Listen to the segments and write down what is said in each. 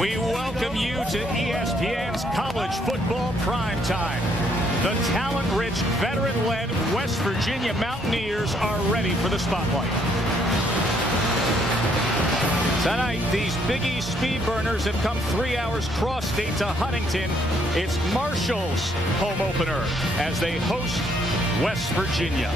We welcome you to ESPN's College Football Primetime. The talent-rich, veteran-led West Virginia Mountaineers are ready for the spotlight. Tonight, these Big East speed burners have come 3 hours cross-state to Huntington. It's Marshall's home opener as they host West Virginia.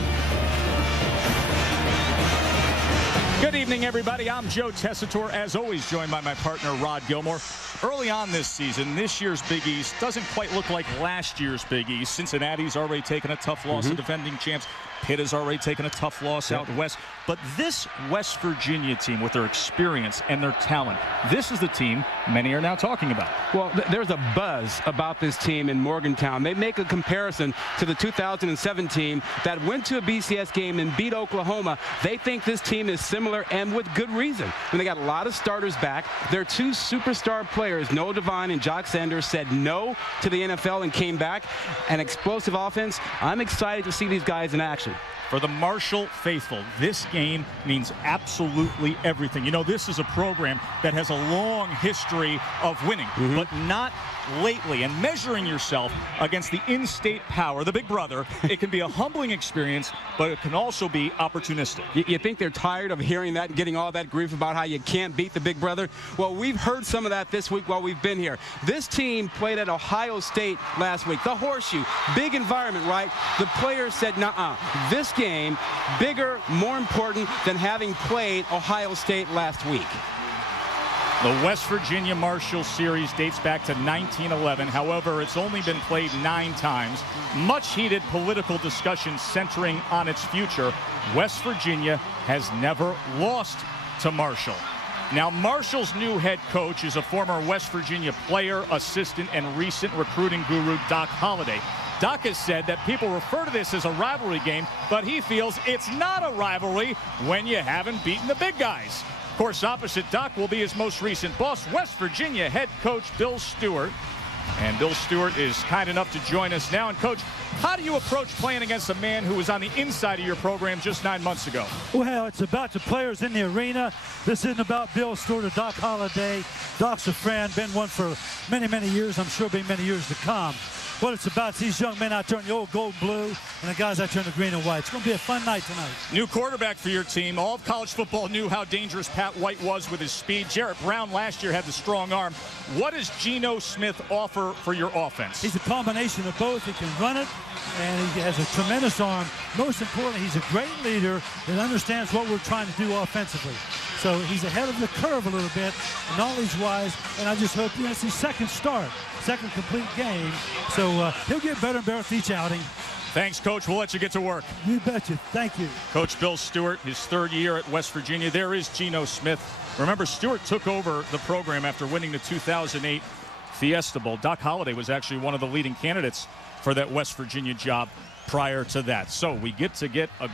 Good evening, everybody. I'm Joe Tessitore, as always, joined by my partner, Rod Gilmore. Early on this season, this year's Big East doesn't quite look like last year's Big East. Cincinnati's already taken a tough loss to defending champs. Pitt has already taken a tough loss out west. But this West Virginia team, with their experience and their talent, this is the team many are now talking about. Well, there's a buzz about this team in Morgantown. They make a comparison to the 2007 team that went to a BCS game and beat Oklahoma. They think this team is similar, and with good reason. And they got a lot of starters back. Their two superstar players, Noah Devine and Jock Sanders, said no to the NFL and came back. An explosive offense. I'm excited to see these guys in action. For the Marshall faithful, this game means absolutely everything. You know, this is a program that has a long history of winning, but not lately. And measuring yourself against the in-state power, the big brother, it can be a humbling experience, but it can also be opportunistic. You think they're tired of hearing that and getting all that grief about how you can't beat the big brother? Well, we've heard some of that this week while we've been here. This team played at Ohio State last week. The Horseshoe, big environment, right? The players said, nuh-uh. This game, bigger, more important than having played Ohio State last week. The West Virginia Marshall series dates back to 1911. However, it's only been played 9 times. Much heated political discussion centering on its future. West Virginia has never lost to Marshall. Now, Marshall's new head coach is a former West Virginia player, assistant, and recent recruiting guru, Doc Holliday. Doc has said that people refer to this as a rivalry game, but he feels it's not a rivalry when you haven't beaten the big guys. Of course, opposite Doc will be his most recent boss, West Virginia head coach Bill Stewart. And Bill Stewart is kind enough to join us now. And, Coach, how do you approach playing against a man who was on the inside of your program just 9 months ago? Well, it's about the players in the arena. This isn't about Bill Stewart or Doc Holliday. Doc's a friend, been one for many, many years. I'm sure it'll be many years to come. What it's about is these young men out there in the old gold and blue and the guys out there in the green and white. It's going to be a fun night tonight. New quarterback for your team. All of college football knew how dangerous Pat White was with his speed. Jarrett Brown last year had the strong arm. What does Geno Smith offer for your offense? He's a combination of both. He can run it, and he has a tremendous arm. Most importantly, he's a great leader that understands what we're trying to do offensively. So he's ahead of the curve a little bit, knowledge-wise, and I just hope it's his second start, second complete game. So he'll get better and better with each outing. Thanks, Coach. We'll let you get to work. You betcha. Thank you. Coach Bill Stewart, his 3rd year at West Virginia. There is Geno Smith. Remember, Stewart took over the program after winning the 2008 Fiesta Bowl. Doc Holliday was actually one of the leading candidates for that West Virginia job prior to that. So we get a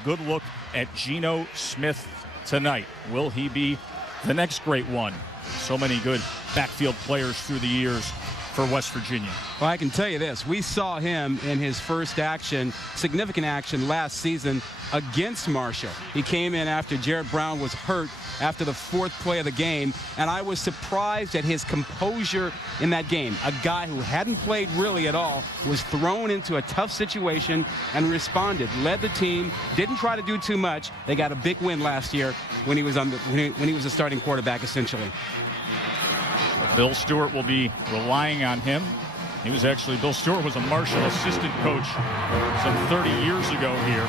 good look at Geno Smith tonight. Will he be the next great one? So many good backfield players through the years for West Virginia. Well, I can tell you this. We saw him in his first action, significant action last season against Marshall. He came in after Jarrett Brown was hurt after the 4th play of the game, and I was surprised at his composure in that game. A guy who hadn't played really at all was thrown into a tough situation and responded, led the team, didn't try to do too much. They got a big win last year when he was when he was a starting quarterback, essentially. Bill Stewart will be relying on him. Bill Stewart was a Marshall assistant coach some 30 years ago here.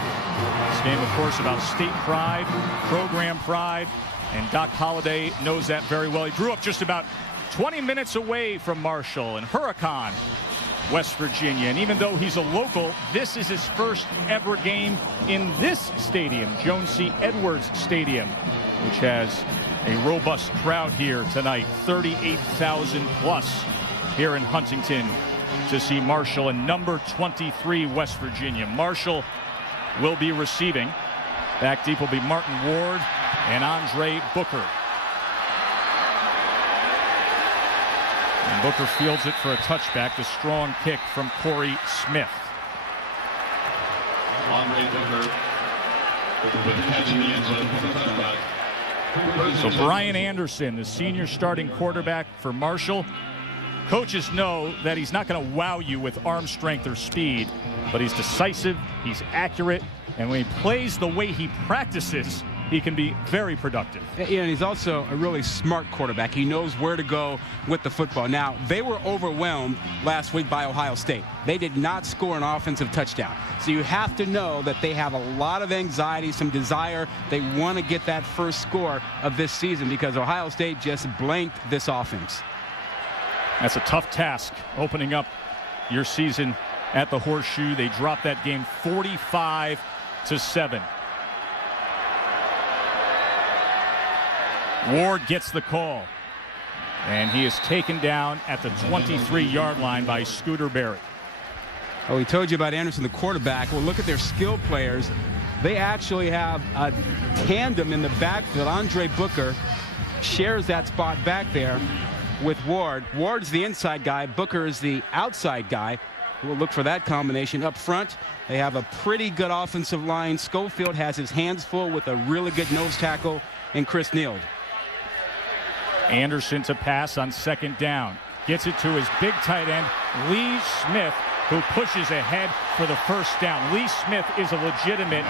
This game, of course, about state pride, program pride, and Doc Holliday knows that very well. He grew up just about 20 minutes away from Marshall in Huracan, West Virginia. And even though he's a local, this is his first ever game in this stadium, Joan C. Edwards Stadium, which has a robust crowd here tonight, 38,000 plus here in Huntington to see Marshall and number 23 West Virginia. Marshall will be receiving. Back deep will be Martin Ward and Andre Booker. And Booker fields it for a touchback. The strong kick from Corey Smith. Andre Booker with the catch in the end zone for the touchback. So Brian Anderson, the senior starting quarterback for Marshall. Coaches know that he's not going to wow you with arm strength or speed, but he's decisive, he's accurate, and when he plays the way he practices, he can be very productive. Yeah, and he's also a really smart quarterback. He knows where to go with the football. Now, they were overwhelmed last week by Ohio State. They did not score an offensive touchdown. So you have to know that they have a lot of anxiety, some desire. They want to get that first score of this season because Ohio State just blanked this offense. That's a tough task, opening up your season at the Horseshoe. They dropped that game 45-7. Ward gets the call, and he is taken down at the 23-yard line by Scooter Berry. Oh, we told you about Anderson, the quarterback. Well, look at their skill players. They actually have a tandem in the backfield. Andre Booker shares that spot back there with Ward. Ward's the inside guy. Booker is the outside guy. We'll look for that combination up front. They have a pretty good offensive line. Schofield has his hands full with a really good nose tackle in Chris Neal. Anderson to pass on second down. Gets it to his big tight end, Lee Smith, who pushes ahead for the first down. Lee Smith is a legitimate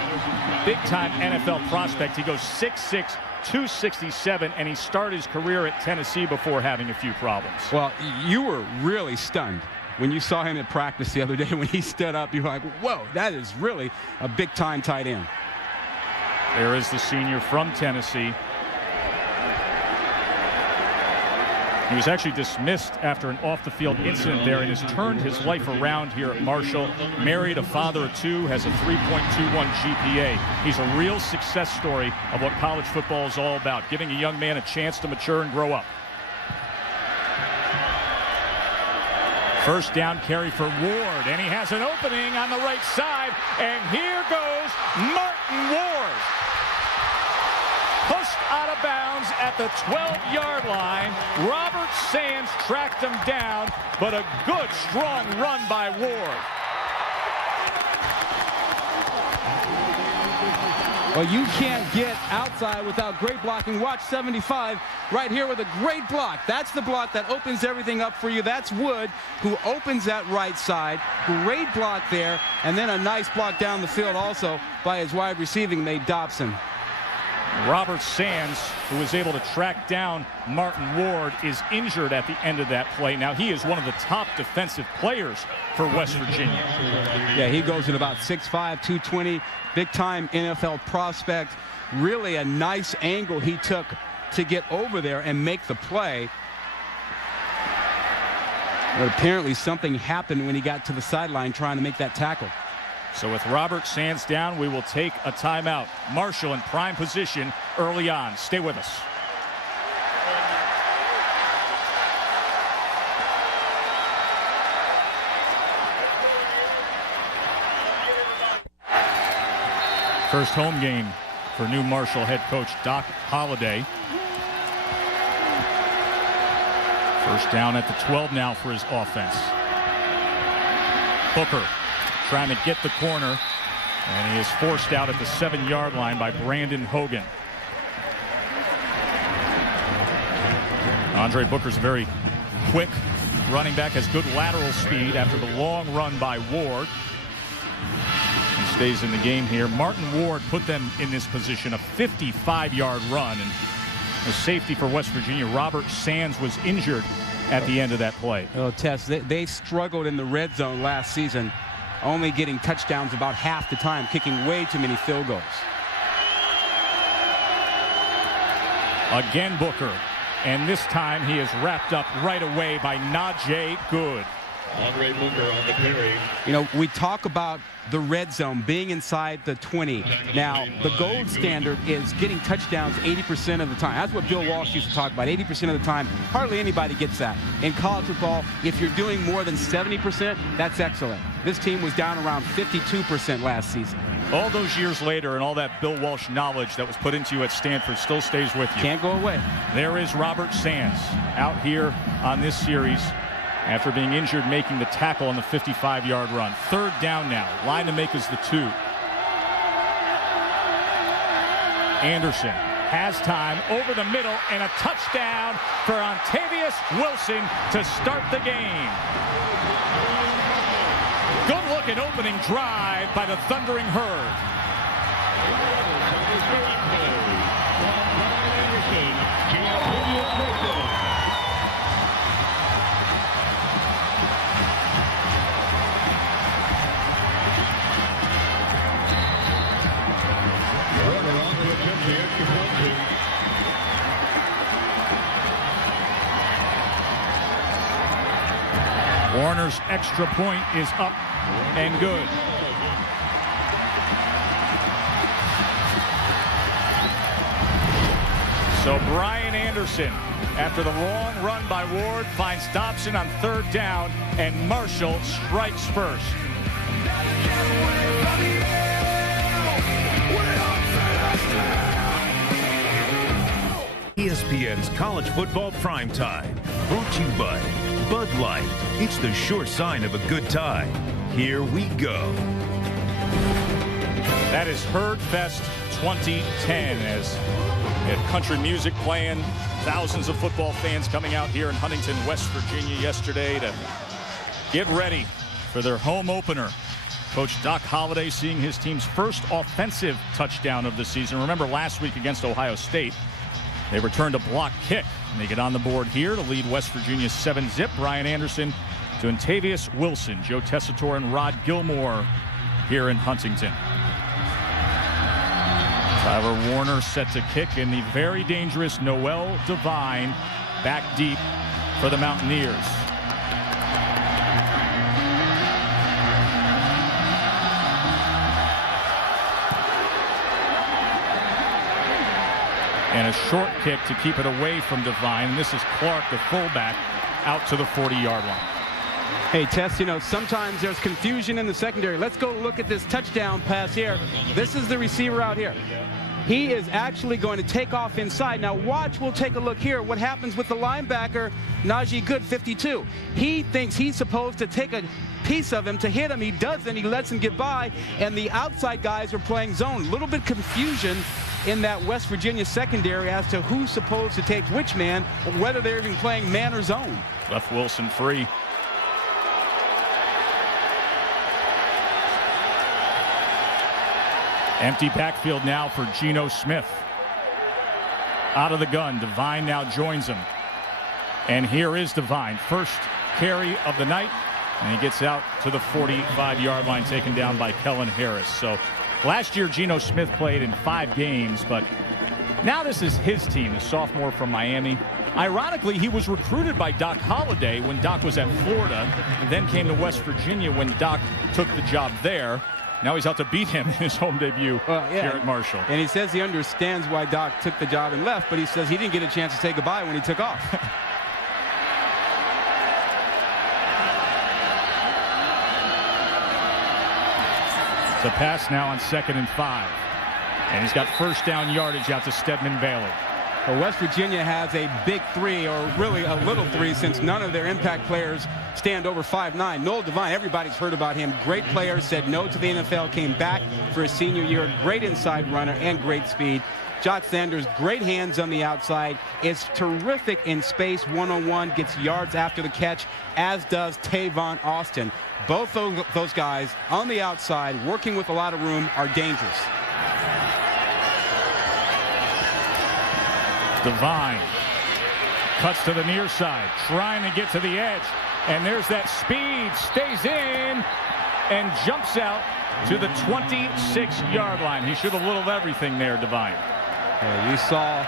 big-time NFL prospect. He goes 6'6", 267, and he started his career at Tennessee before having a few problems. Well, you were really stunned when you saw him at practice the other day. When he stood up, you were like, whoa, that is really a big-time tight end. There is the senior from Tennessee. He was actually dismissed after an off-the-field incident there and has turned his life around here at Marshall. Married, a father of two, has a 3.21 GPA. He's a real success story of what college football is all about, giving a young man a chance to mature and grow up. First down carry for Ward, and he has an opening on the right side, and here goes Martin Ward. Pushed out of bounds at the 12-yard line. Robert Sands tracked him down, but a good, strong run by Ward. Well, you can't get outside without great blocking. Watch 75 right here with a great block. That's the block that opens everything up for you. That's Wood, who opens that right side. Great block there, and then a nice block down the field also by his wide receiving mate, Dobson. Robert Sands, who was able to track down Martin Ward, is injured at the end of that play. Now, he is one of the top defensive players for West Virginia. Yeah, he goes at about 6'5", 220, big-time NFL prospect. Really a nice angle he took to get over there and make the play. But apparently something happened when he got to the sideline trying to make that tackle. So with Robert Sands down, we will take a timeout. Marshall in prime position early on. Stay with us. First home game for new Marshall head coach Doc Holliday. First down at the 12 now for his offense. Booker trying to get the corner, and he is forced out at the 7-yard line by Brandon Hogan. Andre Booker's a very quick running back, has good lateral speed after the long run by Ward. He stays in the game here. Martin Ward put them in this position, a 55-yard run, and a safety for West Virginia, Robert Sands, was injured at the end of that play. Oh, Tess, they struggled in the red zone last season, only getting touchdowns about half the time, kicking way too many field goals. Again, Booker, and this time he is wrapped up right away by Najee Good. Andre Booker on the carry. You know, we talk about the red zone being inside the 20. Now, the gold standard is getting touchdowns 80% of the time. That's what Bill Walsh used to talk about, 80% of the time. Hardly anybody gets that. In college football, if you're doing more than 70%, that's excellent. This team was down around 52% last season. All those years later, and all that Bill Walsh knowledge that was put into you at Stanford still stays with you. Can't go away. There is Robert Sands out here on this series after being injured, making the tackle on the 55-yard run. Third down now. Line to make is the 2. Anderson has time over the middle, and a touchdown for Ontavious Wilson to start the game. Good-looking opening drive by the Thundering Herd. Warner's extra point is up and good. So Brian Anderson, after the long run by Ward, finds Dobson on third down, and Marshall strikes first. ESPN's College Football Primetime, brought to you by Bud Light. It's the sure sign of a good time. Here we go. That is Herd Fest 2010, as we had country music playing. Thousands of football fans coming out here in Huntington, West Virginia yesterday to get ready for their home opener. Coach Doc Holliday seeing his team's first offensive touchdown of the season. Remember last week against Ohio State, they returned a block kick, and they get on the board here to lead West Virginia 7-zip. Brian Anderson to Ontavious Wilson, Joe Tessitore, and Rod Gilmore here in Huntington. Tyler Warner set to kick, and the very dangerous Noel Devine back deep for the Mountaineers. And a short kick to keep it away from Devine. And this is Clark, the fullback, out to the 40-yard line. Hey, Tess, you know, sometimes there's confusion in the secondary. Let's go look at this touchdown pass here. This is the receiver out here. He is actually going to take off inside. Now watch, we'll take a look here. What happens with the linebacker, Najee Good, 52. He thinks he's supposed to take a piece of him to hit him. He doesn't. He lets him get by, and the outside guys are playing zone. A little bit confusion in that West Virginia secondary as to who's supposed to take which man, or whether they're even playing man or zone. Left Wilson free. Empty backfield now for Geno Smith. Out of the gun, Devine now joins him. And here is Devine, first carry of the night, and he gets out to the 45-yard line, taken down by Kellen Harris. So last year, Geno Smith played in 5 games, but now this is his team, the sophomore from Miami. Ironically, he was recruited by Doc Holliday when Doc was at Florida, then came to West Virginia when Doc took the job there. Now he's out to beat him in his home debut here at Marshall. And he says he understands why Doc took the job and left, but he says he didn't get a chance to say goodbye when he took off. It's a pass now on 2nd and 5. And he's got first down yardage out to Stedman Bailey. Well, West Virginia has a big 3, or really a little 3, since none of their impact players stand over 5'9". Noel Devine, everybody's heard about him. Great player, said no to the NFL, came back for his senior year. Great inside runner and great speed. Jock Sanders, great hands on the outside, is terrific in space one-on-one, gets yards after the catch, as does Tavon Austin. Both those guys on the outside, working with a lot of room, are dangerous. Devine cuts to the near side, trying to get to the edge. And there's that speed, stays in, and jumps out to the 26-yard line. He should have little of everything there, Devine. Yeah, you saw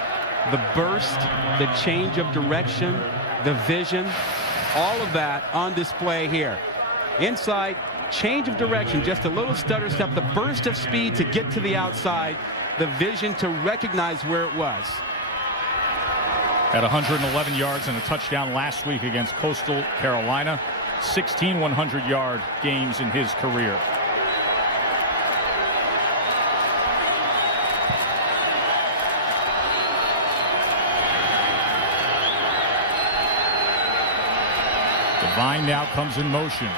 the burst, the change of direction, the vision, all of that on display here. Inside, change of direction, just a little stutter step, the burst of speed to get to the outside, the vision to recognize where it was. Had 111 yards and a touchdown last week against Coastal Carolina. 16 100-yard games in his career. Devine now comes in motion.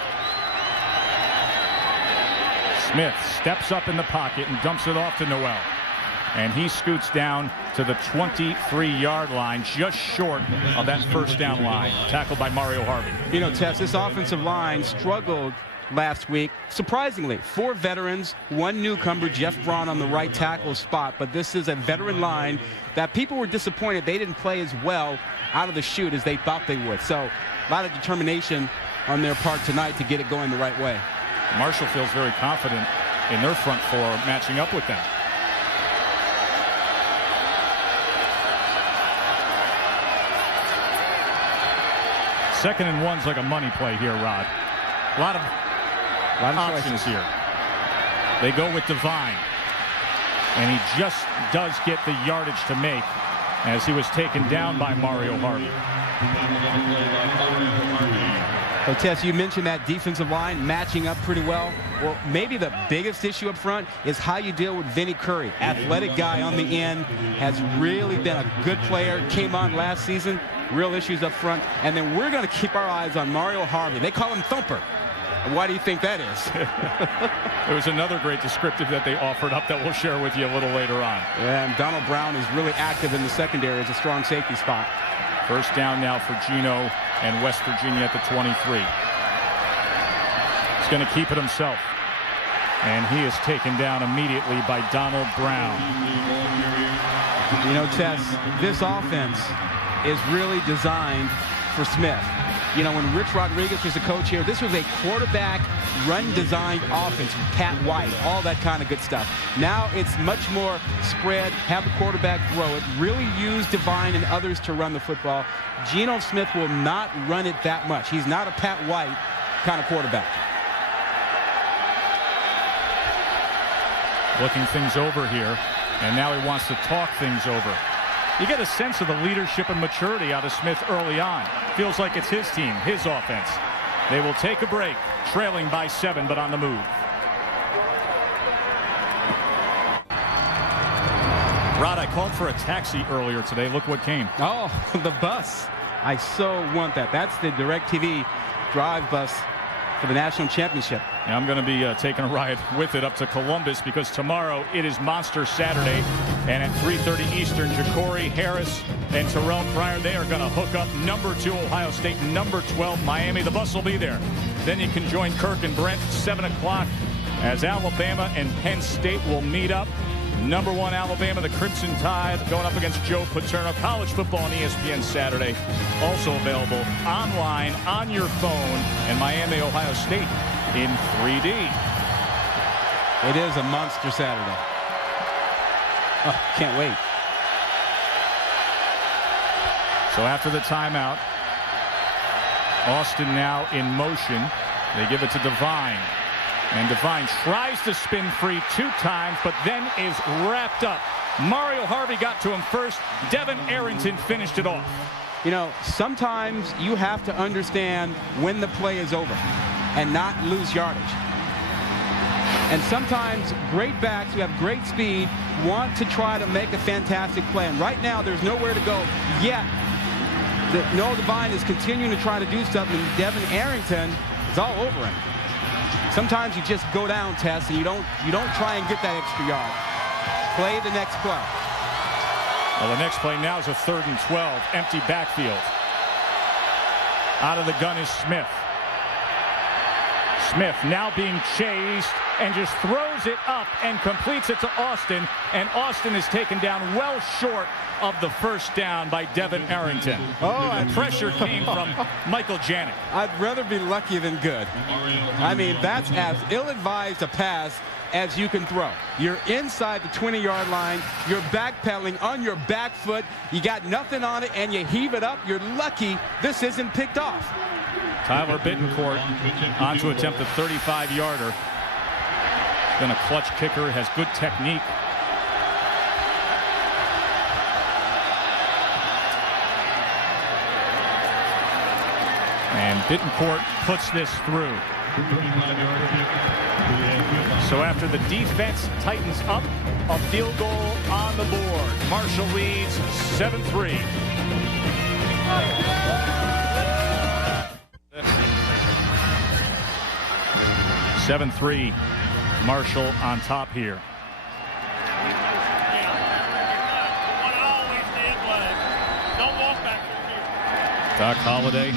Smith steps up in the pocket and dumps it off to Noel. and he scoots down to the 23-yard line, just short of that first down line. Tackled by Mario Harvey. You know, Tess, this offensive line struggled last week. Surprisingly, 4 veterans, 1 newcomer, Jeff Braun on the right tackle spot. But this is a veteran line that people were disappointed they didn't play as well out of the chute as they thought they would. So a lot of determination on their part tonight to get it going the right way. Marshall feels very confident in their front 4 matching up with them. Second and 1's like a money play here, Rod. A lot of options here. They go with Devine, and he just does get the yardage to make as he was taken down by Mario Harvey. So, Tess, you mentioned that defensive line matching up pretty well. Well, maybe the biggest issue up front is how you deal with Vinnie Curry. Athletic guy on the end, has really been a good player. Came on last season. Real issues up front. And then we're going to keep our eyes on Mario Harvey. They call him Thumper. Why do you think that is? It was another great descriptive that they offered up that we'll share with you a little later on. And Donald Brown is really active in the secondary as a strong safety spot. First down now for Gino and West Virginia at the 23. He's going to keep it himself. And he is taken down immediately by Donald Brown. You know, Tess, this offense is really designed for Smith. You know, when Rich Rodriguez was the coach here, this was a quarterback run-designed offense with Pat White, all that kind of good stuff. Now it's much more spread, have the quarterback throw it, really use Devine and others to run the football. Geno Smith will not run it that much. He's not a Pat White kind of quarterback. Looking things over here, and now he wants to talk things over. You get a sense of the leadership and maturity out of Smith early on. Feels like it's his team, his offense. They will take a break, trailing by 7, but on the move. Rod, I called for a taxi earlier today. Look what came. Oh, the bus. I so want that. That's the DirecTV Drive bus for the national championship. Yeah, I'm going to be taking a ride with it up to Columbus because tomorrow it is Monster Saturday. And at 3:30 Eastern, Ja'Cory Harris and Terrell Pryor, they are going to hook up number 2 Ohio State, number 12 Miami. The bus will be there. Then you can join Kirk and Brent 7 o'clock as Alabama and Penn State will meet up. Number 1 Alabama, the Crimson Tide, going up against Joe Paterno. College football on ESPN Saturday. Also available online, on your phone, and Miami, Ohio State in 3D. It is a monster Saturday. Oh, can't wait. So after the timeout, Austin now in motion. They give it to Devine. And Devine tries to spin free 2 times, but then is wrapped up. Mario Harvey got to him first. Devin Arrington finished it off. You know, sometimes you have to understand when the play is over and not lose yardage. And sometimes great backs who have great speed want to try to make a fantastic play. And right now, there's nowhere to go yet. Noah Devine is continuing to try to do something. Devin Arrington is all over him. Sometimes you just go down, Tess, and you don't try and get that extra yard. Play the next play. Well, the next play now is a 3rd and 12, empty backfield. Out of the gun is Smith. Smith now being chased and just throws it up and completes it to Austin. And Austin is taken down well short of the first down by Devin Arrington. Oh, and pressure came from Michael Janik. I'd rather be lucky than good. I mean, that's as ill-advised a pass as you can throw. You're inside the 20-yard line. You're backpedaling on your back foot. You got nothing on it, and you heave it up. You're lucky this isn't picked off. Tyler Bittencourt on to attempt a 35-yarder. Been a clutch kicker, has good technique. And Bittencourt puts this through. So after the defense tightens up, a field goal on the board. Marshall leads 7-3. 7-3, Marshall on top here. Doc Holliday,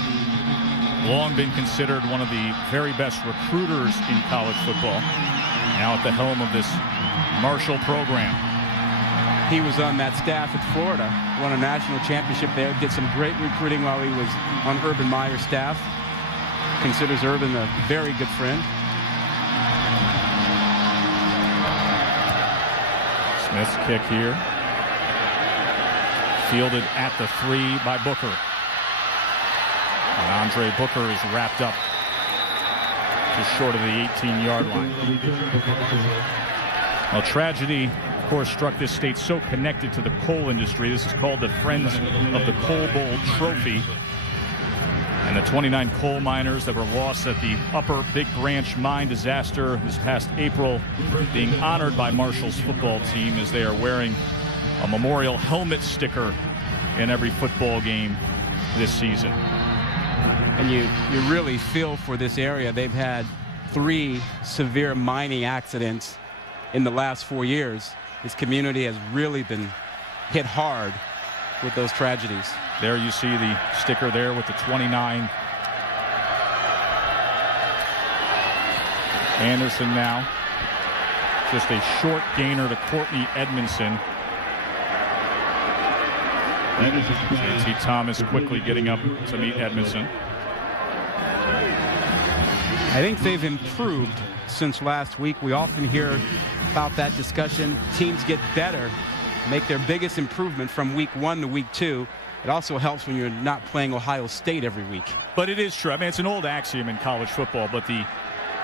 long been considered one of the very best recruiters in college football. Now at the helm of this Marshall program. He was on that staff at Florida, won a national championship there, did some great recruiting while he was on Urban Meyer's staff. Considers Urban a very good friend. Smith's kick here. Fielded at the 3 by Booker. And Andre Booker is wrapped up just short of the 18-yard line. Well, tragedy, of course, struck this state so connected to the coal industry. This is called the Friends of the Coal Bowl Trophy. And the 29 coal miners that were lost at the Upper Big Branch mine disaster this past April being honored by Marshall's football team as they are wearing a memorial helmet sticker in every football game this season. And you really feel for this area. They've had 3 severe mining accidents in the last 4 years. This community has really been hit hard with those tragedies. There you see the sticker there with the 29. Anderson now. Just a short gainer to Courtney Edmondson. J.T. Thomas quickly getting up to meet Edmondson. I think they've improved since last week. We often hear about that discussion. Teams get better, make their biggest improvement from week 1 to week 2. It also helps when you're not playing Ohio State every week. But it is true. I mean, it's an old axiom in college football, but the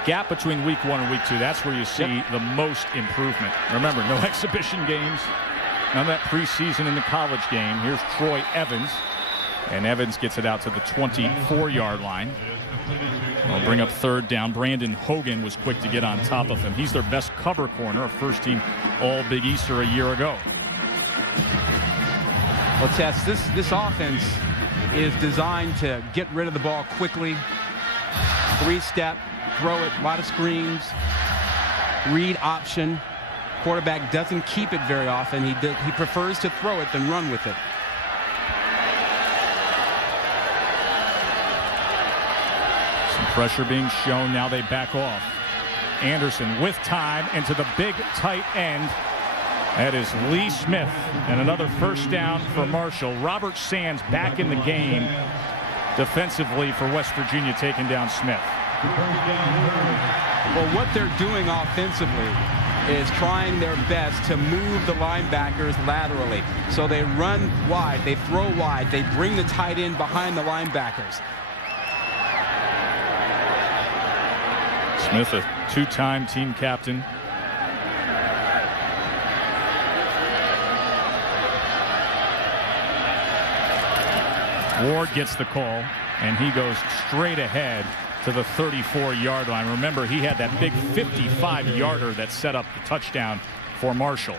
gap between week 1 and week 2, that's where you see the most improvement. Remember, no exhibition games, none of that preseason in the college game. Here's Troy Evans, and Evans gets it out to the 24-yard line. They'll bring up 3rd down. Brandon Hogan was quick to get on top of him. He's their best cover corner, a first-team All-Big Easter a year ago. Well, Tess, this offense is designed to get rid of the ball quickly. 3-step, throw it, a lot of screens, read option. Quarterback doesn't keep it very often. He prefers to throw it than run with it. Some pressure being shown. Now they back off. Anderson with time into the big tight end. That is Lee Smith, and another first down for Marshall. Robert Sands back in the game defensively for West Virginia, taking down Smith. Well, what they're doing offensively is trying their best to move the linebackers laterally. So they run wide, they throw wide, they bring the tight end behind the linebackers. Smith, a 2-time team captain. Ward gets the call, and he goes straight ahead to the 34-yard line. Remember, he had that big 55-yarder that set up the touchdown for Marshall.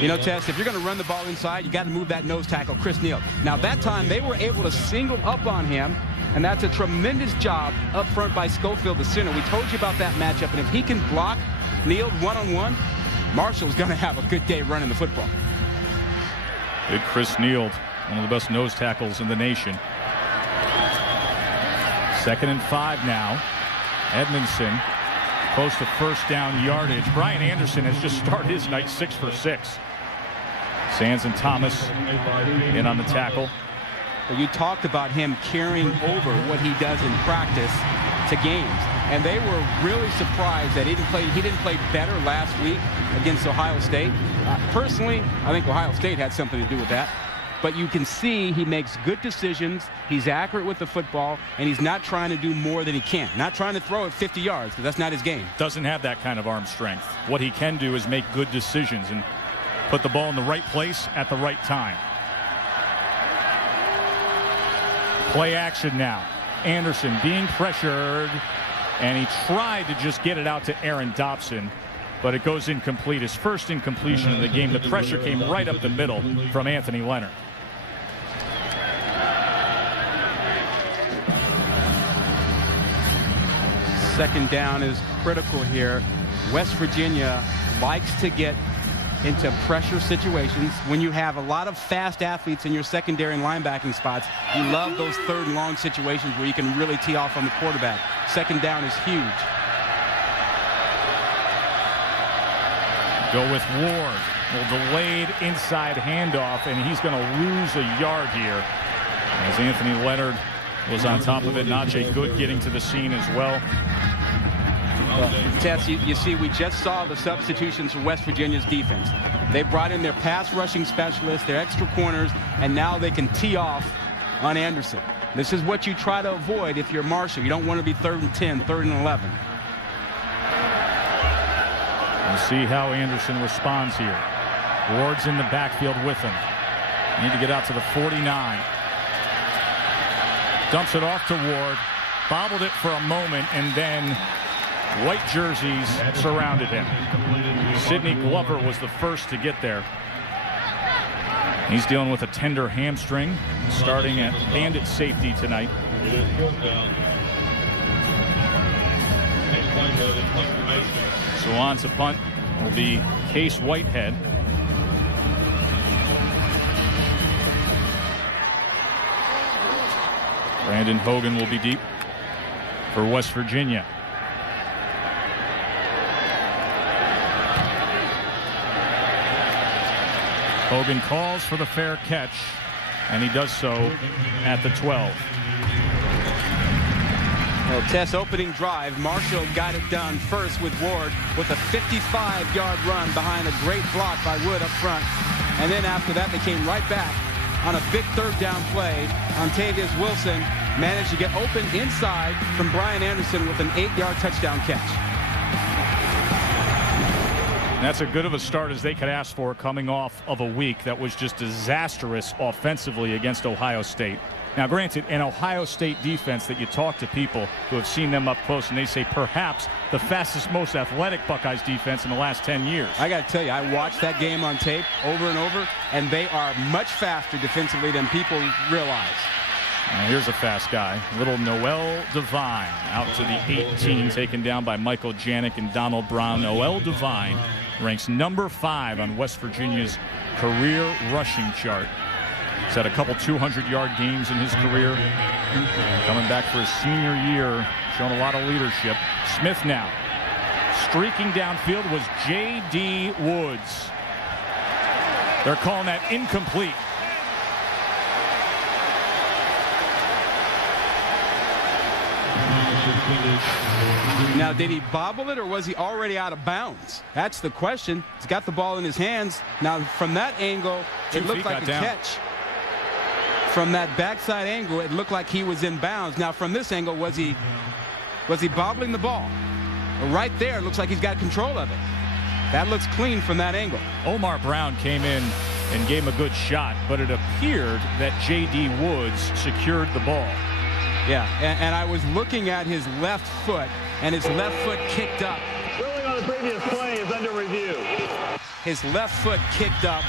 You know, Tess, if you're going to run the ball inside, you got to move that nose tackle, Chris Neal. Now, that time, they were able to single up on him, and that's a tremendous job up front by Schofield, the center. We told you about that matchup, and if he can block Neal one-on-one, Marshall's going to have a good day running the football. Big Chris Neal, one of the best nose tackles in the nation. 2nd and 5 now. Edmondson close to first down yardage. Brian Anderson has just started his night 6 for 6. Sands and Thomas in on the tackle. Well, you talked about him carrying over what he does in practice to games, and they were really surprised that he didn't play better last week against Ohio State. Personally, I think Ohio State had something to do with that. But you can see he makes good decisions. He's accurate with the football, and he's not trying to do more than he can. Not trying to throw it 50 yards, because that's not his game. Doesn't have that kind of arm strength. What he can do is make good decisions and put the ball in the right place at the right time. Play action now. Anderson being pressured, and he tried to just get it out to Aaron Dobson, but it goes incomplete. His first incompletion in the game. The pressure came right up the middle from Anthony Leonard. Second down is critical here. West Virginia likes to get into pressure situations. When you have a lot of fast athletes in your secondary and linebacking spots, you love those third and long situations where you can really tee off on the quarterback. Second down is huge. Go with Ward. Well, delayed inside handoff, and he's going to lose a yard here as Anthony Leonard was on top of it. Najee Good getting to the scene as well. Tess, you see, we just saw the substitutions for West Virginia's defense. They brought in their pass rushing specialists, their extra corners, and now they can tee off on Anderson. This is what you try to avoid if you're Marshall. You don't want to be 3rd and 10, 3rd and 11. We'll see how Anderson responds here. Ward's in the backfield with him. Need to get out to the 49. Dumps it off to Ward. Bobbled it for a moment, and then white jerseys surrounded him. Sidney Glover was the first to get there. He's dealing with a tender hamstring, starting at bandit safety tonight. So on to punt will be Case Whitehead. Brandon Hogan will be deep for West Virginia. Hogan calls for the fair catch, and he does so at the 12. Well, Tess, opening drive, Marshall got it done first with Ward with a 55-yard run behind a great block by Wood up front. And then after that, they came right back on a big third down play. Ontavious Wilson managed to get open inside from Brian Anderson with an 8-yard touchdown catch. That's as good of a start as they could ask for coming off of a week that was just disastrous offensively against Ohio State. Now, granted, an Ohio State defense that you talk to people who have seen them up close, and they say perhaps the fastest, most athletic Buckeyes defense in the last 10 years. I got to tell you, I watched that game on tape over and over, and they are much faster defensively than people realize. Now here's a fast guy. Little Noel Devine out to the 18, taken down by Michael Janik and Donald Brown. Noel Devine ranks number 5 on West Virginia's career rushing chart. He's had a couple 200-yard games in his career. Coming back for his senior year, showing a lot of leadership. Smith now. Streaking downfield was J.D. Woods. They're calling that incomplete. Now, did he bobble it, or was he already out of bounds? That's the question. He's got the ball in his hands. Now, from that angle, it looked like a catch. From that backside angle, it looked like he was in bounds. Now, from this angle, was he bobbling the ball? Right there, it looks like he's got control of it. That looks clean from that angle. Omar Brown came in and gave him a good shot, but it appeared that J.D. Woods secured the ball. Yeah, and I was looking at his left foot, and his left foot kicked up. Ruling on the previous play is under review. His left foot kicked up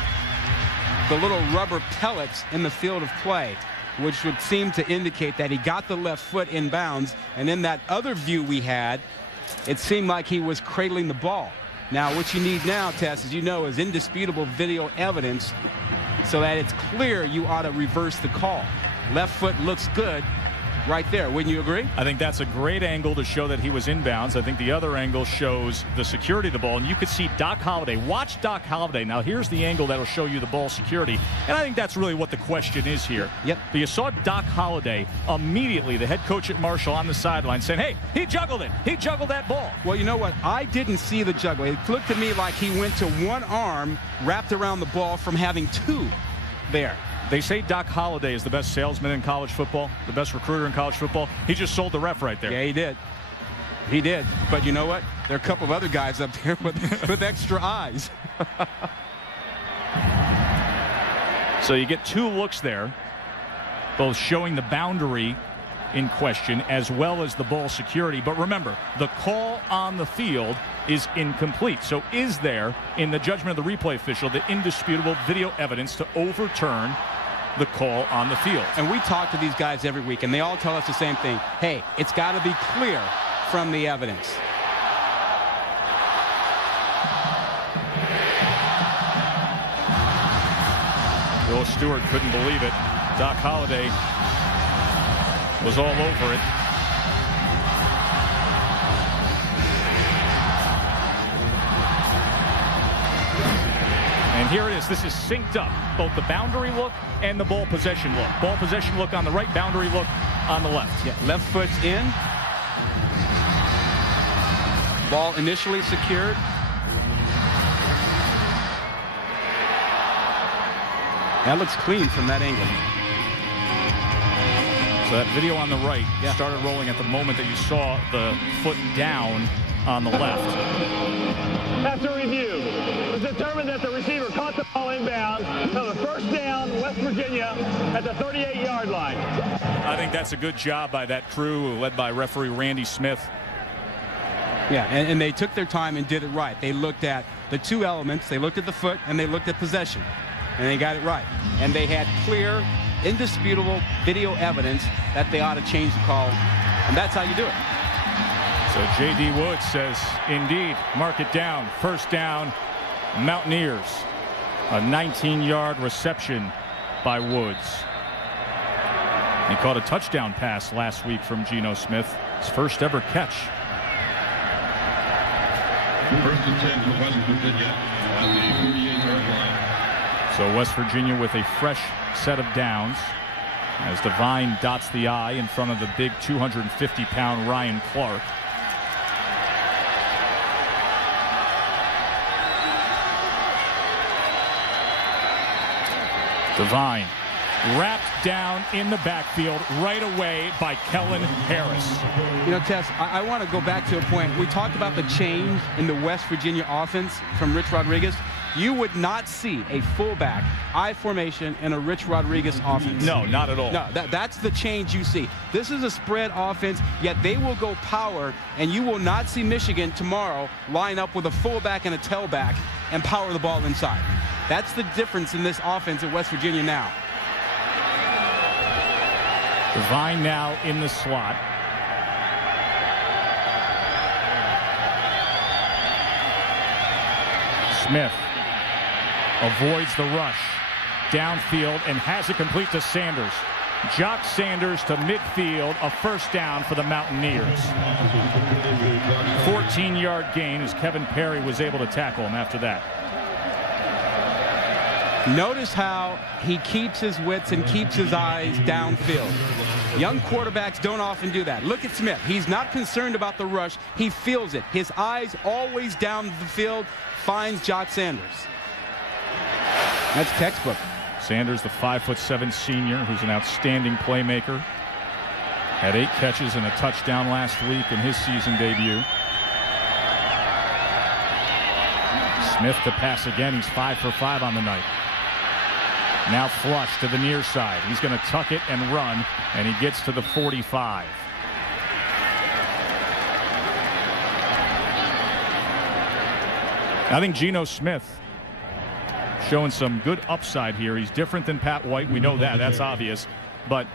the little rubber pellets in the field of play, which would seem to indicate that he got the left foot in bounds. And in that other view we had, it seemed like he was cradling the ball. Now, what you need now, Tess, as you know, is indisputable video evidence so that it's clear you ought to reverse the call. Left foot looks good right there. Wouldn't you agree? I think that's a great angle to show that he was inbounds. I think the other angle shows the security of the ball, and you could see Doc Holliday. Watch Doc Holliday. Now here's the angle that'll show you the ball security, and I think that's really what the question is here. Yep. But you saw Doc Holliday immediately, the head coach at Marshall, on the sideline saying, hey, he juggled it. He juggled that ball. Well, you know what? I didn't see the juggle. It looked to me like he went to one arm wrapped around the ball from having two there. They say Doc Holliday is the best salesman in college football, the best recruiter in college football. He just sold the ref right there. Yeah, he did. He did. But you know what? There are a couple of other guys up there with extra eyes. So you get two looks there, both showing the boundary in question as well as the ball security. But remember, the call on the field is incomplete. So is there, in the judgment of the replay official, the indisputable video evidence to overturn the call on the field? And we talk to these guys every week, and they all tell us the same thing. Hey, it's got to be clear from the evidence. Stewart couldn't believe it. Doc Holliday was all over it. And here it is. This is synced up. Both the boundary look and the ball possession look. Ball possession look on the right, boundary look on the left. Yeah, left foot's in. Ball initially secured. That looks clean from that angle. So that video on the right started rolling at the moment that you saw the foot down on the left. After review, it was determined that the receiver caught the ball inbound until the first down, West Virginia, at the 38-yard line. I think that's a good job by that crew led by referee Randy Smith. Yeah, and they took their time and did it right. They looked at the two elements. They looked at the foot and they looked at possession. And they got it right. And they had clear, indisputable video evidence that they ought to change the call. And that's how you do it. So J.D. Woods says, indeed, mark it down. First down, Mountaineers. A 19-yard reception by Woods. He caught a touchdown pass last week from Geno Smith. His first ever catch. First and 10 for West Virginia at the 48-yard line. So West Virginia with a fresh set of downs as Devine dots the I in front of the big 250-pound Ryan Clark. Devine wrapped down in the backfield right away by Kellen Harris. You know, Tess, I want to go back to a point. We talked about the change in the West Virginia offense from Rich Rodriguez. You would not see a fullback I formation in a Rich Rodriguez offense. No, not at all. No, that's the change you see. This is a spread offense, yet they will go power, and you will not see Michigan tomorrow line up with a fullback and a tailback and power the ball inside. That's the difference in this offense at West Virginia now. Devine now in the slot. Smith avoids the rush downfield and has it complete to Sanders. Jock Sanders to midfield, a first down for the Mountaineers. 14-yard gain as Kevin Perry was able to tackle him after that. Notice how he keeps his wits and keeps his eyes downfield. Young quarterbacks don't often do that. Look at Smith. He's not concerned about the rush. He feels it. His eyes always down the field, finds Jock Sanders. That's textbook. Sanders, the 5'7" senior, who's an outstanding playmaker. Had 8 catches and a touchdown last week in his season debut. Smith to pass again. He's 5 for 5 on the night. Now flush to the near side. He's going to tuck it and run, and he gets to the 45. I think Geno Smith showing some good upside here. He's different than Pat White. We know that. That's obvious. But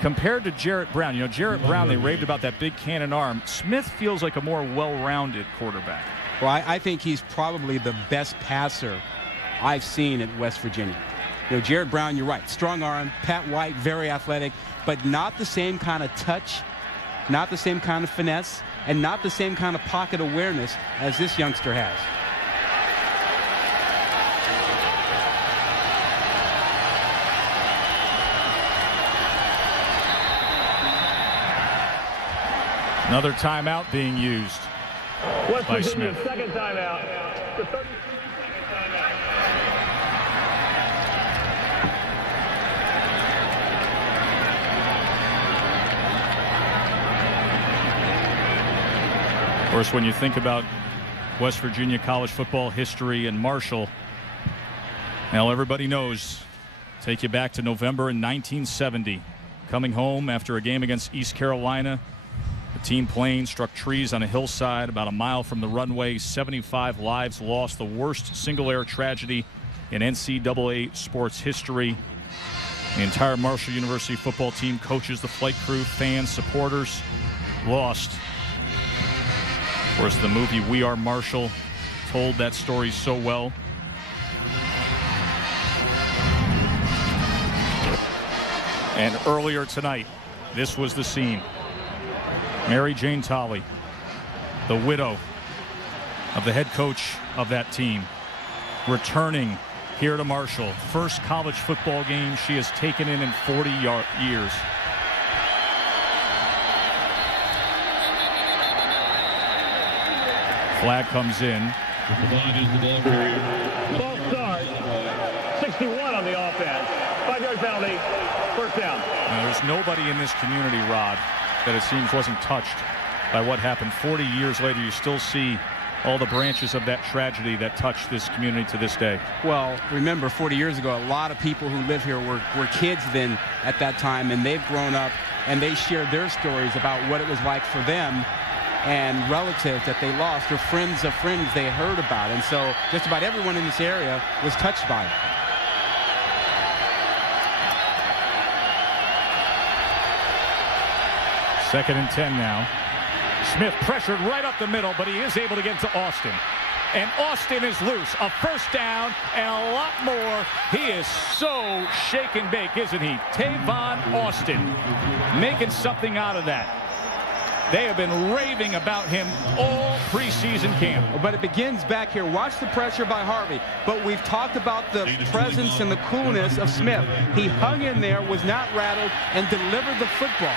compared to Jarrett Brown, you know, Jarrett Brown, they raved about that big cannon arm. Smith feels like a more well-rounded quarterback. Well, I think he's probably the best passer I've seen at West Virginia. You know, Jarrett Brown, you're right. Strong arm. Pat White, very athletic, but not the same kind of touch, not the same kind of finesse, and not the same kind of pocket awareness as this youngster has. Another timeout being used West by Virginia's Smith. second timeout. The 30 Of course, when you think about West Virginia college football history and Marshall, now everybody knows, take you back to November in 1970. Coming home after a game against East Carolina, the team plane struck trees on a hillside about a mile from the runway. 75 lives lost, the worst single-air tragedy in NCAA sports history. The entire Marshall University football team, coaches, the flight crew, fans, supporters, lost. Of course, the movie We Are Marshall told that story so well. And earlier tonight, this was the scene. Mary Jane Tolley, the widow of the head coach of that team, returning here to Marshall. First college football game she has taken in 40 years. Flag comes in. False start. 61 on the offense. 5-yard penalty. First down. Now, there's nobody in this community, Rod, that it seems wasn't touched by what happened. 40 years later, you still see all the branches of that tragedy that touched this community to this day. Well, remember, 40 years ago, a lot of people who live here were kids then at that time, and they've grown up, and they shared their stories about what it was like for them and relatives that they lost or friends of friends they heard about. And so just about everyone in this area was touched by it. Second and 10 now. Smith pressured right up the middle, but he is able to get to Austin. And Austin is loose. A first down and a lot more. He is so shake and bake, isn't he? Tavon Austin making something out of that. They have been raving about him all preseason camp. But it begins back here. Watch the pressure by Harvey. But we've talked about the presence and the coolness of Smith. He hung in there, was not rattled, and delivered the football.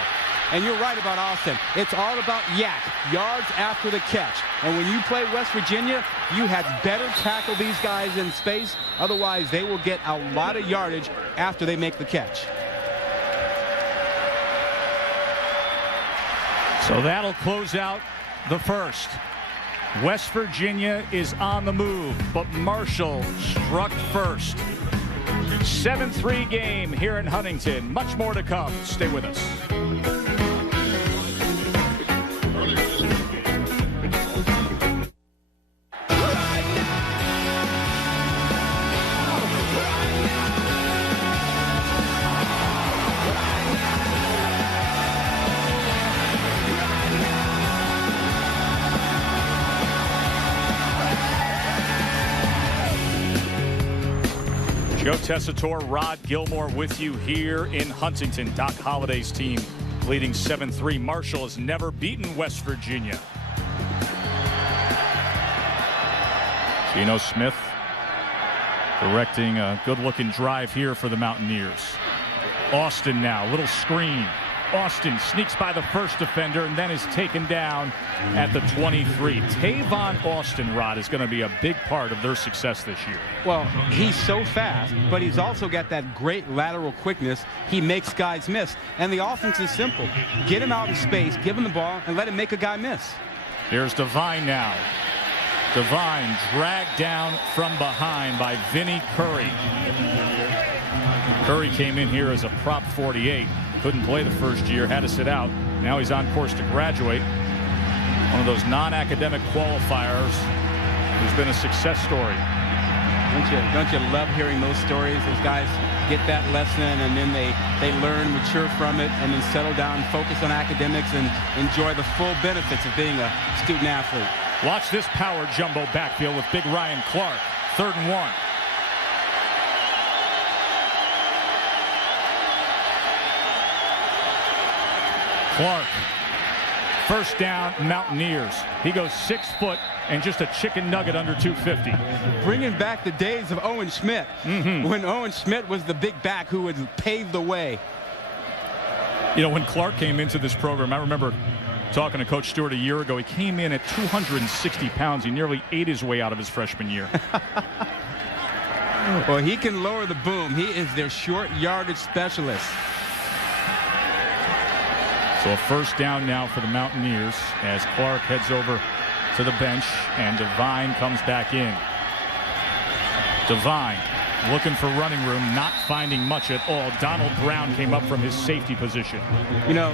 And you're right about Austin. It's all about yards after the catch. And when you play West Virginia, you had better tackle these guys in space. Otherwise, they will get a lot of yardage after they make the catch. So that'll close out the first. West Virginia is on the move, but Marshall struck first. 7-3 game here in Huntington. Much more to come. Stay with us. Joe Tessitore, Rod Gilmore with you here in Huntington. Doc Holliday's team leading 7-3. Marshall has never beaten West Virginia. Geno Smith directing a good-looking drive here for the Mountaineers. Austin now, little screen. Austin sneaks by the first defender and then is taken down at the 23. Tavon Austin, Rod, is going to be a big part of their success this year. Well, he's so fast, but he's also got that great lateral quickness. He makes guys miss. And the offense is simple. Get him out in space, give him the ball, and let him make a guy miss. Here's Devine now. Devine dragged down from behind by Vinnie Curry. Curry came in here as a prop 48. Couldn't play the first year, had to sit out. Now he's on course to graduate. One of those non-academic qualifiers who's been a success story. Don't you love hearing those stories? Those guys get that lesson and then they learn, mature from it, and then settle down, focus on academics, and enjoy the full benefits of being a student athlete. Watch this power jumbo backfield with big Ryan Clark. 3rd and 1. Clark, first down, Mountaineers. He goes 6 foot and just a chicken nugget under 250. Bringing back the days of Owen Schmidt, when Owen Schmidt was the big back who would pave the way. You know, when Clark came into this program, I remember talking to Coach Stewart a year ago. He came in at 260 pounds. He nearly ate his way out of his freshman year. Well, he can lower the boom. He is their short yardage specialist. So a first down now for the Mountaineers as Clark heads over to the bench and Devine comes back in. Devine looking for running room, not finding much at all. Donald Brown came up from his safety position. You know,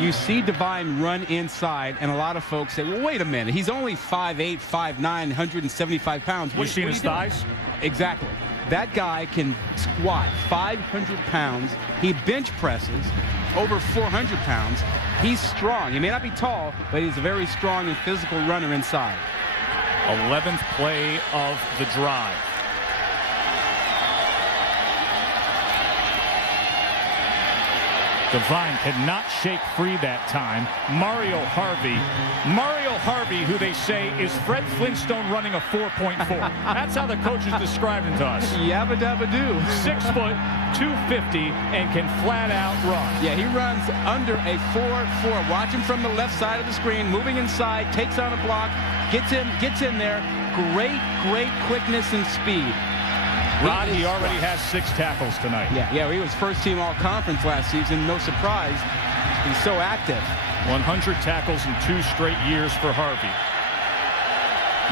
you see Devine run inside, and a lot of folks say, well, wait a minute. He's only 5'8", 5'9", 175 pounds. You seen his thighs? Exactly. That guy can squat 500 pounds. He bench presses over 400 pounds. He's strong. He may not be tall, but he's a very strong and physical runner inside. 11th play of the drive. Devine cannot shake free that time. Mario Harvey, who they say is Fred Flintstone running a 4.4. That's how the coaches described him to us. Yabba dabba doo. 6 foot, 250, and can flat out run. Yeah, he runs under a 4.4. Watch him from the left side of the screen, moving inside, takes on a block, gets in there. Great quickness and speed. Rod, he already has 6 tackles tonight. Yeah, he was first team all-conference last season. No surprise. He's so active. 100 tackles in 2 straight years for Harvey.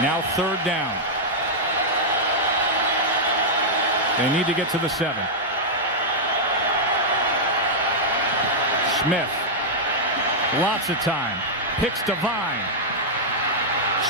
Now 3rd down. They need to get to the 7. Smith. Lots of time. Picks Devine.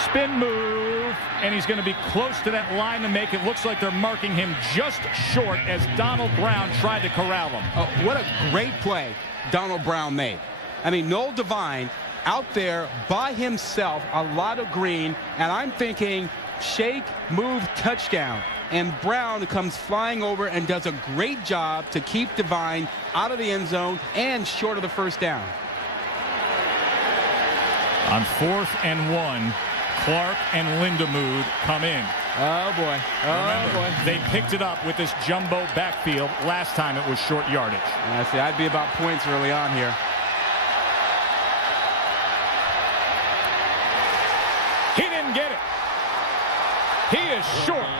Spin move, and he's going to be close to that line to make it. Looks like they're marking him just short as Donald Brown tried to corral him. Oh, what a great play Donald Brown made. I mean, Noel Devine out there by himself, a lot of green, and I'm thinking shake, move, touchdown. And Brown comes flying over and does a great job to keep Devine out of the end zone and short of the 1st down. On 4th and 1, Clark and Lindemood come in. Oh, boy. Remember, they picked it up with this jumbo backfield. Last time it was short yardage. Yeah, see, I'd be about points early on here. He didn't get it. He is short.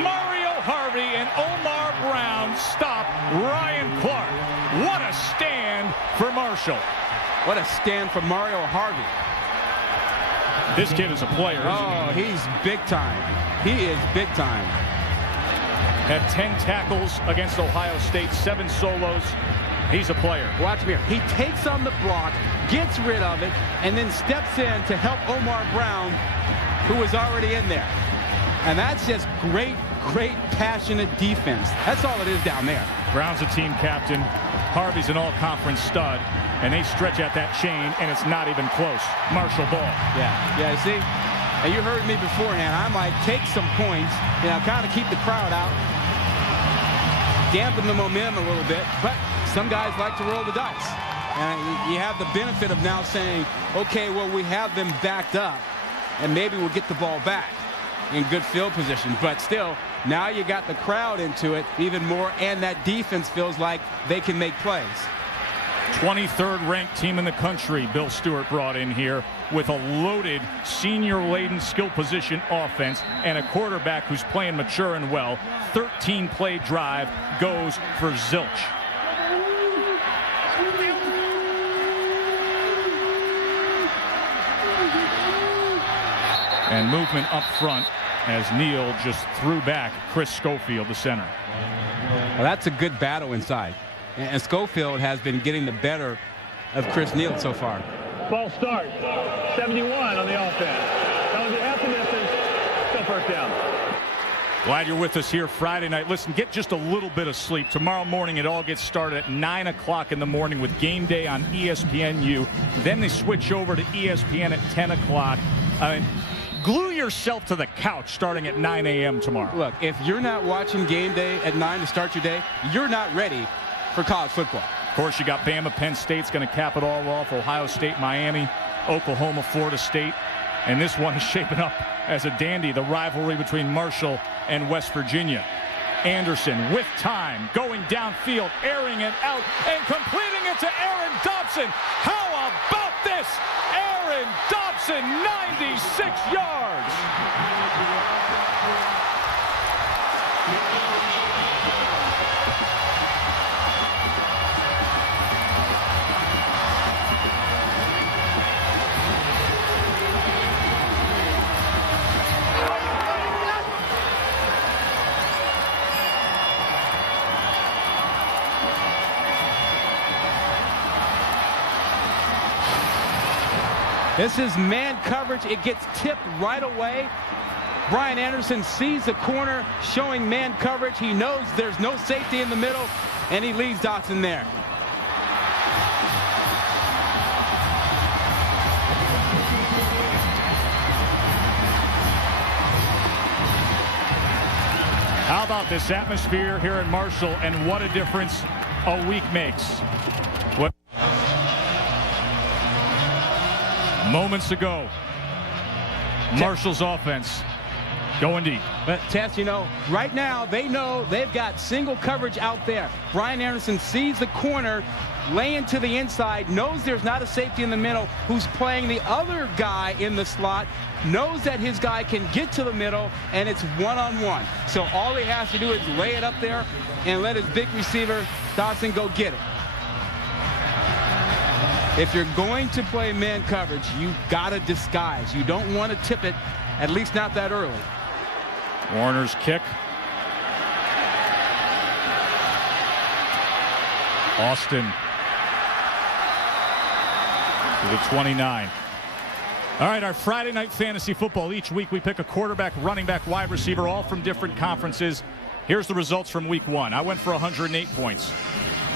Mario Harvey and Omar Brown stop Ryan Clark. What a stand for Marshall. What a stand for Mario Harvey. This kid is a player. Oh, he's big time. He is big time. Had 10 tackles against Ohio State, 7 solos. He's a player. Watch him here. He takes on the block, gets rid of it, and then steps in to help Omar Brown, who was already in there. And that's just great passionate defense. That's all it is down there. Brown's a team captain. Harvey's an all-conference stud. And they stretch out that chain, and it's not even close. Marshall ball. Yeah, see? And you heard me beforehand. I might take some points, kind of keep the crowd out, dampen the momentum a little bit, but some guys like to roll the dice. And you have the benefit of now saying, okay, well, we have them backed up, and maybe we'll get the ball back in good field position. But still, now you got the crowd into it even more, and that defense feels like they can make plays. 23rd ranked team in the country Bill Stewart brought in here with a loaded senior-laden skill position offense and a quarterback who's playing mature and well. 13-play drive goes for zilch. And movement up front as Neal just threw back Chris Schofield, the center. Well, that's a good battle inside. And Schofield has been getting the better of Chris Neal so far. Ball start. 71 on the offense. That was the half the distance. Still 1st down. Glad you're with us here Friday night. Listen, get just a little bit of sleep. Tomorrow morning it all gets started at 9 o'clock in the morning with Game Day on ESPNU. Then they switch over to ESPN at 10 o'clock. Glue yourself to the couch starting at 9 a.m. tomorrow. Look, if you're not watching Game Day at 9 to start your day, you're not ready for college football. Of course, you got Bama, Penn State's going to cap it all off. Ohio State, Miami, Oklahoma, Florida State. And this one is shaping up as a dandy, the rivalry between Marshall and West Virginia. Anderson with time, going downfield, airing it out, and completing it to Aaron Dobson. How about this? Aaron Dobson, 96 yards. This is man coverage. It gets tipped right away. Brian Anderson sees the corner showing man coverage. He knows there's no safety in the middle, and he leaves Dotson there. How about this atmosphere here in Marshall, and what a difference a week makes. What Moments ago, Marshall's offense going deep. But Tess, you know, right now they know they've got single coverage out there. Brian Anderson sees the corner, laying to the inside, knows there's not a safety in the middle who's playing the other guy in the slot, knows that his guy can get to the middle, and it's one-on-one. So all he has to do is lay it up there and let his big receiver, Dodson, go get it. If you're going to play man coverage, you got to disguise. You don't want to tip it, at least not that early. Warner's kick. Austin to the 29. All right, our Friday night fantasy football. Each week we pick a quarterback, running back, wide receiver, all from different conferences. Here's the results from week 1. I went for 108 points.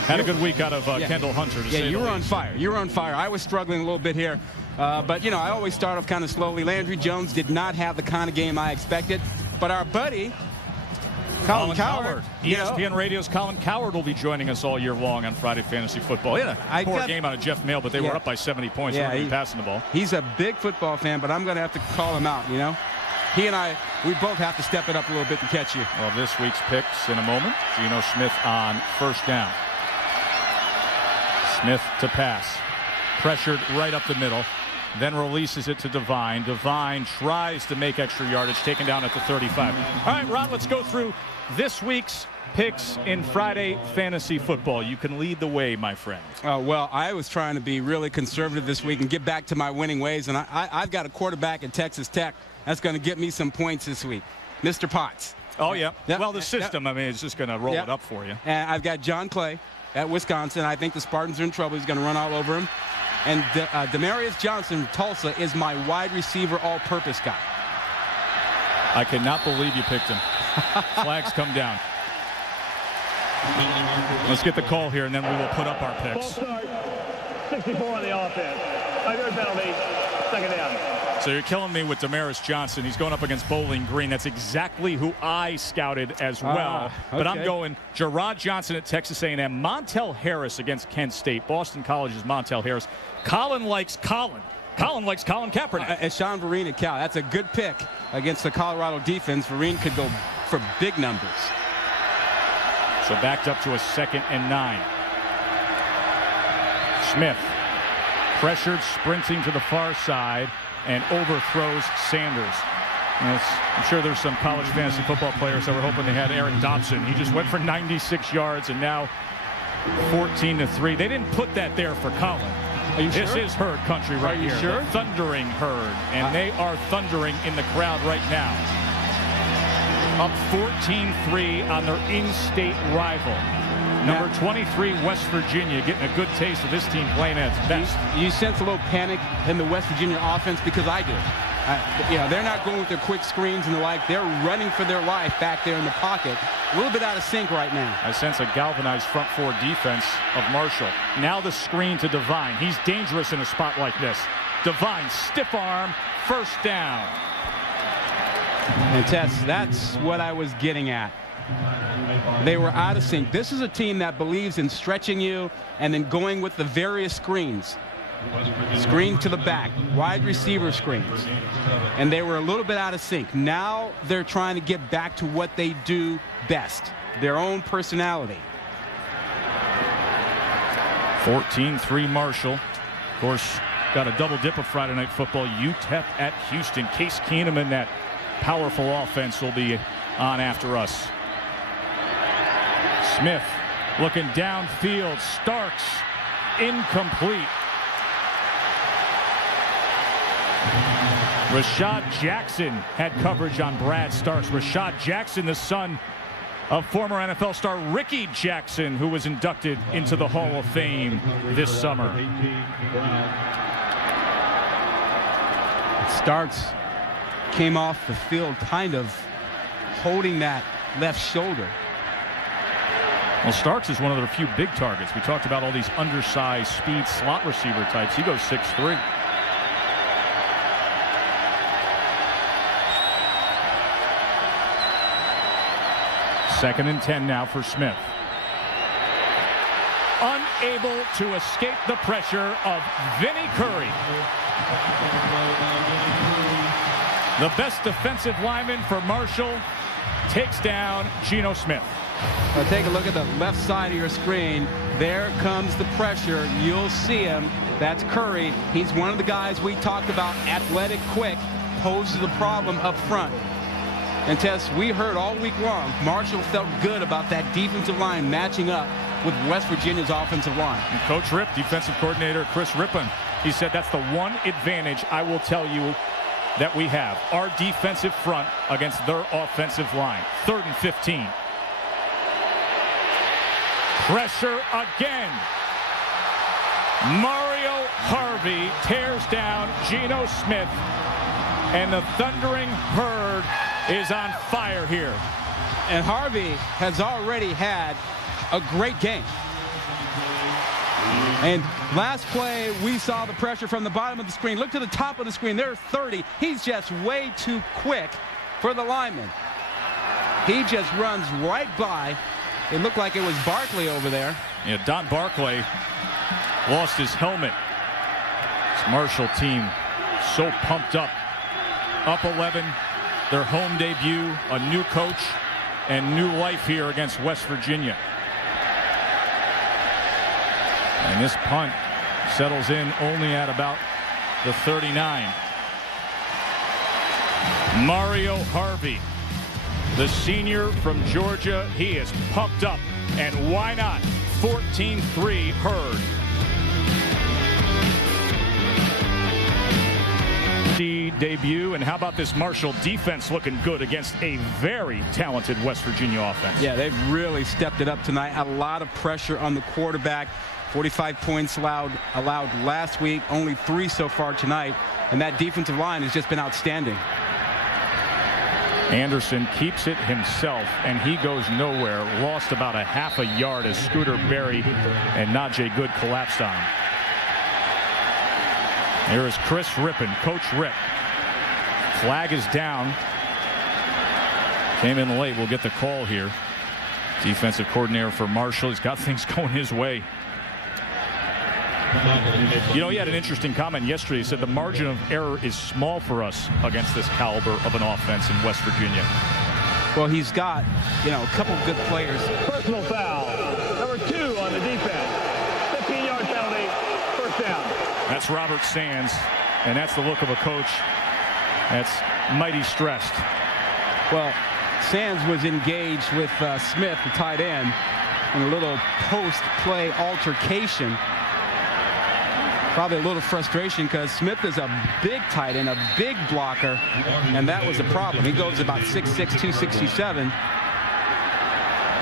Had a good week out of Kendall Hunter. You were on fire. You were on fire. I was struggling a little bit here. But, you know, I always start off kind of slowly. Landry Jones did not have the kind of game I expected. But our buddy, Colin Cowherd. ESPN Radio's Colin Cowherd will be joining us all year long on Friday Fantasy Football. He had a poor game out of Jeff Mail, but they were up by 70 points. Yeah, He's passing the ball. He's a big football fan, but I'm going to have to call him out, you know. He and I, we both have to step it up a little bit to catch you. Well, this week's picks in a moment. Geno Smith on first down. Smith to pass. Pressured right up the middle. Then releases it to Devine. Devine tries to make extra yardage, taken down at the 35. All right, Ron, let's go through this week's picks in Friday Fantasy Football. You can lead the way, my friend. Well, I was trying to be really conservative this week and get back to my winning ways, and I've got a quarterback at Texas Tech that's going to get me some points this week, Mr. Potts. Oh, yeah. Yep. Well, the system, I mean, it's just going to roll it up for you. And I've got John Clay at Wisconsin. I think the Spartans are in trouble. He's going to run all over him. And Demarius Johnson, Tulsa, is my wide receiver all-purpose guy. I cannot believe you picked him. Flags come down. Let's get the call here, and then we will put up our picks. False start, 64 on the offense. 5-yard penalty, second down. So you're killing me with Demarius Johnson. He's going up against Bowling Green. That's exactly who I scouted as well. Okay. But I'm going Gerard Johnson at Texas A&M. Montel Harris against Kent State. Boston College's Montel Harris. Colin likes Colin. Colin likes Colin Kaepernick. And Sean Vereen at Cal. That's a good pick against the Colorado defense. Vereen could go for big numbers. So backed up to a 2nd and 9. Smith pressured, sprinting to the far side, and overthrows Sanders. I'm sure there's some college fantasy football players that were hoping they had Aaron Dobson. He just went for 96 yards and now 14-3. They didn't put that there for Colin. This is Herd country right here. Sure? The thundering Herd, and they are thundering in the crowd right now. Up 14-3 on their in-state rival. Number 23, West Virginia, getting a good taste of this team playing at its best. You sense a little panic in the West Virginia offense, because I do. They're not going with their quick screens and the like. They're running for their life back there in the pocket. A little bit out of sync right now. I sense a galvanized front four defense of Marshall. Now the screen to Devine. He's dangerous in a spot like this. Devine, stiff arm, first down. And Tess, that's what I was getting at. They were out of sync. This is a team that believes in stretching you and then going with the various screens. Screen to the back, wide receiver screens. And they were a little bit out of sync. Now they're trying to get back to what they do best, their own personality. 14-3 Marshall. Of course, got a double dip of Friday Night Football. UTEP at Houston. Case Keenum and that powerful offense will be on after us. Smith looking downfield. Starks incomplete. Rashad Jackson had coverage on Brad Starks. Rashad Jackson, the son of former NFL star Ricky Jackson, who was inducted into the Hall of Fame this summer. Starks came off the field kind of holding that left shoulder. Well, Starks is one of their few big targets. We talked about all these undersized speed slot receiver types. He goes 6'3". Second and 10 now for Smith. Unable to escape the pressure of Vinnie Curry. The best defensive lineman for Marshall takes down Geno Smith. Now take a look at the left side of your screen. There comes the pressure. You'll see him. That's Curry. He's one of the guys we talked about, athletic, quick, poses a problem up front. And Tess, we heard all week long, Marshall felt good about that defensive line matching up with West Virginia's offensive line. And Coach Ripp, defensive coordinator Chris Rippon, he said that's the one advantage I will tell you that we have, our defensive front against their offensive line. 3rd and 15. Pressure again. Mario Harvey tears down Geno Smith, and the Thundering Herd is on fire here. And Harvey has already had a great game. And last play, we saw the pressure from the bottom of the screen. Look to the top of the screen. There's 30. He's just way too quick for the lineman. He just runs right by. It looked like it was Barkley over there. Yeah, Don Barclay lost his helmet. This Marshall team so pumped up. Up 11, their home debut, a new coach, and new life here against West Virginia. And this punt settles in only at about the 39. Mario Harvey, the senior from Georgia, he is pumped up. And why not? 14-3 Herd. Debut, and how about this Marshall defense looking good against a very talented West Virginia offense? Yeah, they've really stepped it up tonight. A lot of pressure on the quarterback. 45 points allowed last week, only 3 so far tonight, and that defensive line has just been outstanding. Anderson keeps it himself, and he goes nowhere. Lost about a half a yard as Scooter Berry and Najee Good collapsed on him. Here is Chris Rippon, Coach Ripp. Flag is down. Came in late. We'll get the call here. Defensive coordinator for Marshall. He's got things going his way. You know, he had an interesting comment yesterday. He said the margin of error is small for us against this caliber of an offense in West Virginia. Well, he's got, a couple of good players. Personal foul. Number 2 on the defense. 15-yard penalty. First down. That's Robert Sands, and that's the look of a coach that's mighty stressed. Well, Sands was engaged with Smith, the tight end, in a little post-play altercation. Probably a little frustration because Smith is a big tight end, a big blocker, and that was a problem. He goes about 6'6", 267,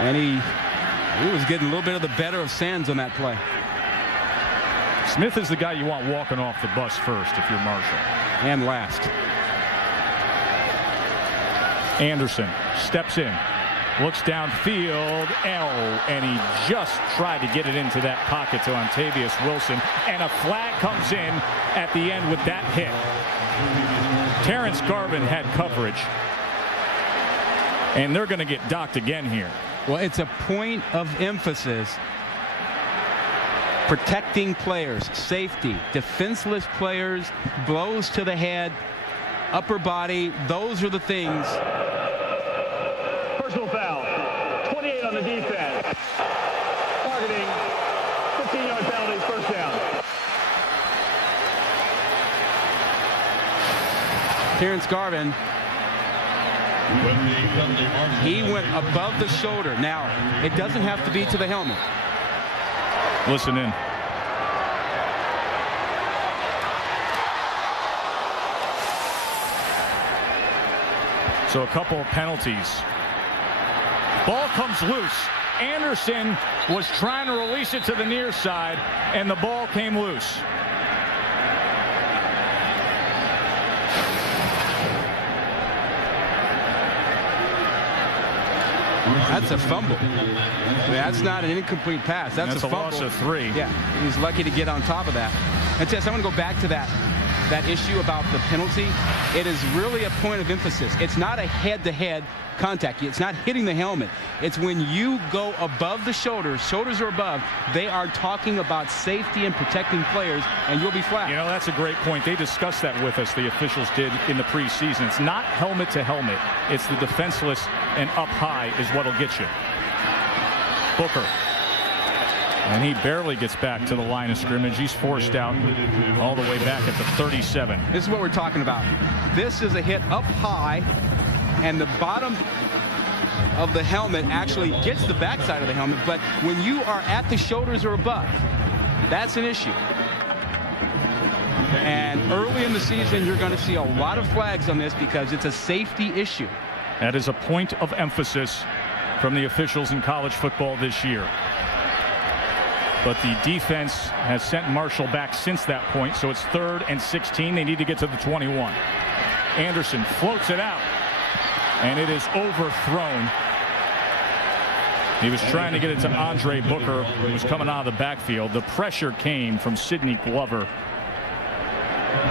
and he was getting a little bit of the better of Sands on that play. Smith is the guy you want walking off the bus first if you're Marshall. And last. Anderson steps in, looks downfield, and he just tried to get it into that pocket to Ontavious Wilson, and a flag comes in at the end with that hit. Terrence Garvin had coverage, and they're going to get docked again here. Well, it's a point of emphasis. Protecting players, safety, defenseless players, blows to the head, upper body, those are the things. Personal foul. 28 on the defense. Targeting. 15-yard penalty. First down. Terrence Garvin. He went above the shoulder. Now, it doesn't have to be to the helmet. Listen in. So a couple of penalties. Ball comes loose. Anderson was trying to release it to the near side, and the ball came loose. That's a fumble. That's not an incomplete pass. That's a fumble. Loss of 3. Yeah, he's lucky to get on top of that. And Tess, I want to go back to that that issue about the penalty, it is really a point of emphasis. It's not a head-to-head contact. It's not hitting the helmet. It's when you go above the shoulders are above, they are talking about safety and protecting players, and you'll be flagged. You know, that's a great point. They discussed that with us, the officials did in the preseason. It's not helmet to helmet. It's the defenseless and up high is what'll get you. Booker. And he barely gets back to the line of scrimmage. He's forced out all the way back at the 37. This is what we're talking about. This is a hit up high, and the bottom of the helmet actually gets the backside of the helmet. But when you are at the shoulders or above, that's an issue. And early in the season, you're going to see a lot of flags on this because it's a safety issue. That is a point of emphasis from the officials in college football this year. But the defense has sent Marshall back since that point, so it's 3rd and 16. They need to get to the 21. Anderson floats it out, and it is overthrown. He was trying to get it to Andre Booker, who was coming out of the backfield. The pressure came from Sidney Glover.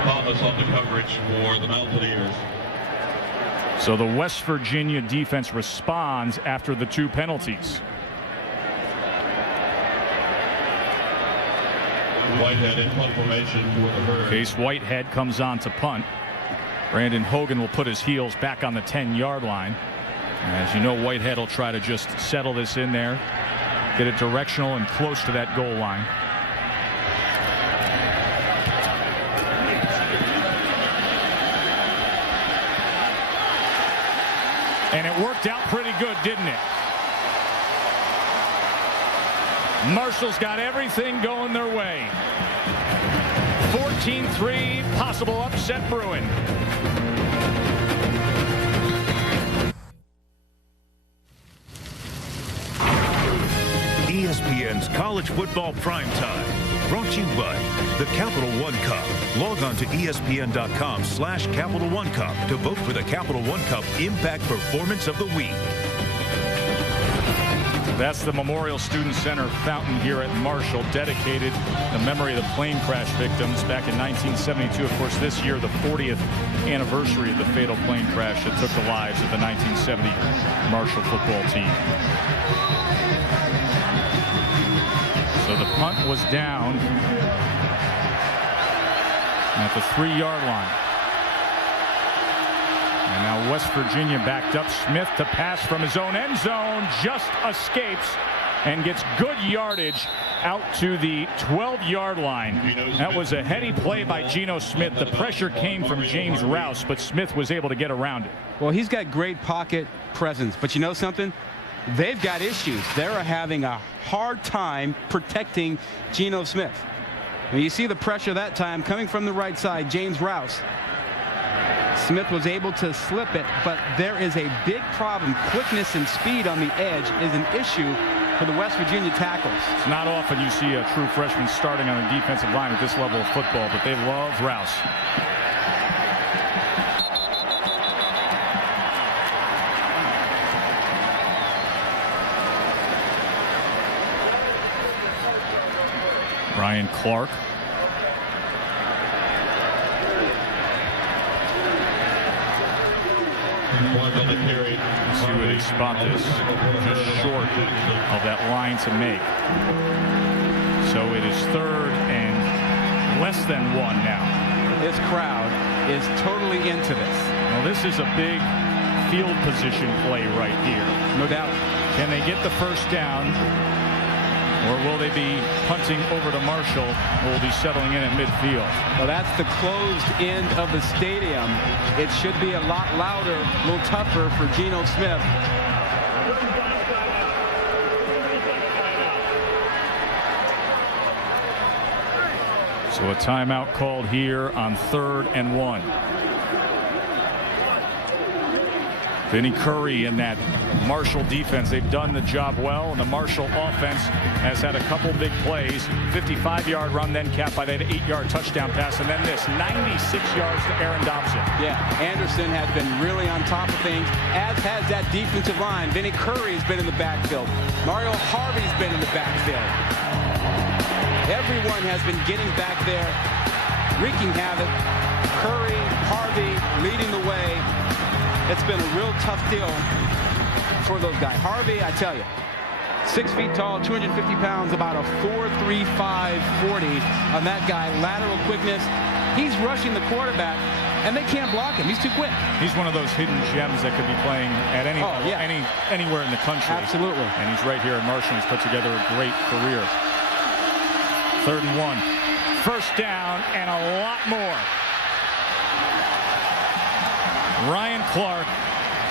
Thomas on the coverage for the Mountaineers. So the West Virginia defense responds after the 2 penalties. Whitehead in punt formation for the Birds. Case Whitehead comes on to punt. Brandon Hogan will put his heels back on the 10-yard line. As you know, Whitehead will try to just settle this in there, get it directional and close to that goal line. And it worked out pretty good, didn't it? Marshall's got everything going their way. 14-3, possible upset brewing. ESPN's College Football Primetime, brought to you by the Capital One Cup. Log on to ESPN.com/Capital One Cup to vote for the Capital One Cup Impact Performance of the Week. That's the Memorial Student Center fountain here at Marshall, dedicated in memory of the plane crash victims back in 1972. Of course, this year, the 40th anniversary of the fatal plane crash that took the lives of the 1970 Marshall football team. So the punt was down at the 3-yard line. And now West Virginia backed up. Smith to pass from his own end zone, just escapes and gets good yardage out to the 12-yard line. That was a heady play by Geno Smith. The pressure came from James Rouse, but Smith was able to get around it. Well, he's got great pocket presence, but you know something? They've got issues. They're having a hard time protecting Geno Smith. And you see the pressure that time coming from the right side, James Rouse. Smith was able to slip it, but there is a big problem. Quickness and speed on the edge is an issue for the West Virginia tackles. It's not often you see a true freshman starting on a defensive line at this level of football, but they love Rouse. Ryan Clark. Let's see where they spot this. Just short of that line to make. So it is 3rd and less than 1 now. This crowd is totally into this. Well, this is a big field position play right here. No doubt. Can they get the first down? Or will they be punting over to Marshall, who will be settling in at midfield? Well, that's the closed end of the stadium. It should be a lot louder, a little tougher for Geno Smith. So a timeout called here on 3rd and 1. Vinny Curry and that Marshall defense, they've done the job well, and the Marshall offense has had a couple big plays. 55-yard run, then capped by that 8-yard touchdown pass, and then this 96 yards to Aaron Dobson. Yeah, Anderson has been really on top of things, as has that defensive line. Vinny Curry has been in the backfield. Mario Harvey's been in the backfield. Everyone has been getting back there, wreaking havoc. Curry, Harvey leading the way. It's been a real tough deal for those guys. Harvey, I tell you, 6 feet tall, 250 pounds, about a 4.35 40 on that guy. Lateral quickness. He's rushing the quarterback, and they can't block him. He's too quick. He's one of those hidden gems that could be playing at any level, anywhere in the country. Absolutely. And he's right here in Marshall. He's put together a great career. 3rd and 1. First down and a lot more. Ryan Clark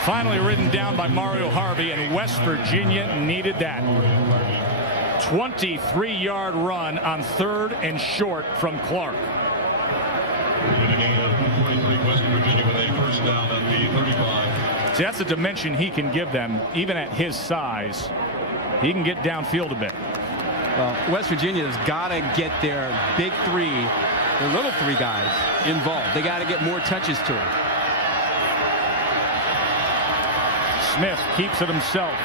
finally ridden down by Mario Harvey, and West Virginia needed that. 23-yard run on 3rd and short from Clark. West Virginia with a first down at the 35. See, that's the dimension he can give them, even at his size. He can get downfield a bit. Well, West Virginia's got to get their big three, their little three guys involved. They got to get more touches to him. Smith keeps it himself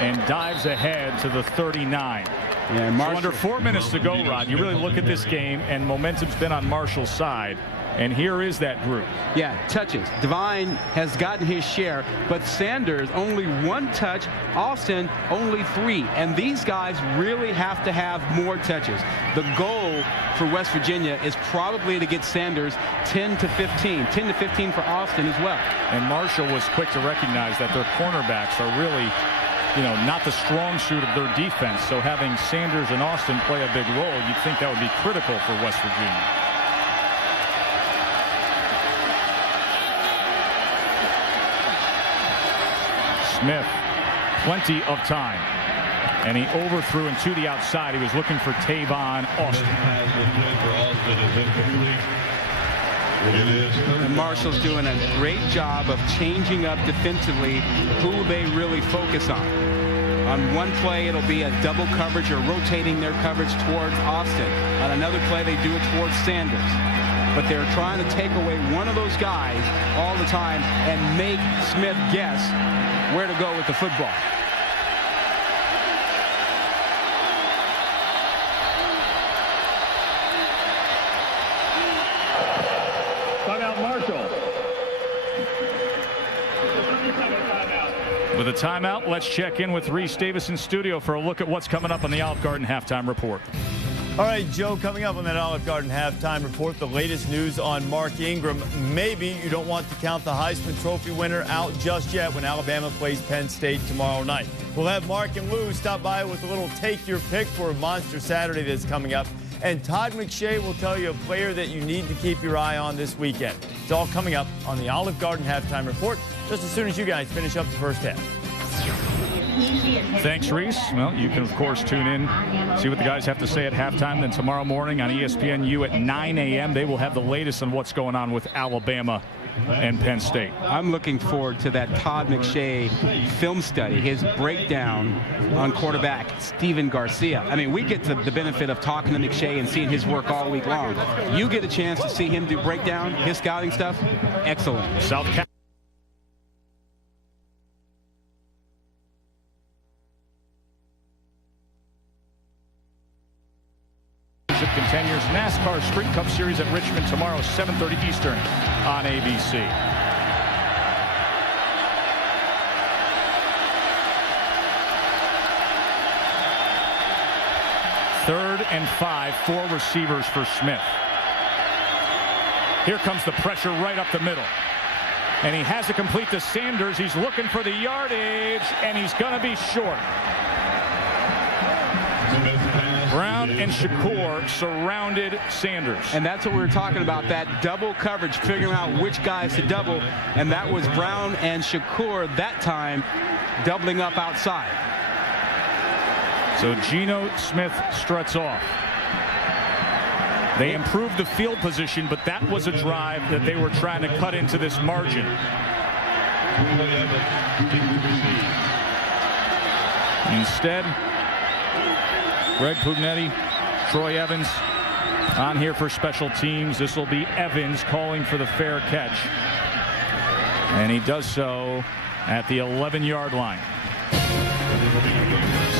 and dives ahead to the 39. Yeah, so under 4 minutes to go, Rod, you really look at this game, and momentum's been on Marshall's side. And here is that group. Yeah, touches. Devine has gotten his share, but Sanders only 1 touch. Austin only 3. And these guys really have to have more touches. The goal for West Virginia is probably to get Sanders 10 to 15. 10 to 15 for Austin as well. And Marshall was quick to recognize that their cornerbacks are really, not the strong suit of their defense. So having Sanders and Austin play a big role, you'd think that would be critical for West Virginia. Smith, plenty of time, and he overthrew and to the outside. He was looking for Tavon Austin. And Marshall's doing a great job of changing up defensively who they really focus on. On one play, it'll be a double coverage or rotating their coverage towards Austin. On another play, they do it towards Sanders. But they're trying to take away one of those guys all the time and make Smith guess where to go with the football. Timeout, Marshall. With a timeout, let's check in with Reese Davis in studio for a look at what's coming up on the Olive Garden halftime report. All right, Joe, coming up on that Olive Garden halftime report, the latest news on Mark Ingram. Maybe you don't want to count the Heisman Trophy winner out just yet when Alabama plays Penn State tomorrow night. We'll have Mark and Lou stop by with a little take your pick for a Monster Saturday that's coming up. And Todd McShay will tell you a player that you need to keep your eye on this weekend. It's all coming up on the Olive Garden halftime report just as soon as you guys finish up the first half. Thanks, Reese. Well, you can, of course, tune in, see what the guys have to say at halftime. Then tomorrow morning on ESPNU at 9 a.m., they will have the latest on what's going on with Alabama and Penn State. I'm looking forward to that Todd McShay film study, his breakdown on quarterback Stephen Garcia. I mean, we get the benefit of talking to McShay and seeing his work all week long. You get a chance to see him do breakdown, his scouting stuff. Excellent. South Carolina. Continues NASCAR Sprint Cup Series at Richmond tomorrow, 7:30 Eastern on ABC. Third and 5, 4 receivers for Smith. Here comes the pressure right up the middle. And he has to complete to Sanders. He's looking for the yardage, and he's going to be short. Brown and Shakur surrounded Sanders. And that's what we were talking about, that double coverage, figuring out which guys to double. And that was Brown and Shakur that time doubling up outside. So Geno Smith struts off. They improved the field position, but that was a drive that they were trying to cut into this margin. Instead, Greg Pugnetti, Troy Evans on here for special teams. This will be Evans calling for the fair catch. And he does so at the 11-yard line.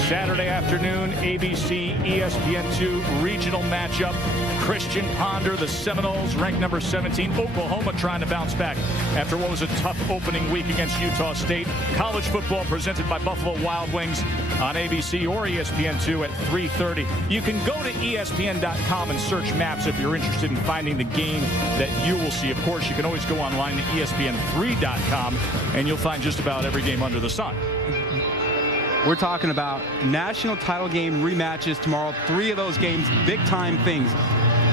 Saturday afternoon, ABC, ESPN2 regional matchup. Christian Ponder, the Seminoles, ranked number 17. Oklahoma trying to bounce back after what was a tough opening week against Utah State. College football presented by Buffalo Wild Wings on ABC or ESPN2 at 3:30. You can go to ESPN.com and search maps if you're interested in finding the game that you will see. Of course, you can always go online to ESPN3.com and you'll find just about every game under the sun. We're talking about national title game rematches tomorrow. 3 of those games, big-time things.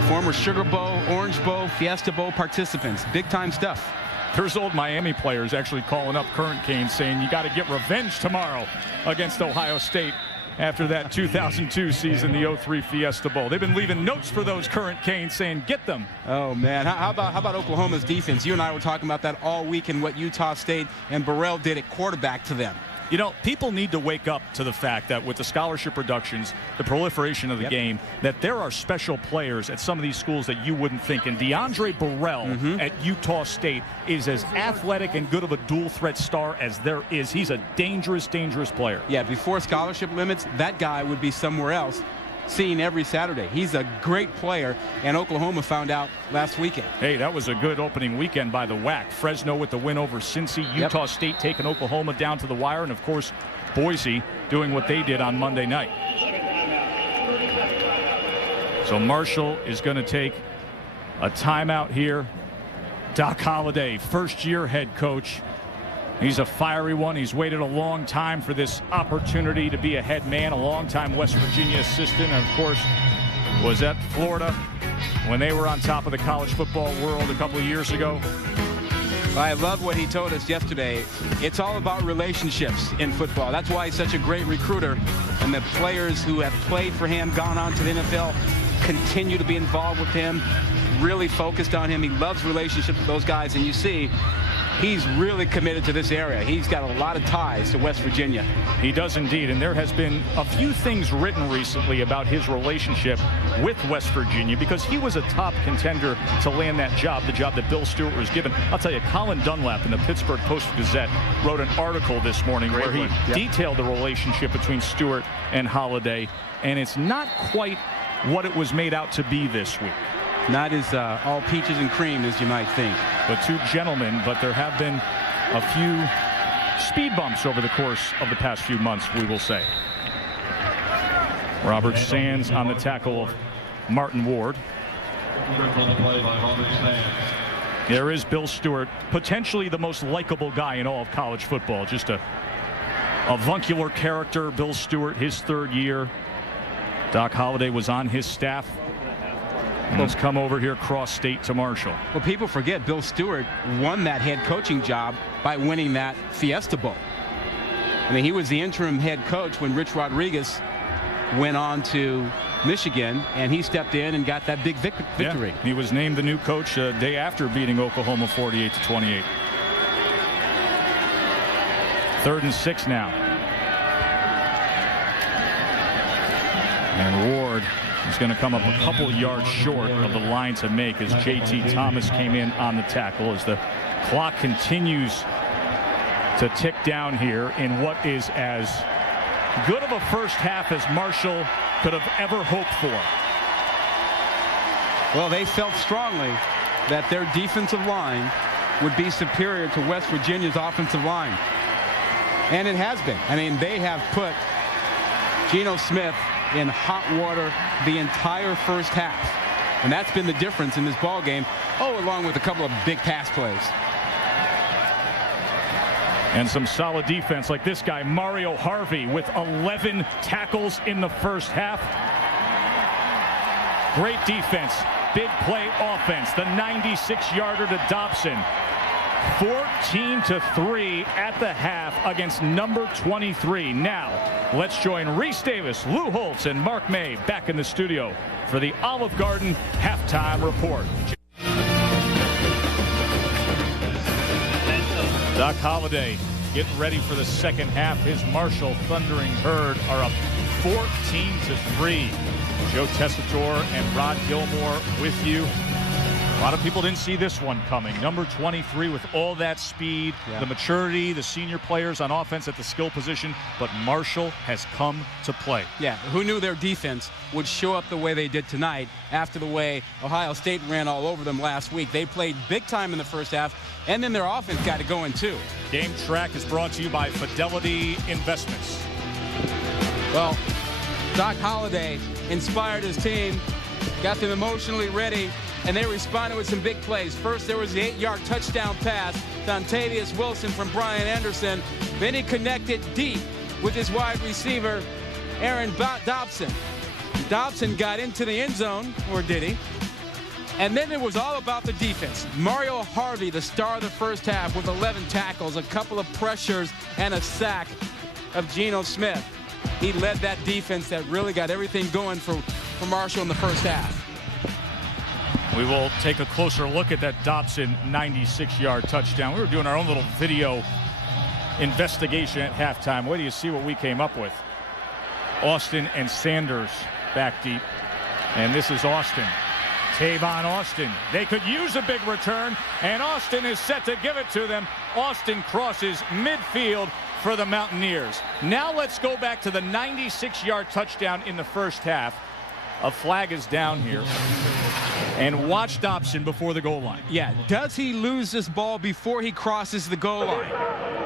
Former Sugar Bowl, Orange Bowl, Fiesta Bowl participants. Big-time stuff. There's old Miami players actually calling up current Canes saying you got to get revenge tomorrow against Ohio State after that 2002 season, the 03 Fiesta Bowl. They've been leaving notes for those current Canes saying, get them. Oh, man. How about Oklahoma's defense? You and I were talking about that all week and what Utah State and Burrell did at quarterback to them. You know, people need to wake up to the fact that with the scholarship reductions, the proliferation of the game, that there are special players at some of these schools that you wouldn't think. And DeAndre Burrell at Utah State is as athletic and good of a dual threat star as there is. He's a dangerous, dangerous player. Yeah, before scholarship limits, that guy would be somewhere else, seen every Saturday. He's a great player, and Oklahoma found out last weekend. Hey, that was a good opening weekend by the WAC. Fresno with the win over Cincy. Utah State taking Oklahoma down to the wire. And, of course, Boise doing what they did on Monday night. So Marshall is going to take a timeout here. Doc Holliday, first-year head coach. He's a fiery one. He's waited a long time for this opportunity to be a head man, a long-time West Virginia assistant, and, of course, was at Florida when they were on top of the college football world a couple of years ago. I love what he told us yesterday. It's all about relationships in football. That's why he's such a great recruiter. And the players who have played for him, gone on to the NFL, continue to be involved with him, really focused on him. He loves relationships with those guys. And you see, he's really committed to this area. He's got a lot of ties to West Virginia. He does indeed, and there has been a few things written recently about his relationship with West Virginia because he was a top contender to land that job, the job that Bill Stewart was given. I'll tell you, Colin Dunlap in the Pittsburgh Post-Gazette wrote an article this morning where he detailed the relationship between Stewart and Holliday, and it's not quite what it was made out to be this week. Not as all peaches and cream as you might think. But two gentlemen, but there have been a few speed bumps over the course of the past few months, we will say. Robert Sands on the tackle of Martin Ward. There is Bill Stewart, potentially the most likable guy in all of college football. Just a avuncular character, Bill Stewart, his 3rd year. Doc Holliday was on his staff. And let's come over here cross-state to Marshall. Well, people forget Bill Stewart won that head coaching job by winning that Fiesta Bowl. I mean, he was the interim head coach when Rich Rodriguez went on to Michigan, and he stepped in and got that big victory. Yeah, he was named the new coach a day after beating Oklahoma 48-28. 3rd and 6 now. And Ward is going to come up a couple yards short of the line to make as J.T. Thomas came in on the tackle as the clock continues to tick down here in what is as good of a first half as Marshall could have ever hoped for. Well, they felt strongly that their defensive line would be superior to West Virginia's offensive line. And it has been. I mean, they have put Geno Smith in hot water the entire first half. And that's been the difference in this ball game. Oh, along with a couple of big pass plays. And some solid defense like this guy, Mario Harvey, with 11 tackles in the first half. Great defense. Big play offense. The 96-yarder to Dobson. 14-3 at the half against number 23. Now, let's join Reese Davis, Lou Holtz, and Mark May back in the studio for the Olive Garden halftime report. Doc Holliday getting ready for the second half. His Marshall Thundering Herd are up 14-3. Joe Tessitore and Rod Gilmore with you. A lot of people didn't see this one coming. Number 23 with all that speed, the maturity, the senior players on offense at the skill position, but Marshall has come to play. Yeah, who knew their defense would show up the way they did tonight after the way Ohio State ran all over them last week. They played big time in the first half, and then their offense got it going too. Game Track is brought to you by Fidelity Investments. Well, Doc Holliday inspired his team, got them emotionally ready, and they responded with some big plays. First, there was the 8-yard touchdown pass to Ontavious Wilson from Brian Anderson. Then he connected deep with his wide receiver, Aaron Dobson. Dobson got into the end zone, or did he? And then it was all about the defense. Mario Harvey, the star of the first half, with 11 tackles, a couple of pressures, and a sack of Geno Smith. He led that defense that really got everything going for Marshall in the first half. We will take a closer look at that Dobson 96-yard touchdown. We were doing our own little video investigation at halftime. Wait till you see what we came up with. Austin and Sanders back deep. And this is Austin. Tavon Austin. They could use a big return, and Austin is set to give it to them. Austin crosses midfield for the Mountaineers. Now let's go back to the 96-yard touchdown in the first half. A flag is down here. And watch Dobson before the goal line. Yeah, does he lose this ball before he crosses the goal line?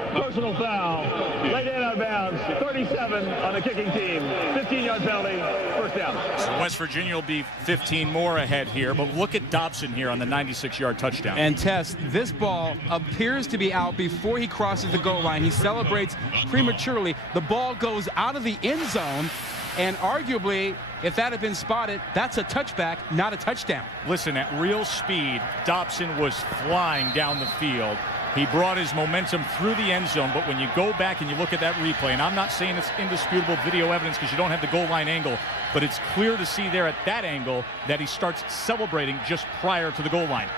Personal foul. Laid in out of bounds. 37 on the kicking team. 15-yard penalty. First down. So West Virginia will be 15 more ahead here. But look at Dobson here on the 96-yard touchdown. And Tess, this ball appears to be out before he crosses the goal line. He celebrates prematurely. The ball goes out of the end zone. And arguably, if that had been spotted, that's a touchback, not a touchdown. Listen, at real speed, Dobson was flying down the field. He brought his momentum through the end zone, but when you go back and you look at that replay, and I'm not saying it's indisputable video evidence because you don't have the goal line angle, but it's clear to see there at that angle that he starts celebrating just prior to the goal line.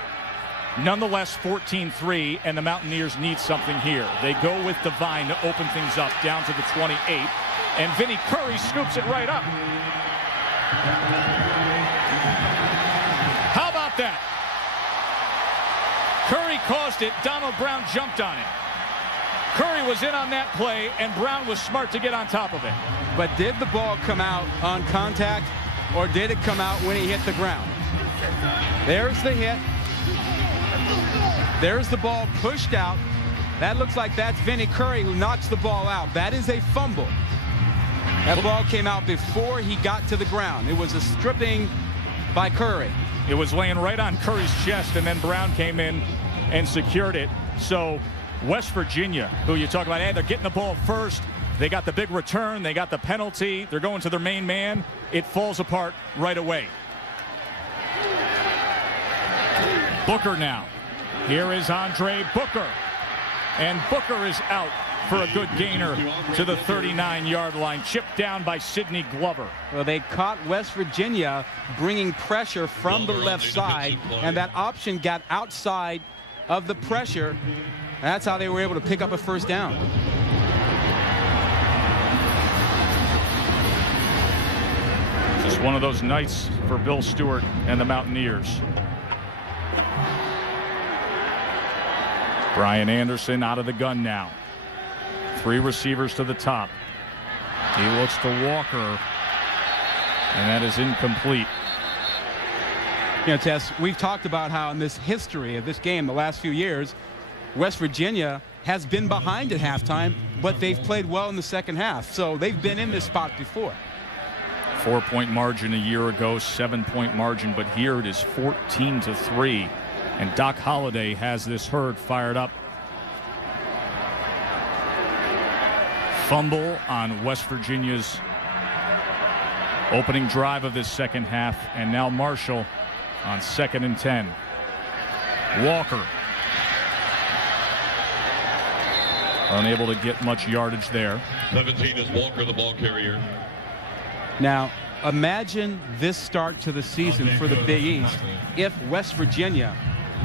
Nonetheless, 14-3, and the Mountaineers need something here. They go with Devine to open things up down to the 28. And Vinnie Curry scoops it right up. How about that? Curry caused it. Donald Brown jumped on it. Curry was in on that play, and Brown was smart to get on top of it. But did the ball come out on contact, or did it come out when he hit the ground? There's the hit. There's the ball pushed out. That looks like that's Vinnie Curry who knocks the ball out. That is a fumble. That ball came out before he got to the ground. It was a stripping by Curry. It was laying right on Curry's chest, and then Brown came in and secured it. So West Virginia, who you talk about, hey, they're getting the ball first. They got the big return. They got the penalty. They're going to their main man. It falls apart right away. Booker now. Here is Andre Booker. And Booker is out for a good gainer to the 39-yard line. Chipped down by Sidney Glover. Well, they caught West Virginia bringing pressure from the left side, and that option got outside of the pressure. That's how they were able to pick up a first down. Just one of those nights for Bill Stewart and the Mountaineers. Brian Anderson out of the gun now. 3 receivers to the top. He looks to Walker, and that is incomplete. You know, Tess, we've talked about how in this history of this game the last few years, West Virginia has been behind at halftime, but they've played well in the second half. So they've been in this spot before. 4-point margin a year ago, 7-point margin, but here it is 14-3. And Doc Holliday has this herd fired up. Fumble on West Virginia's opening drive of this second half, and now Marshall on 2nd and 10. Walker unable to get much yardage there. 17 is Walker, the ball carrier. Now, imagine this start to the season for the Big East if West Virginia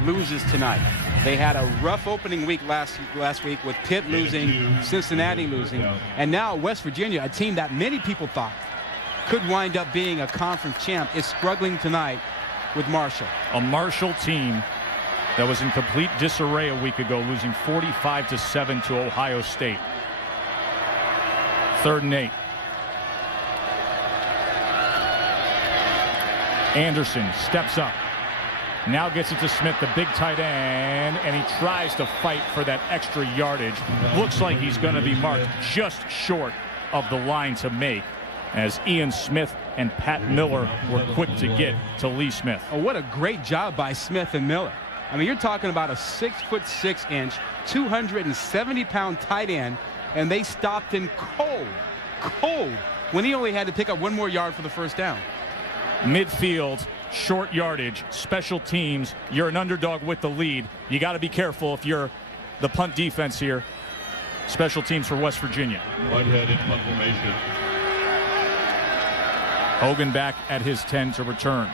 loses tonight. They had a rough opening week last week with Pitt losing, Cincinnati losing, and now West Virginia, a team that many people thought could wind up being a conference champ, is struggling tonight. with Marshall. A Marshall team that was in complete disarray a week ago, losing 45-7 to Ohio State. 3rd and 8. Anderson steps up. Now gets it to Smith, the big tight end, and he tries to fight for that extra yardage. Looks like he's going to be marked just short of the line to make, as Ian Smith and Pat Miller were quick to get to Lee Smith. Oh, what a great job by Smith and Miller. I mean, you're talking about a 6'6", 270-pound tight end, and they stopped him cold, when he only had to pick up 1 more yard for the first down. Midfield, short yardage, special teams. You're an underdog with the lead. You got to be careful if you're the punt defense here. Special teams for West Virginia. Whitehead in punt formation. Hogan back at his 10 to return.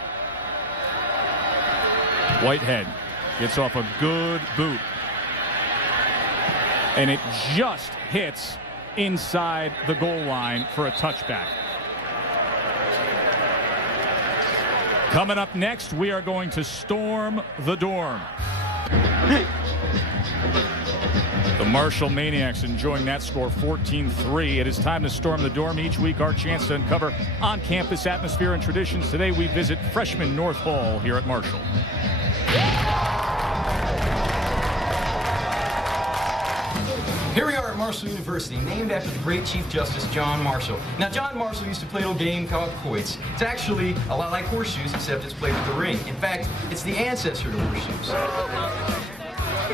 Whitehead gets off a good boot, and it just hits inside the goal line for a touchback. Coming up next, we are going to storm the dorm. The Marshall Maniacs enjoying that score, 14-3. It is time to storm the dorm. Each week, our chance to uncover on-campus atmosphere and traditions. Today, we visit freshman North Hall here at Marshall. Here we are at Marshall University, named after the great Chief Justice John Marshall. Now, John Marshall used to play a little game called quoits. It's actually a lot like horseshoes, except it's played with the ring. In fact, it's the ancestor to horseshoes.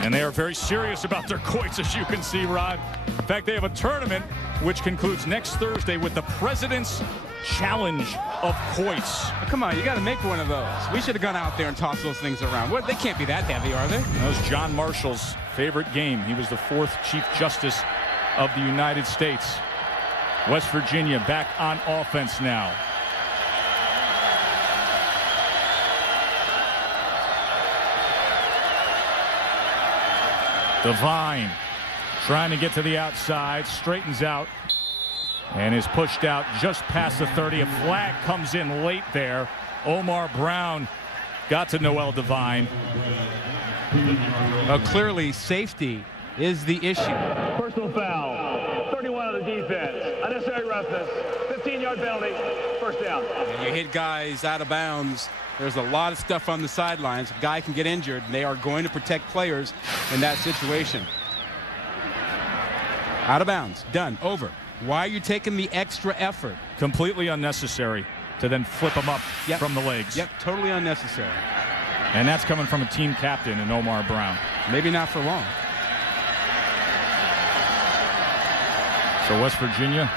And they are very serious about their quoits, as you can see, Rod. In fact, they have a tournament which concludes next Thursday with the President's Challenge of Quoits. Oh, come on, you got to make one of those. We should have gone out there and tossed those things around. What? They can't be that heavy, are they? That was John Marshall's favorite game. He was the 4th Chief Justice of the United States. West Virginia back on offense now. Devine trying to get to the outside, straightens out, and is pushed out just past the 30. A flag comes in late there. Omar Brown got to Noel Devine. Clearly, safety is the issue. Personal foul. 31 on the defense. Unnecessary roughness. 15-yard penalty. First down. And you hit guys out of bounds. There's a lot of stuff on the sidelines. A guy can get injured, and they are going to protect players in that situation. Out of bounds. Done. Over. Why are you taking the extra effort? Completely unnecessary to then flip them up from the legs. Yep, totally unnecessary. And that's coming from a team captain in Omar Brown. Maybe not for long. So West Virginia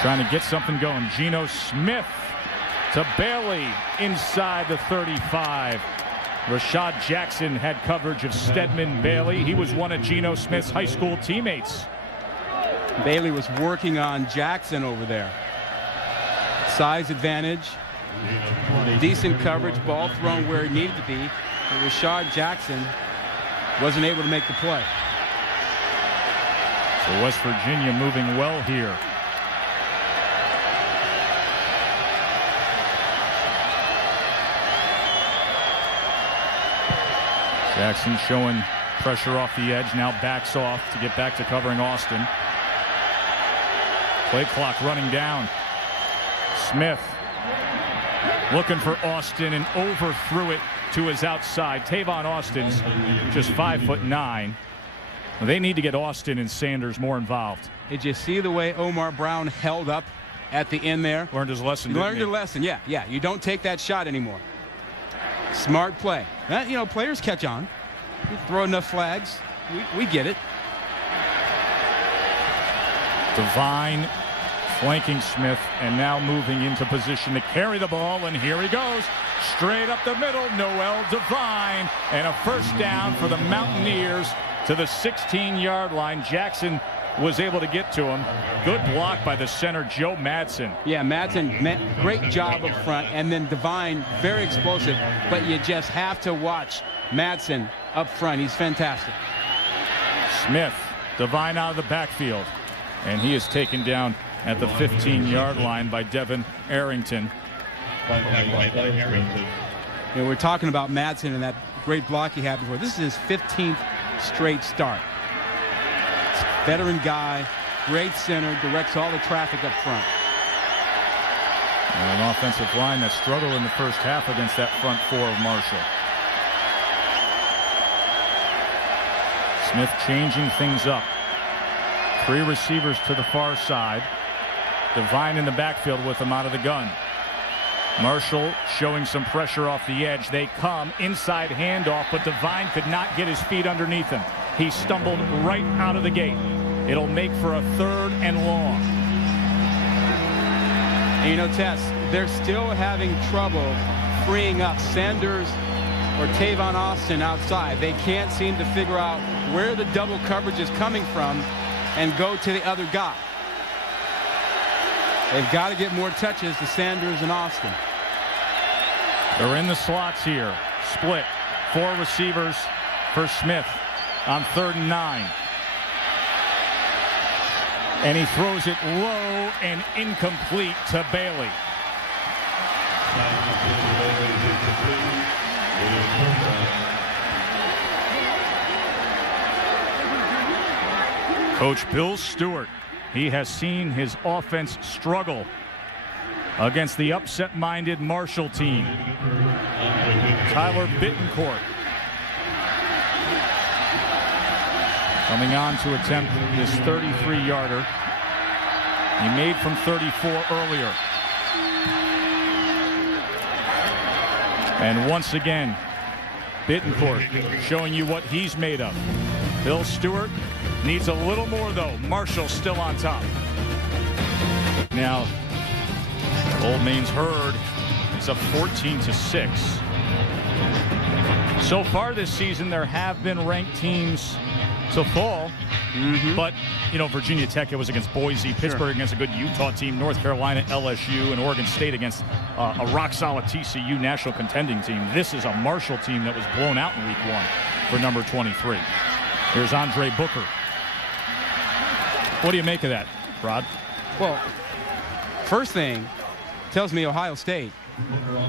trying to get something going. Geno Smith to Bailey inside the 35. Rashad Jackson had coverage of Stedman Bailey. He was one of Geno Smith's high school teammates. Bailey was working on Jackson over there. Size advantage. Decent coverage. Ball thrown where it needed to be. But Rashad Jackson wasn't able to make the play. So West Virginia moving well here. Jackson showing pressure off the edge, now backs off to get back to covering Austin. Play clock running down. Smith looking for Austin and overthrew it to his outside. Tavon Austin's just 5'9". They need to get Austin and Sanders more involved. Did you see the way Omar Brown held up at the end there? Learned his lesson. Learned your lesson, yeah. You don't take that shot anymore. Smart play. You know, players catch on. You throw enough flags. We get it. Devine flanking Smith and now moving into position to carry the ball, and here he goes straight up the middle. Noel Devine, and a first down for the Mountaineers to the 16-yard line. Jackson was able to get to him. Good block by the center, Joe Madsen. Yeah, Madsen, great job up front, and then Devine, very explosive, but you just have to watch Madsen up front. He's fantastic. Smith, Devine out of the backfield, and he is taken down at the 15-yard line by Devin Arrington. You know, we're talking about Madsen and that great block he had before. This is his 15th straight start. Veteran guy, great center, directs all the traffic up front. And an offensive line that struggled in the first half against that front four of Marshall. Smith changing things up. 3 receivers to the far side. Devine in the backfield with him out of the gun. Marshall showing some pressure off the edge. They come inside handoff, but Devine could not get his feet underneath him. He stumbled right out of the gate. It'll make for a 3rd and long. And you know, Tess, they're still having trouble freeing up Sanders or Tavon Austin outside. They can't seem to figure out where the double coverage is coming from and go to the other guy. They've got to get more touches to Sanders and Austin. They're in the slots here. Split. 4 receivers for Smith on 3rd and 9. And he throws it low and incomplete to Bailey. Coach Bill Stewart, he has seen his offense struggle against the upset-minded Marshall team. Tyler Bittencourt coming on to attempt this 33-yarder. He made from 34 earlier. And once again, Bittencourt showing you what he's made of. Bill Stewart needs a little more, though. Marshall still on top. Now, Old Main's Herd is up 14-6. So far this season, there have been ranked teams to fall. But, you know, Virginia Tech, it was against Boise, Pittsburgh against a good Utah team, North Carolina, LSU, and Oregon State against a rock-solid TCU national contending team. This is a Marshall team that was blown out in week 1 for number 23. Here's Andre Booker. What do you make of that, Rod? Well, first thing, tells me Ohio State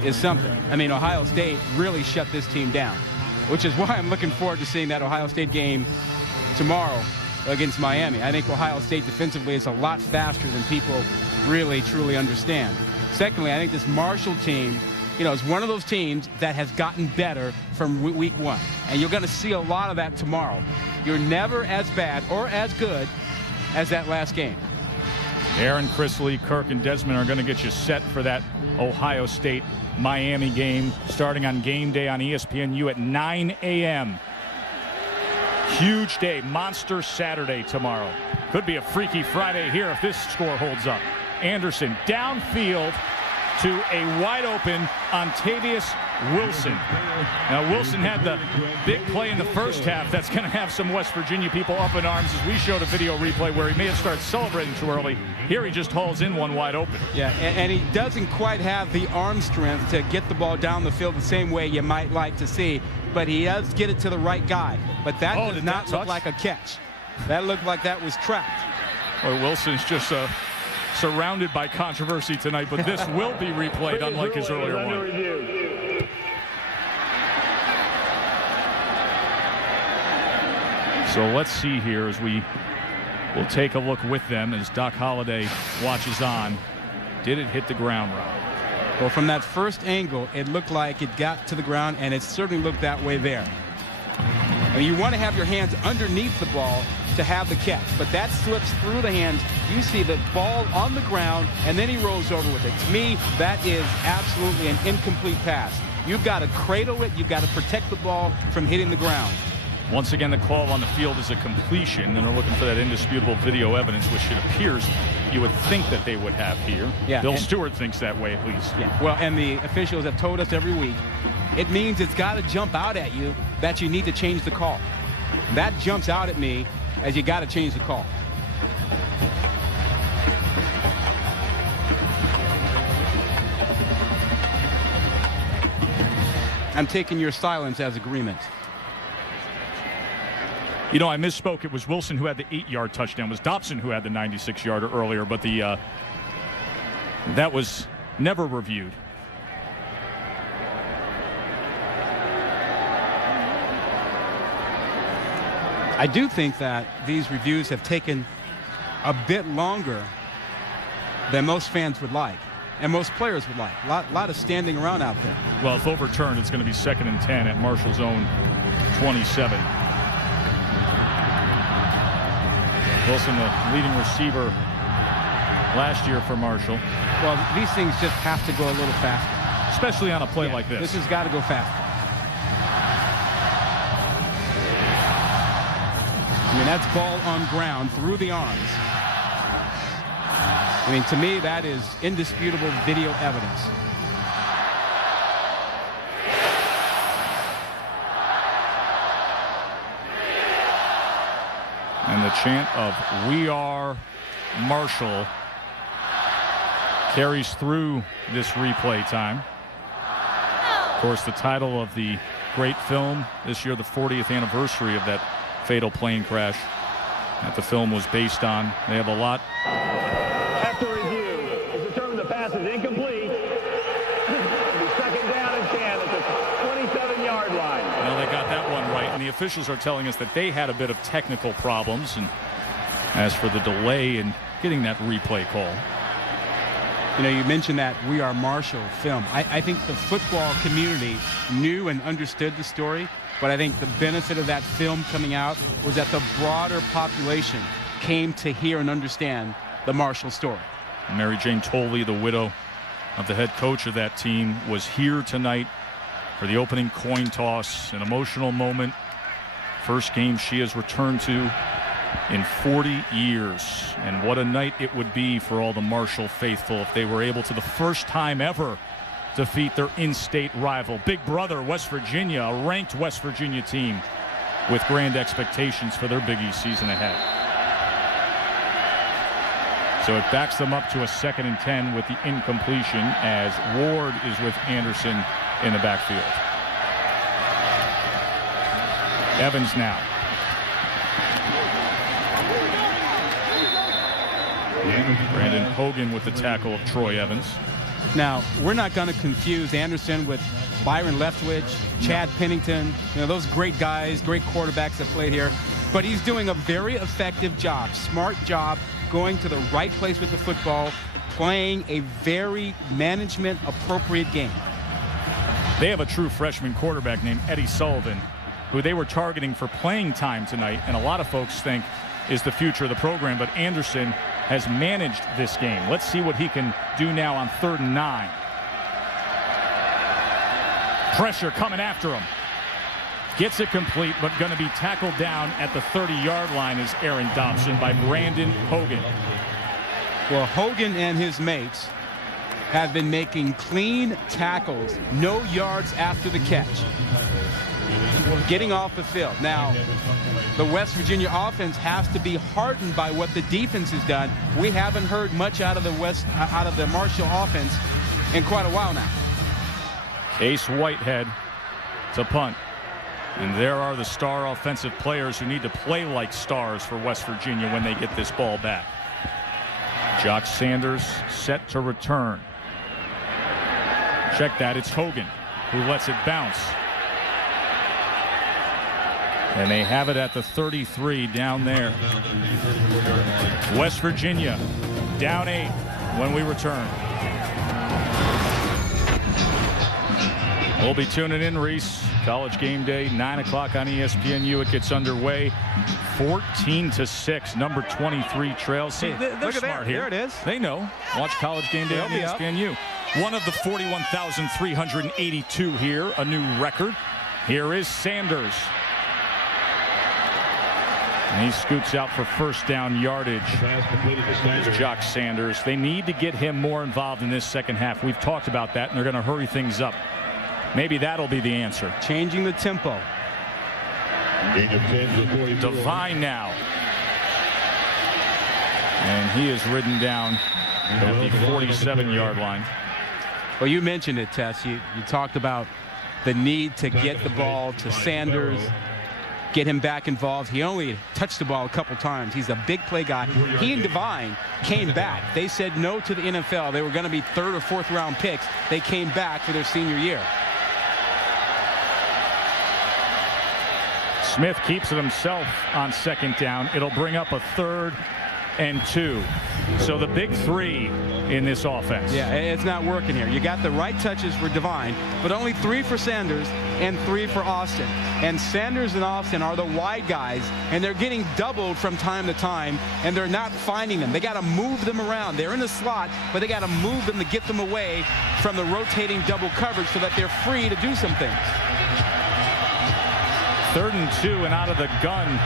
is something. I mean, Ohio State really shut this team down, which is why I'm looking forward to seeing that Ohio State game tomorrow against Miami. I think Ohio State defensively is a lot faster than people really, truly understand. Secondly, I think this Marshall team, you know, is one of those teams that has gotten better from week 1. And you're going to see a lot of that tomorrow. You're never as bad or as good as that last game. Aaron, Chrisley, Kirk, and Desmond are going to get you set for that Ohio State-Miami game starting on game day on ESPNU at 9 a.m. Huge day, monster Saturday tomorrow. Could be a freaky Friday here if this score holds up. Anderson downfield to a wide-open Ontavious Wilson. Now, Wilson had the big play in the first half that's going to have some West Virginia people up in arms, as we showed a video replay where he may have started celebrating too early. Here he just hauls in one wide open. Yeah, and he doesn't quite have the arm strength to get the ball down the field the same way you might like to see, but he does get it to the right guy. But that does not look like a catch. That looked like that was trapped. Well, Wilson's just surrounded by controversy tonight, but this will be replayed, unlike his earlier one. So let's see here as we'll take a look with them as Doc Holliday watches on. Did it hit the ground, Rob? Well, from that first angle, it looked like it got to the ground, and it certainly looked that way there. I mean, you want to have your hands underneath the ball to have the catch, but that slips through the hands. You see the ball on the ground, and then he rolls over with it. To me, that is absolutely an incomplete pass. You've got to cradle it. You've got to protect the ball from hitting the ground. Once again, the call on the field is a completion, and they're looking for that indisputable video evidence, which it appears you would think that they would have here. Yeah, Bill Stewart thinks that way, at least. Yeah. Well, and the officials have told us every week, it means it's got to jump out at you that you need to change the call. That jumps out at me as you got to change the call. I'm taking your silence as agreement. You know, I misspoke. It was Wilson who had the 8-yard touchdown. It was Dobson who had the 96-yarder earlier, but that was never reviewed. I do think that these reviews have taken a bit longer than most fans would like and most players would like. A lot of standing around out there. Well, if overturned, it's going to be 2nd and 10 at Marshall's own 27. Wilson, the leading receiver last year for Marshall. Well, these things just have to go a little faster. Especially on a play like this. This has got to go faster. I mean, that's ball on ground through the arms. I mean, to me, that is indisputable video evidence. And the chant of "We Are Marshall" carries through this replay time. Of course, the title of the great film this year, the 40th anniversary of that fatal plane crash that the film was based on. They have a lot. After review, it's determined the pass is incomplete. It'll be 2nd down and 10 at the 27-yard line. Well, they got that one right, and the officials are telling us that they had a bit of technical problems. And as for the delay in getting that replay call. You know, you mentioned that "We Are Marshall" film. I think the football community knew and understood the story, but I think the benefit of that film coming out was that the broader population came to hear and understand the Marshall story. Mary Jane Tolley, the widow of the head coach of that team, was here tonight for the opening coin toss, an emotional moment. First game she has returned to in 40 years. And what a night it would be for all the Marshall faithful if they were able to, the first time ever, defeat their in-state rival. Big brother, West Virginia, a ranked West Virginia team with grand expectations for their Big East season ahead. So it backs them up to a 2nd and 10 with the incompletion as Ward is with Anderson in the backfield. Evans now. Brandon Hogan with the tackle of Troy Evans. Now, we're not going to confuse Anderson with Byron Leftwich, Chad Pennington, you know, those great guys, great quarterbacks that played here. But he's doing a very effective job, smart job, going to the right place with the football, playing a very management-appropriate game. They have a true freshman quarterback named Eddie Sullivan, who they were targeting for playing time tonight, and a lot of folks think is the future of the program. But Anderson has managed this game. Let's see what he can do now on 3rd and 9. Pressure coming after him. Gets it complete, but going to be tackled down at the 30-yard line is Aaron Dobson by Brandon Hogan. Well, Hogan and his mates have been making clean tackles, no yards after the catch, getting off the field. Now, the West Virginia offense has to be heartened by what the defense has done. We haven't heard much out of the Marshall offense in quite a while now. Ace Whitehead to punt. And there are the star offensive players who need to play like stars for West Virginia when they get this ball back. Jock Sanders set to return. Check that, it's Hogan who lets it bounce. And they have it at the 33 down there. West Virginia down 8 when we return. We'll be tuning in, Reese. College Game Day, 9 o'clock on ESPNU. It gets underway. 14-6. Number 23 trails. See, they're smart here. There it is. They know. Watch College Game Day on ESPNU. One of the 41,382 here. A new record. Here is Sanders. And he scoots out for first down yardage. It's Jock Sanders. They need to get him more involved in this second half. We've talked about that, and they're going to hurry things up. Maybe that'll be the answer. Changing the tempo. Devine now. And he is ridden down at the 47-yard line. Well, you mentioned it, Tess. You talked about the need to get the ball to Sanders, get him back involved. He only touched the ball a couple times. He's a big play guy. He and Devine came back. They said no to the NFL. They were going to be 3rd or 4th round picks. They came back for their senior year. Smith keeps it himself on 2nd down. It'll bring up a 3rd and 2. So the big 3 in this offense. Yeah, it's not working here. You got the right touches for Devine, but only 3 for Sanders and 3 for Austin. And Sanders and Austin are the wide guys, and they're getting doubled from time to time, and they're not finding them. They got to move them around. They're in the slot, but they got to move them to get them away from the rotating double coverage so that they're free to do some things. 3rd and 2 and out of the gun.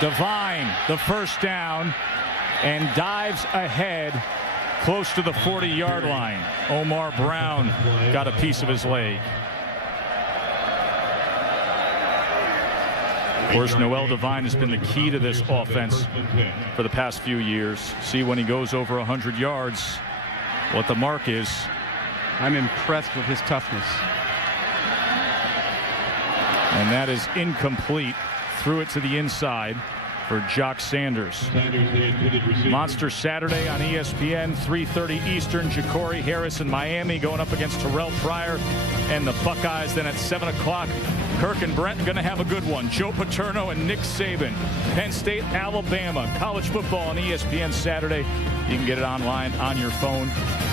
Devine, the 1st down, and dives ahead close to the 40-yard line. Omar Brown got a piece of his leg. Of course, Noel Devine has been the key to this offense for the past few years. See when he goes over 100 yards what the mark is. I'm impressed with his toughness. And that is incomplete. Threw it to the inside for Jock Sanders. Monster Saturday on ESPN, 3:30 Eastern. Ja'Cory Harris in Miami going up against Terrell Pryor and the Buckeyes. Then at 7 o'clock, Kirk and Brent going to have a good one. Joe Paterno and Nick Saban. Penn State, Alabama. College football on ESPN Saturday. You can get it online on your phone.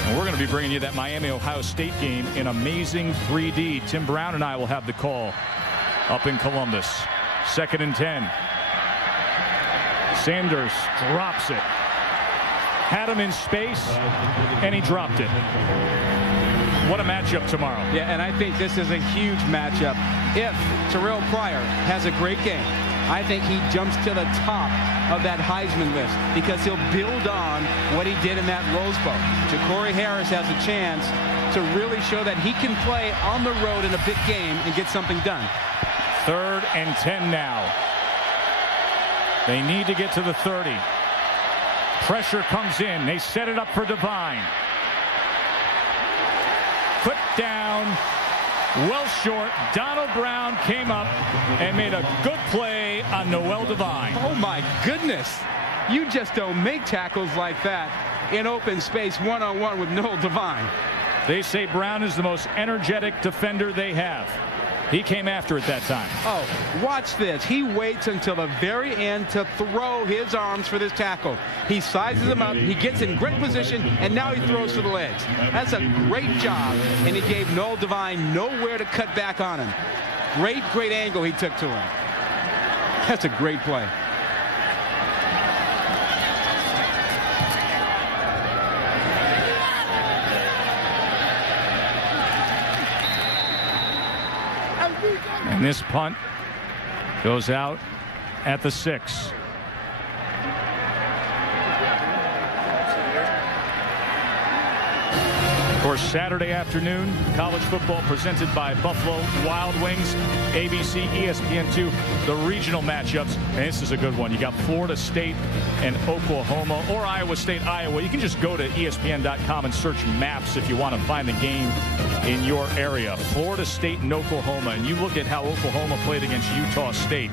And we're going to be bringing you that Miami-Ohio State game in amazing 3D. Tim Brown and I will have the call up in Columbus. 2nd and 10. Sanders drops it. Had him in space, and he dropped it. What a matchup tomorrow. Yeah, and I think this is a huge matchup. If Terrell Pryor has a great game, I think he jumps to the top of that Heisman list because he'll build on what he did in that Rose Bowl. Ja'Cory Harris has a chance to really show that he can play on the road in a big game and get something done. 3rd and 10 now. They need to get to the 30. Pressure comes in. They set it up for Devine. Put down, well short. Donald Brown came up and made a good play on Noel Devine. Oh my goodness. You just don't make tackles like that in open space one-on-one with Noel Devine. They say Brown is the most energetic defender they have. He came after it that time. Oh, watch this. He waits until the very end to throw his arms for this tackle. He sizes them up, he gets in great position, and now he throws to the legs. That's a great job, and he gave Noel Devine nowhere to cut back on him. Great angle he took to him. That's a great play. And this punt goes out at the 6. Of course, Saturday afternoon, college football presented by Buffalo Wild Wings, ABC, ESPN2, the regional matchups. And this is a good one. You got Florida State and Oklahoma, or Iowa State, Iowa. You can just go to ESPN.com and search maps if you want to find the game in your area. Florida State and Oklahoma. And you look at how Oklahoma played against Utah State.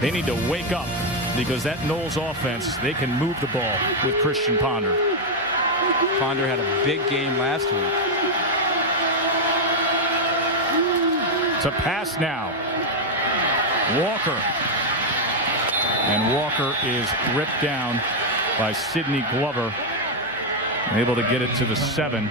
They need to wake up because that Knowles offense, they can move the ball with Christian Ponder. Ponder had a big game last week. To pass now. Walker. And Walker is ripped down by Sidney Glover. Able to get it to the 7.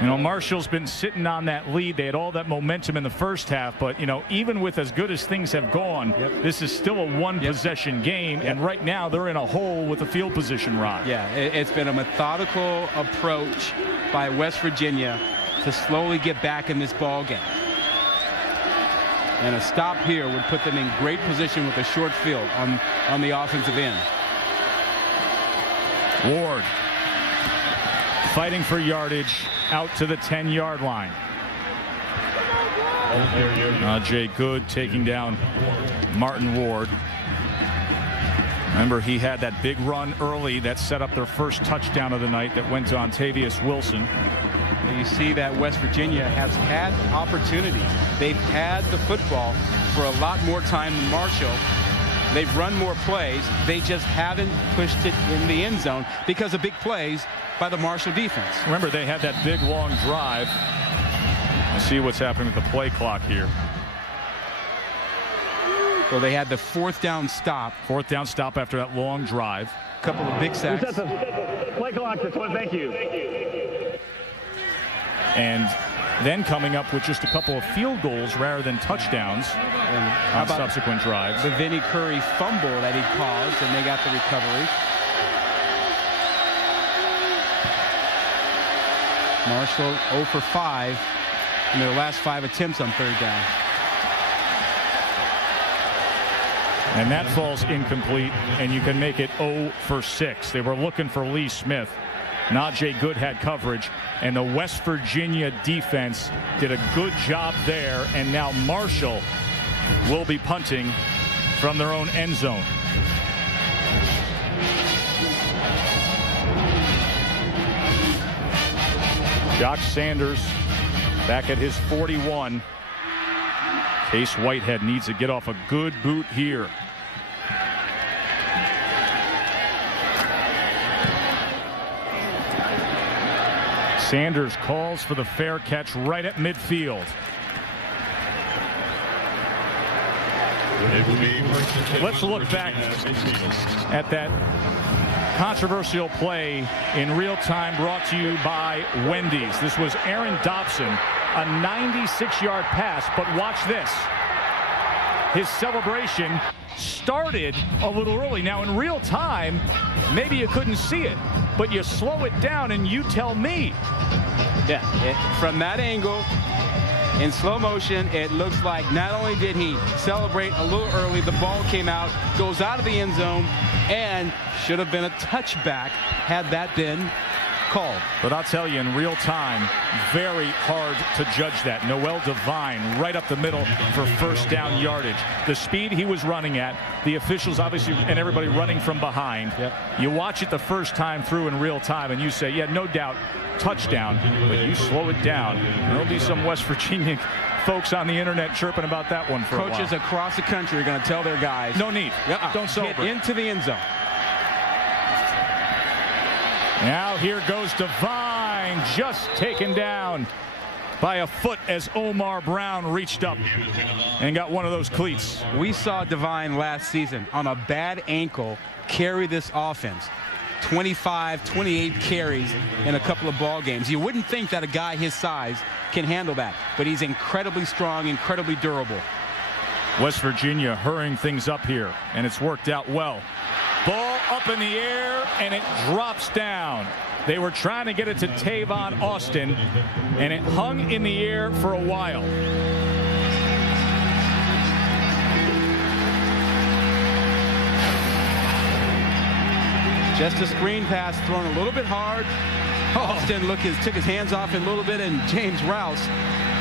You know, Marshall's been sitting on that lead. They had all that momentum in the first half, but, you know, even with as good as things have gone, this is still a one-possession game, and right now they're in a hole with a field position, Ron. Yeah, it's been a methodical approach by West Virginia to slowly get back in this ball game. And a stop here would put them in great position with a short field on the offensive end. Ward fighting for yardage out to the 10-yard line. Jay Good taking down Martin Ward. Remember, he had that big run early that set up their first touchdown of the night that went to Ontavius Wilson. You see that West Virginia has had opportunities. They've had the football for a lot more time than Marshall. They've run more plays. They just haven't pushed it in the end zone because of big plays by the Marshall defense. Remember, they had that big, long drive. Let's see what's happening with the play clock here. Well, they had the 4th down stop. 4th down stop after that long drive. A couple of big sacks. Play clock, thank you. And then coming up with just a couple of field goals rather than touchdowns on subsequent drives. The Vinnie Curry fumble that he caused, and they got the recovery. Marshall 0 for 5 in their last 5 attempts on 3rd down. And that falls incomplete, and you can make it 0 for 6. They were looking for Lee Smith. Najee Good had coverage, and the West Virginia defense did a good job there, and now Marshall will be punting from their own end zone. Josh Sanders back at his 41. Case Whitehead needs to get off a good boot here. Sanders calls for the fair catch right at midfield. Let's look back at that controversial play in real time, brought to you by Wendy's. This was Aaron Dobson, a 96-yard pass, but watch this. His celebration started a little early. Now in real time, maybe you couldn't see it, but you slow it down and you tell me. Yeah, from that angle, in slow motion, it looks like not only did he celebrate a little early, the ball came out, goes out of the end zone, and should have been a touchback had that been called. But I'll tell you, in real time, very hard to judge that. Noel Devine right up the middle for 1st down yardage. The speed he was running at, the officials obviously and everybody running from behind. Yep. You watch it the first time through in real time and you say, yeah, no doubt, touchdown, but you slow it down. There'll be some West Virginia folks on the internet chirping about that one for a while. Coaches across the country are going to tell their guys, no need. Don't celebrate. Get into the end zone. Now here goes Devine, just taken down by a foot as Omar Brown reached up and got one of those cleats. We saw Devine last season on a bad ankle carry this offense. 25, 28 carries in a couple of ball games. You wouldn't think that a guy his size can handle that, but he's incredibly strong, incredibly durable. West Virginia hurrying things up here, and it's worked out well. Ball up in the air, and it drops down. They were trying to get it to Tavon Austin, and it hung in the air for a while. Just a screen pass thrown a little bit hard. Austin took his hands off it a little bit, and James Rouse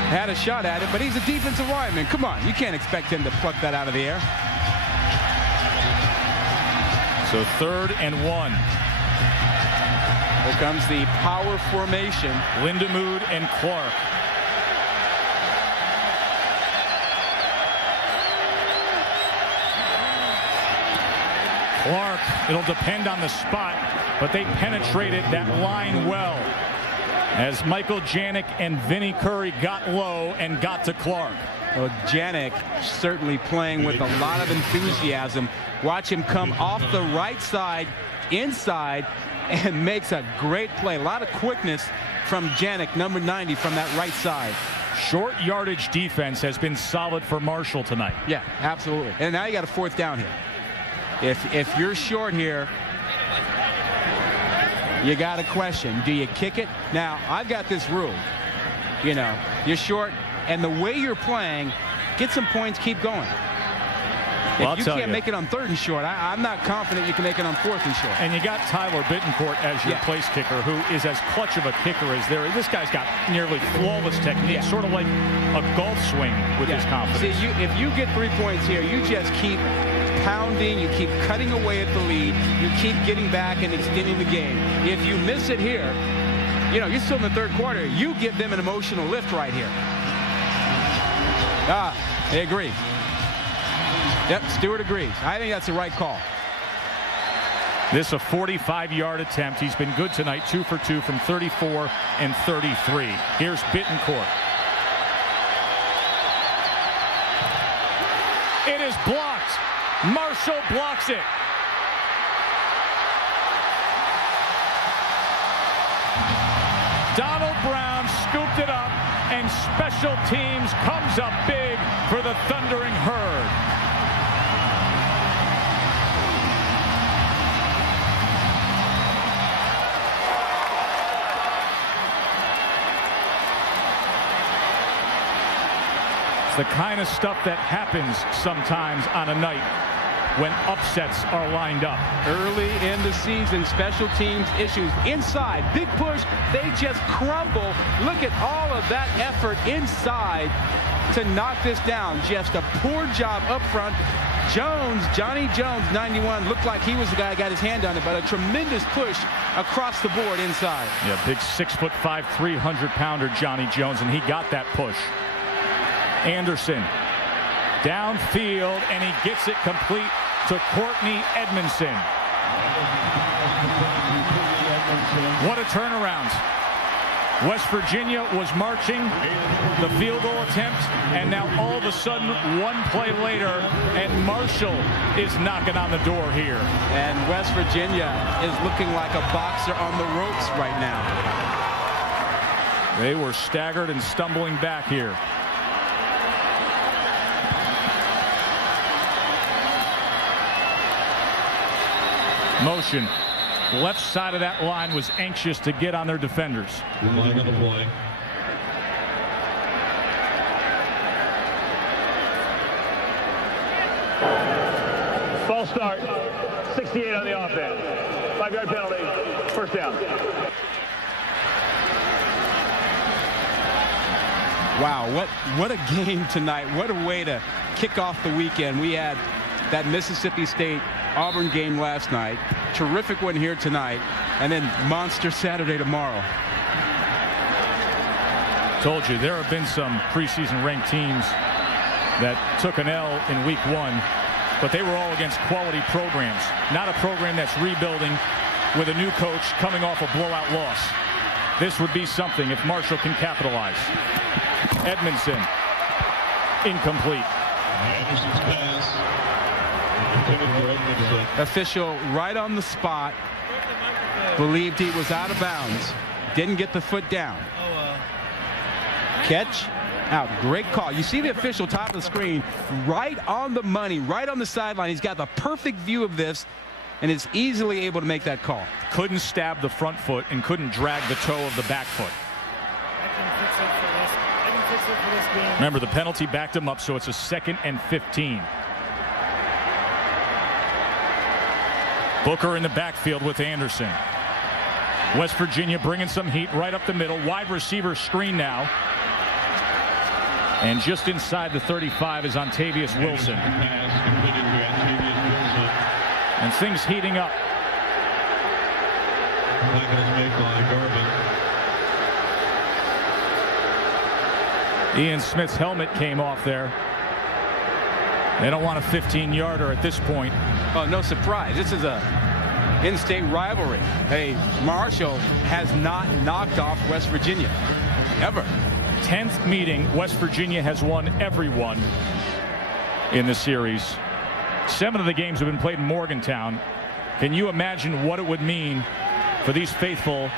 had a shot at it, but he's a defensive lineman. Come on, you can't expect him to pluck that out of the air. So 3rd and 1. Here comes the power formation. Lindemood and Clark. Clark, it'll depend on the spot, but they penetrated that line well as Michael Janik and Vinnie Curry got low and got to Clark. Well, Janik certainly playing with a lot of enthusiasm. Watch him come off the right side, inside, and makes a great play. A lot of quickness from Janik, number 90, from that right side. Short yardage defense has been solid for Marshall tonight. Yeah, absolutely. And now you got a 4th down here. If you're short here, you got a question. Do you kick it? Now, I've got this rule. You know, you're short, and the way you're playing, get some points, keep going. Well, if you can't make it on 3rd and short, I'm not confident you can make it on 4th and short. And you got Tyler Bittencourt as your place kicker, who is as clutch of a kicker as there is. This guy's got nearly flawless technique, sort of like a golf swing with his confidence. See, if you get 3 points here, you just keep pounding, you keep cutting away at the lead, you keep getting back and extending the game. If you miss it here, you know, you're still in the 3rd quarter. You give them an emotional lift right here. They agree. Yep, Stewart agrees. I think that's the right call. This a 45-yard attempt. He's been good tonight, 2 for 2 from 34 and 33. Here's Bittencourt. It is blocked. Marshall blocks it. Donald Brown scooped it up, and special teams comes up big for the Thundering Herd. It's the kind of stuff that happens sometimes on a night when upsets are lined up. Early in the season, special teams issues inside. Big push. They just crumble. Look at all of that effort inside to knock this down. Just a poor job up front. Jones, Johnny Jones, 91, looked like he was the guy who got his hand on it, but a tremendous push across the board inside. Yeah, big 6'5", 300-pounder Johnny Jones, and he got that push. Anderson downfield, and he gets it complete to Courtney Edmondson. What a turnaround. West Virginia was marching, the field goal attempt, and now all of a sudden, one play later, and Marshall is knocking on the door here. And West Virginia is looking like a boxer on the ropes right now. They were staggered and stumbling back here. Motion. Left side of that line was anxious to get on their defenders. Line on the play. False start. 68 on the offense. 5-yard penalty. First down. Wow, what a game tonight. What a way to kick off the weekend. We had that Mississippi State Auburn game last night, terrific one here tonight, and then monster Saturday tomorrow. Told you, there have been some preseason ranked teams that took an L in week 1, but they were all against quality programs, not a program that's rebuilding with a new coach coming off a blowout loss. This would be something if Marshall can capitalize. Edmondson, incomplete. Anderson's pass. Official right on the spot, believed he was out of bounds, didn't get the foot down. Catch out. Great call. You see the official top of the screen, right on the money, right on the sideline. He's got the perfect view of this and is easily able to make that call. Couldn't stab the front foot and couldn't drag the toe of the back foot. Remember, the penalty backed him up, so it's a 2nd and 15. Booker in the backfield with Anderson. West Virginia bringing some heat right up the middle. Wide receiver screen now. And just inside the 35 is Ontavious Wilson. And things heating up. Ian Smith's helmet came off there. They don't want a 15-yarder at this point. Oh, no surprise. This is a in-state rivalry. Hey, Marshall has not knocked off West Virginia, ever. 10th meeting, West Virginia has won every one in the series. 7 of the games have been played in Morgantown. Can you imagine what it would mean for these faithful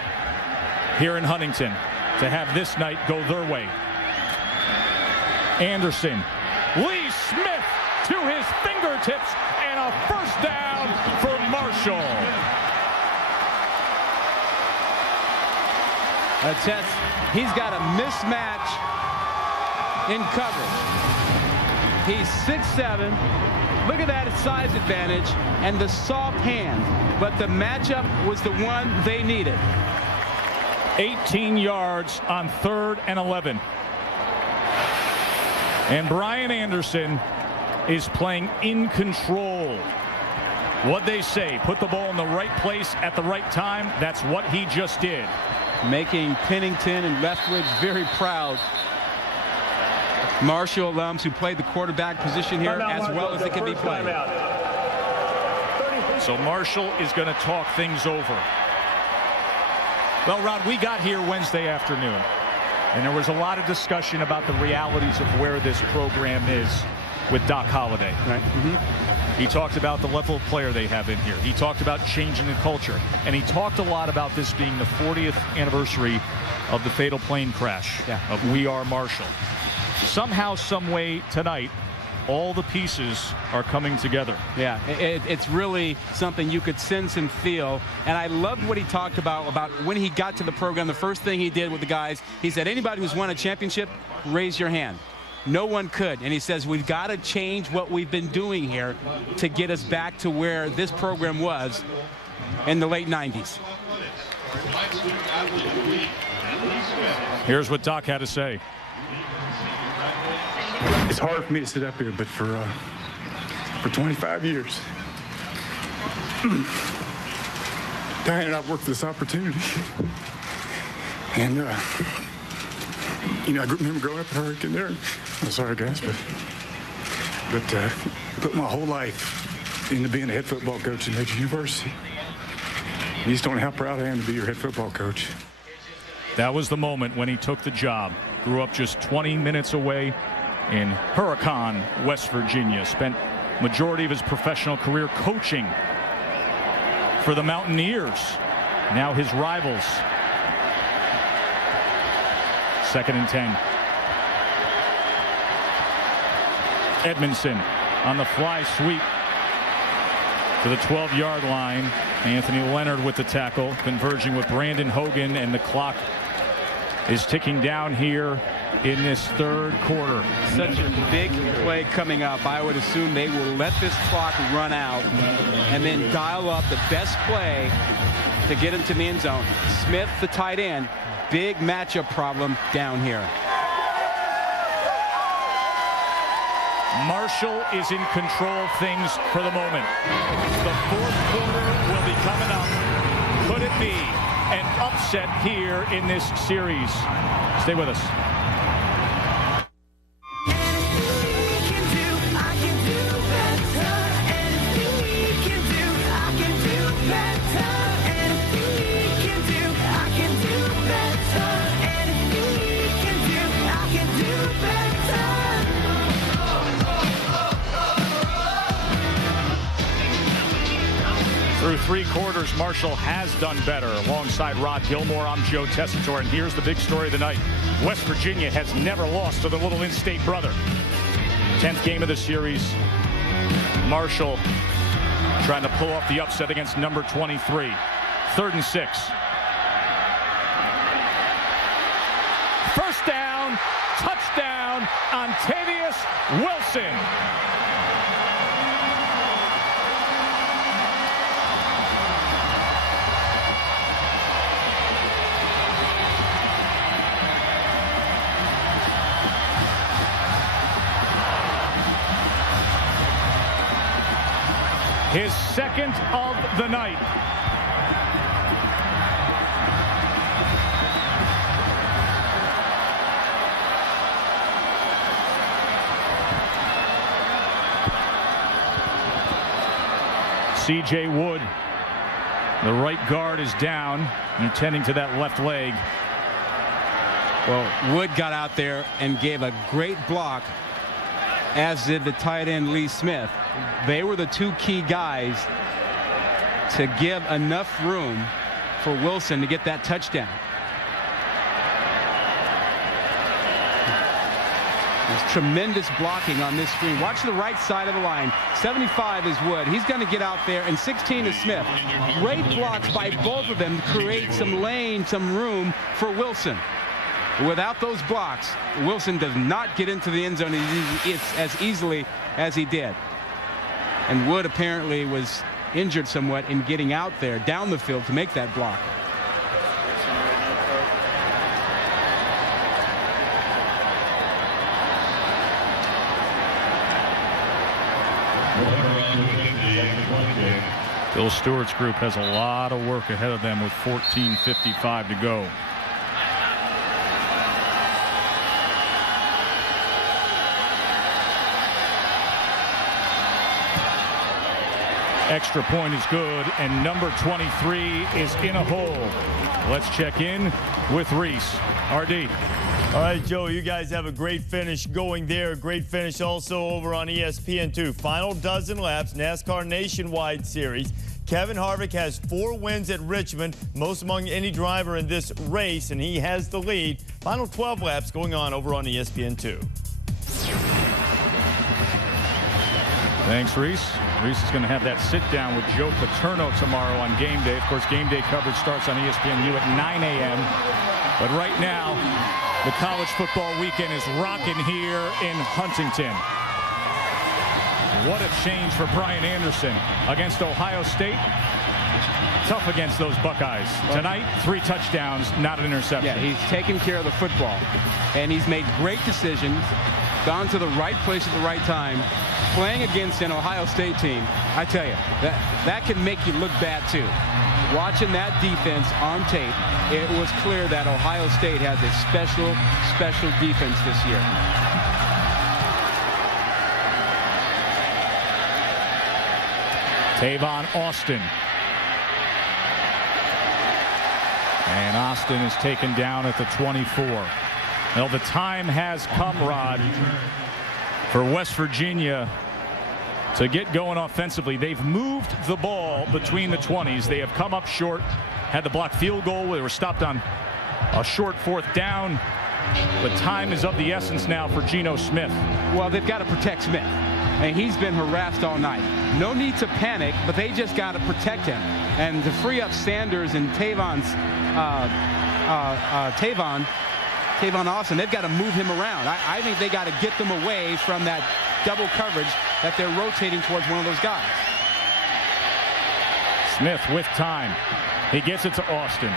here in Huntington to have this night go their way? Anderson, Lee Smith to his fingertips, and a first down for Marshall. He's got a mismatch in coverage. He's 6'7". Look at that size advantage and the soft hand. But the matchup was the one they needed. 18 yards on 3rd and 11. And Brian Anderson is playing in control. What they say, put the ball in the right place at the right time. That's what he just did. Making Pennington and Lethbridge very proud. Marshall alums who played the quarterback position here as well as it can be played. So Marshall is going to talk things over. Well, Rod, we got here Wednesday afternoon, and there was a lot of discussion about the realities of where this program is with Doc Holliday. Right. He talked about the level of player they have in here. He talked about changing the culture. And he talked a lot about this being the 40th anniversary of the fatal plane crash of We Are Marshall. Somehow, some way tonight, all the pieces are coming together. Yeah, it's really something you could sense and feel. And I loved what he talked about when he got to the program. The first thing he did with the guys, he said, anybody who's won a championship, raise your hand. No one could. And he says, we've got to change what we've been doing here to get us back to where this program was in the late 90s. Here's what Doc had to say. It's hard for me to sit up here, but for 25 years, Diane and I've worked for this opportunity. And, you know, I remember growing up in Hurricane there. I'm sorry, guys, but put my whole life into being a head football coach at Major University. You just don't know how proud I am to be your head football coach. That was the moment when he took the job. Grew up just 20 minutes away in Hurricane, West Virginia. Spent majority of his professional career coaching for the Mountaineers, now his rivals. 2nd and 10. Edmondson on the fly sweep to the 12-yard line. Anthony Leonard with the tackle, converging with Brandon Hogan, and the clock is ticking down here in this 3rd quarter. Such a big play coming up. I would assume they will let this clock run out and then dial up the best play to get into the end zone. Smith, the tight end, big matchup problem down here. Marshall is in control of things for the moment. The 4th quarter will be coming up. Could it be an upset here in this series? Stay with us. Through 3 quarters, Marshall has done better. Alongside Rod Gilmore, I'm Joe Tessitore, and here's the big story of the night. West Virginia has never lost to their little in-state brother. 10th game of the series. Marshall trying to pull off the upset against number 23. 3rd and 6. First down, touchdown, Ontavious Wilson. His 2nd of the night. C.J. Wood, the right guard, is down and tending to that left leg. Well, Wood got out there and gave a great block, as did the tight end Lee Smith. They were the 2 key guys to give enough room for Wilson to get that touchdown. There's tremendous blocking on this screen. Watch the right side of the line. 75 is Wood. He's going to get out there, and 16 is Smith. Great blocks by both of them to create some lane, some room for Wilson. Without those blocks, Wilson does not get into the end zone as easily as he did. And Wood apparently was injured somewhat in getting out there down the field to make that block. Bill Stewart's group has a lot of work ahead of them with 14:55 to go. Extra point is good, and number 23 is in a hole. Let's check in with Reese. RD. All right, Joe, you guys have a great finish going there. Great finish also over on ESPN2. Final dozen laps, NASCAR Nationwide Series. Kevin Harvick has 4 wins at Richmond, most among any driver in this race, and he has the lead. Final 12 laps going on over on ESPN2. Thanks, Reese. Reese is going to have that sit-down with Joe Paterno tomorrow on game day. Of course, game day coverage starts on ESPNU at 9 a.m. But right now, the college football weekend is rocking here in Huntington. What a change for Brian Anderson against Ohio State. Tough against those Buckeyes. Tonight, 3 touchdowns, not an interception. Yeah, he's taken care of the football, and he's made great decisions, gone to the right place at the right time, playing against an Ohio State team. I tell you, that can make you look bad too. Watching that defense on tape, it was clear that Ohio State has a special defense this year. Tavon Austin. And Austin is taken down at the 24. Well, the time has come, Rod, for West Virginia to get going offensively. They've moved the ball between the 20s. They have come up short, had the blocked field goal. They were stopped on a short 4th down. But time is of the essence now for Geno Smith. Well, they've got to protect Smith, and he's been harassed all night. No need to panic, but they just got to protect him. And to free up Sanders and Tavon Austin, they've got to move him around. I think they got to get them away from that double coverage that they're rotating towards one of those guys. Smith with time. He gets it to Austin.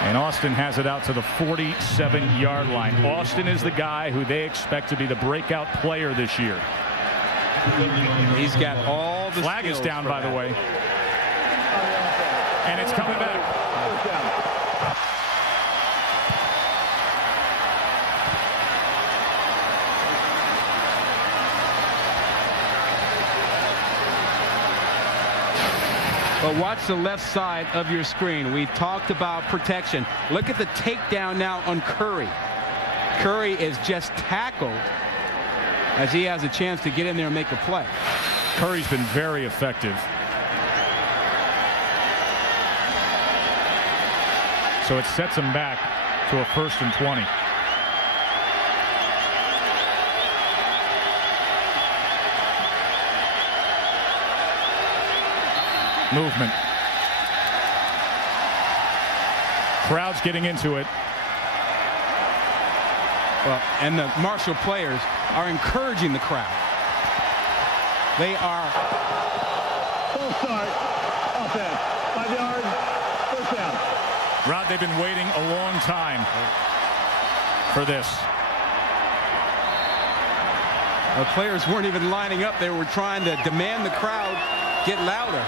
And Austin has it out to the 47-yard line. Austin is the guy who they expect to be the breakout player this year. He's got all the flag is down, by the way. And it's coming back. But watch the left side of your screen. We talked about protection. Look at the takedown now on Curry. Curry is just tackled as he has a chance to get in there and make a play. Curry's been very effective. So it sets him back to a 1st and 20. Movement. Crowd's getting into it. Well, and the Marshall players are encouraging the crowd. They are. Full start. Offense. 5 yards. 1st down. Rod, they've been waiting a long time for this. The players weren't even lining up. They were trying to demand the crowd get louder.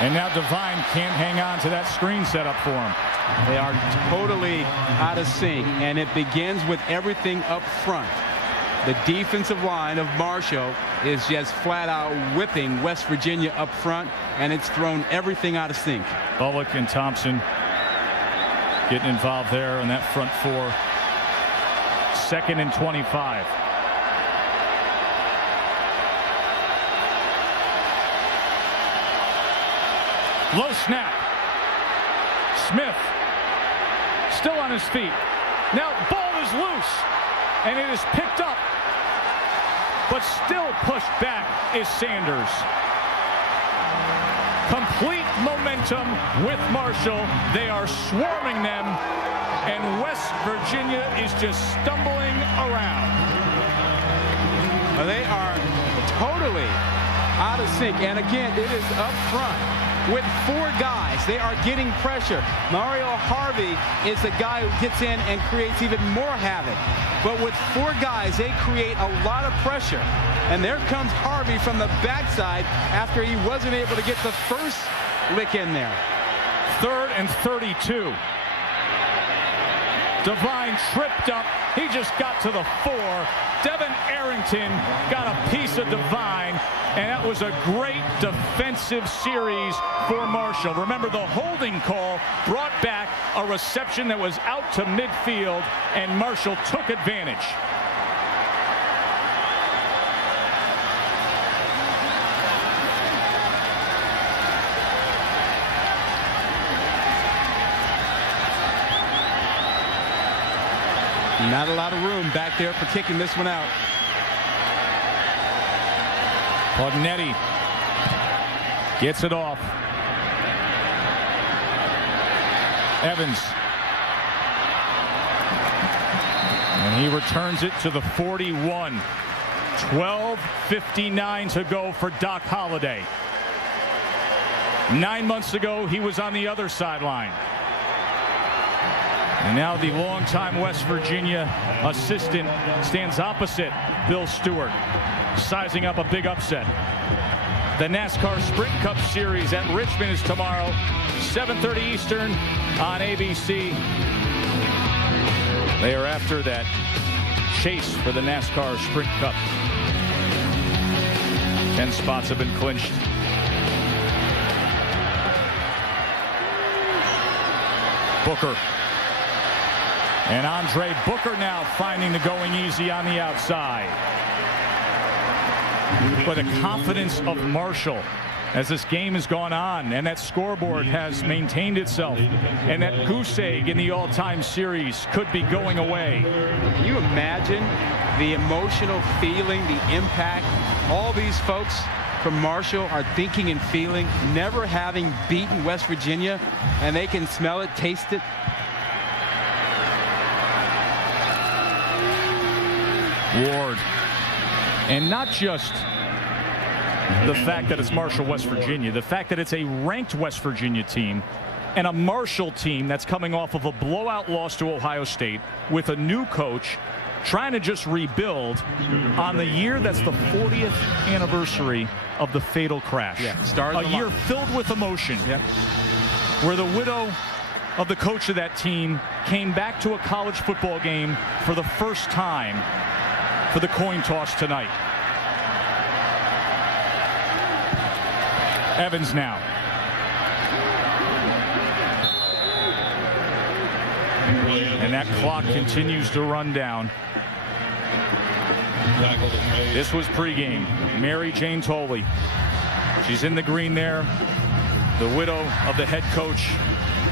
And now Devine can't hang on to that screen set up for him. They are totally out of sync, and it begins with everything up front. The defensive line of Marshall is just flat out whipping West Virginia up front, and it's thrown everything out of sync. Bullock and Thompson getting involved there in that front 4. 2nd and 25. Low snap. Smith still on his feet. Now ball is loose, and it is picked up, but still pushed back is Sanders. Complete momentum with Marshall. They are swarming them, and West Virginia is just stumbling around. They are totally out of sync, and again, it is up front. With 4 guys, they are getting pressure. Mario Harvey is the guy who gets in and creates even more havoc. But with 4 guys, they create a lot of pressure. And there comes Harvey from the backside after he wasn't able to get the first lick in there. 3rd and 32. Devine tripped up. He just got to the 4. Devin Arrington got a piece of Divine, and that was a great defensive series for Marshall. Remember, the holding call brought back a reception that was out to midfield, and Marshall took advantage. Not a lot of room back there for kicking this one out. Pognetti gets it off. Evans. And he returns it to the 41. 12:59 to go for Doc Holliday. 9 months ago, he was on the other sideline. And now the longtime West Virginia assistant stands opposite Bill Stewart, sizing up a big upset. The NASCAR Sprint Cup Series at Richmond is tomorrow, 7:30 Eastern on ABC. They are after that chase for the NASCAR Sprint Cup. 10 spots have been clinched. Booker. And Andre Booker now finding the going easy on the outside. But the confidence of Marshall as this game has gone on, and that scoreboard has maintained itself, and that goose egg in the all-time series could be going away. Can you imagine the emotional feeling, the impact all these folks from Marshall are thinking and feeling, never having beaten West Virginia, and they can smell it, taste it? Ward. And not just the fact that it's Marshall, West Virginia, the fact that it's a ranked West Virginia team and a Marshall team that's coming off of a blowout loss to Ohio State with a new coach trying to just rebuild on the year that's the 40th anniversary of the fatal crash. Yeah, a year filled with emotion. Yep. Where the widow of the coach of that team came back to a college football game for the first time for the coin toss tonight. Evans now. And that clock continues to run down. This was pregame. Mary Jane Tolley. She's in the green there. The widow of the head coach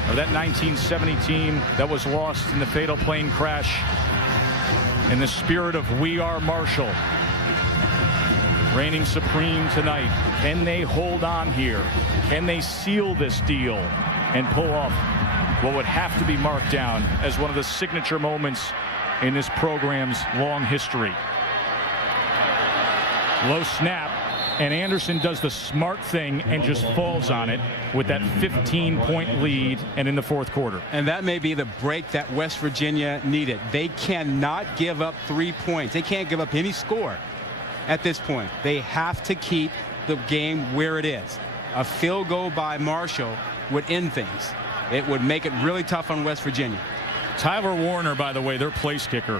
of that 1970 team that was lost in the fatal plane crash. In the spirit of We Are Marshall, reigning supreme tonight. Can they hold on here? Can they seal this deal and pull off what would have to be marked down as one of the signature moments in this program's long history? Low snap, and Anderson does the smart thing and just falls on it with that 15-point lead and in the fourth quarter. And that may be the break that West Virginia needed. They cannot give up 3 points. They can't give up any score at this point. They have to keep the game where it is. A field goal by Marshall would end things. It would make it really tough on West Virginia. Tyler Warner, by the way, their place kicker,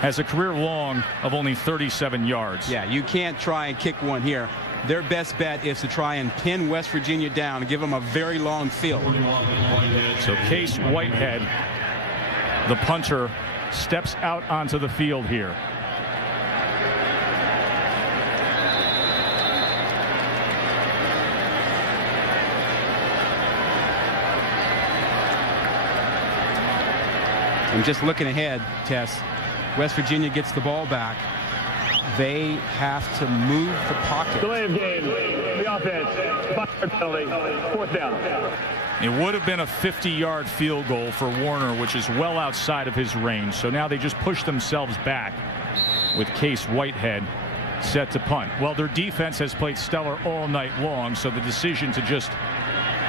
has a career long of only 37 yards. Yeah, you can't try and kick one here. Their best bet is to try and pin West Virginia down and give them a very long field. So Case Whitehead, the punter, steps out onto the field here. And just looking ahead, Tess, West Virginia gets the ball back. They have to move the pocket. Delay of game. The offense. 5-yard penalty. 4th down. It would have been a 50-yard field goal for Warner, which is well outside of his range. So now they just push themselves back with Case Whitehead set to punt. Well, their defense has played stellar all night long, so the decision to just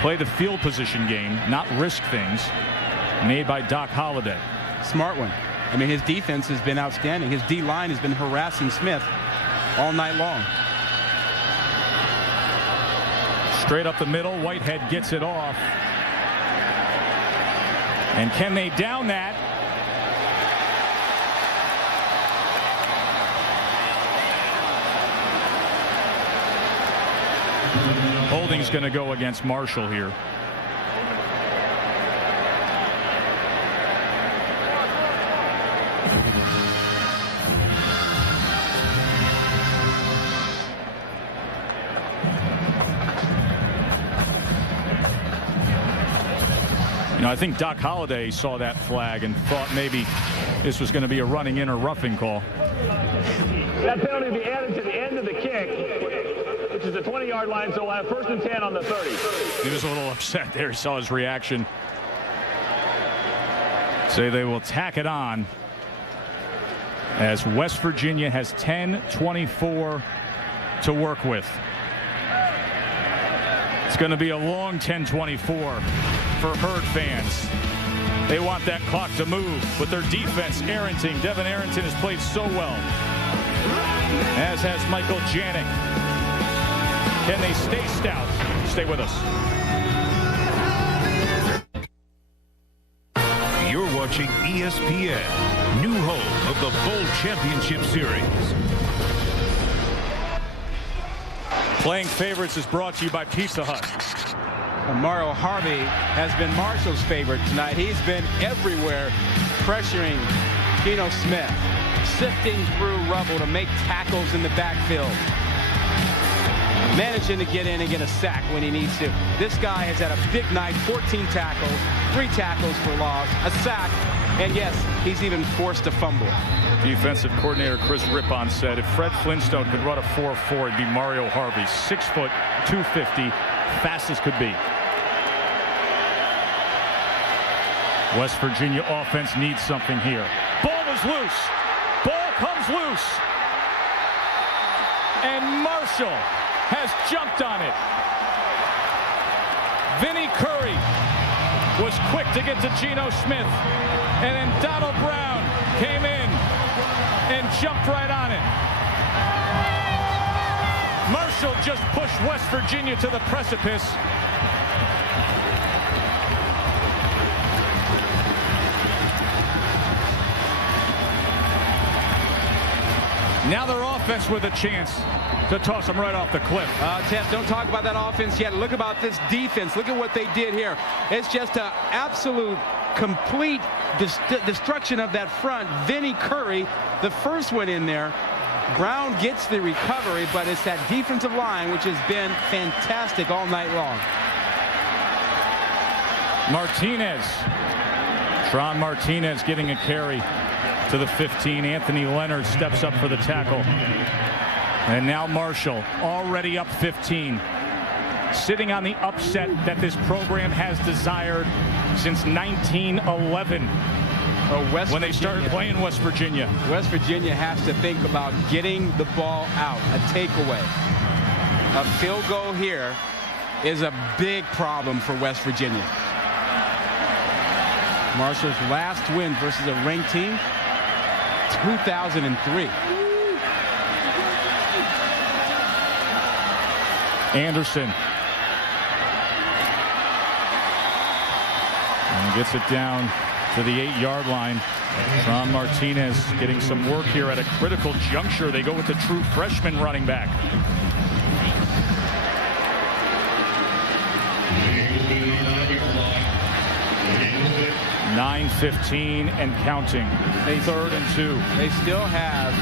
play the field position game, not risk things, made by Doc Holliday. Smart one. I mean, his defense has been outstanding. His D-line has been harassing Smith all night long. Straight up the middle, Whitehead gets it off. And can they down that? Holding's going to go against Marshall here. I think Doc Holliday saw that flag and thought maybe this was going to be a running in or roughing call. That penalty will be added to the end of the kick, which is the 20-yard line, so we'll have 1st and 10 on the 30. He was a little upset there. He saw his reaction. So they will tack it on as West Virginia has 10:24 to work with. It's going to be a long 10:24 for Herd fans. They want that clock to move with their defense. Devin Arrington has played so well, as has Michael Janik. Can they stay stout? Stay with us. You're watching ESPN, new home of the Bowl Championship Series. Playing Favorites is brought to you by Pizza Hut. Mario Harvey has been Marshall's favorite tonight. He's been everywhere, pressuring Geno Smith, sifting through rubble to make tackles in the backfield, managing to get in and get a sack when he needs to. This guy has had a big night, 14 tackles, 3 tackles for loss, a sack, and yes, he's even forced a fumble. Defensive coordinator Chris Rippon said if Fred Flintstone could run a 4.4, it'd be Mario Harvey. 6 foot, 250, fast as could be. West Virginia offense needs something here. Ball is loose. Ball comes loose. And Marshall has jumped on it. Vinnie Curry was quick to get to Geno Smith. And then Donald Brown came in and jumped right on it. Marshall just pushed West Virginia to the precipice. Now their offense with a chance to toss them right off the cliff. Tess, don't talk about that offense yet. Look about this defense. Look at what they did here. It's just an absolute, complete destruction of that front. Vinnie Curry, the first one in there. Brown gets the recovery, but it's that defensive line which has been fantastic all night long. Martinez. Tron Martinez getting a carry to the 15. Anthony Leonard steps up for the tackle. And now Marshall already up 15. Sitting on the upset that this program has desired since 1911. When they started playing West Virginia. West Virginia has to think about getting the ball out, a takeaway. A field goal here is a big problem for West Virginia. Marshall's last win versus a ranked team, 2003. Anderson. And gets it down to the 8-yard line. Ron Martinez getting some work here at a critical juncture. They go with the true freshman running back. .9:15 and counting. 3rd and 2. They still have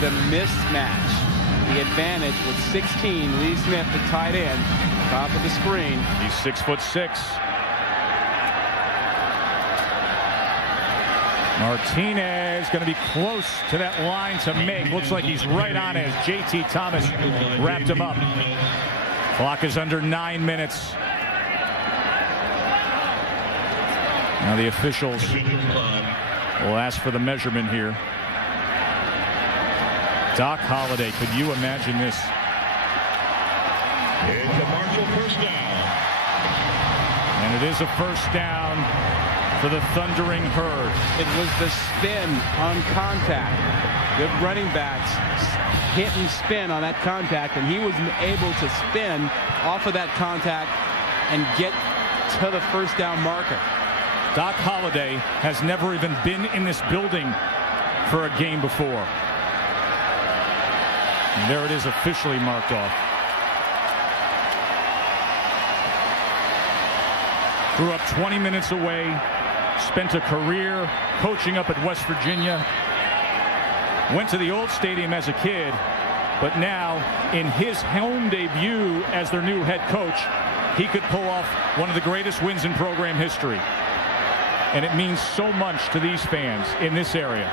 the mismatch, the advantage with 16. Lee Smith, the tight end, top of the screen. He's 6'6". Martinez going to be close to that line to make. Looks like he's right on it as J.T. Thomas wrapped him up. Clock is under 9 minutes. Now the officials will ask for the measurement here. Doc Holliday, could you imagine this? It's a Marshall first down. And it is a first down for the Thundering Herd. It was the spin on contact. Good running backs hit and spin on that contact, and he was able to spin off of that contact and get to the first down marker. Doc Holliday has never even been in this building for a game before. And there it is, officially marked off. Grew up 20 minutes away, spent a career coaching up at West Virginia. Went to the old stadium as a kid, but now in his home debut as their new head coach, he could pull off one of the greatest wins in program history. And it means so much to these fans in this area.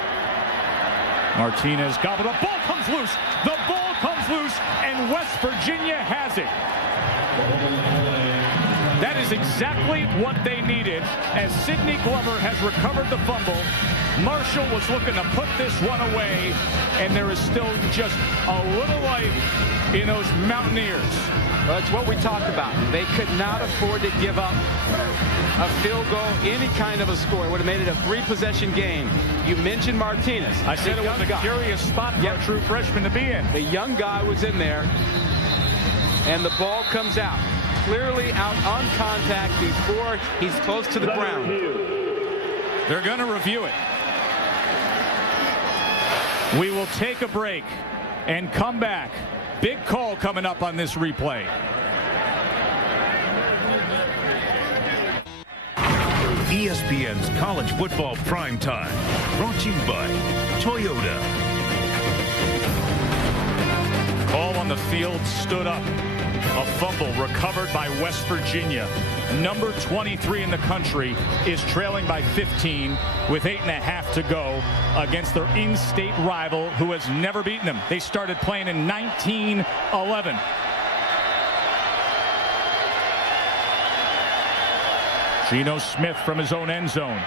Martinez gobbled up, ball comes loose. The ball comes loose, and West Virginia has it. That is exactly what they needed as Sidney Glover has recovered the fumble. Marshall was looking to put this one away, and there is still just a little life in those Mountaineers. Well, that's what we talked about. They could not afford to give up a field goal, any kind of a score. It would have made it a 3-possession game. You mentioned Martinez. I said it was a curious spot for a true freshman to be in. The young guy was in there, and the ball comes out. Clearly out on contact before he's close to the ground. They're going to review it. We will take a break and come back. Big call coming up on this replay. ESPN's College Football Primetime, brought to you by Toyota. All on the field stood up. A fumble recovered by West Virginia. Number 23 in the country is trailing by 15 with 8.5 to go against their in-state rival who has never beaten them. They started playing in 1911. Geno Smith from his own end zone.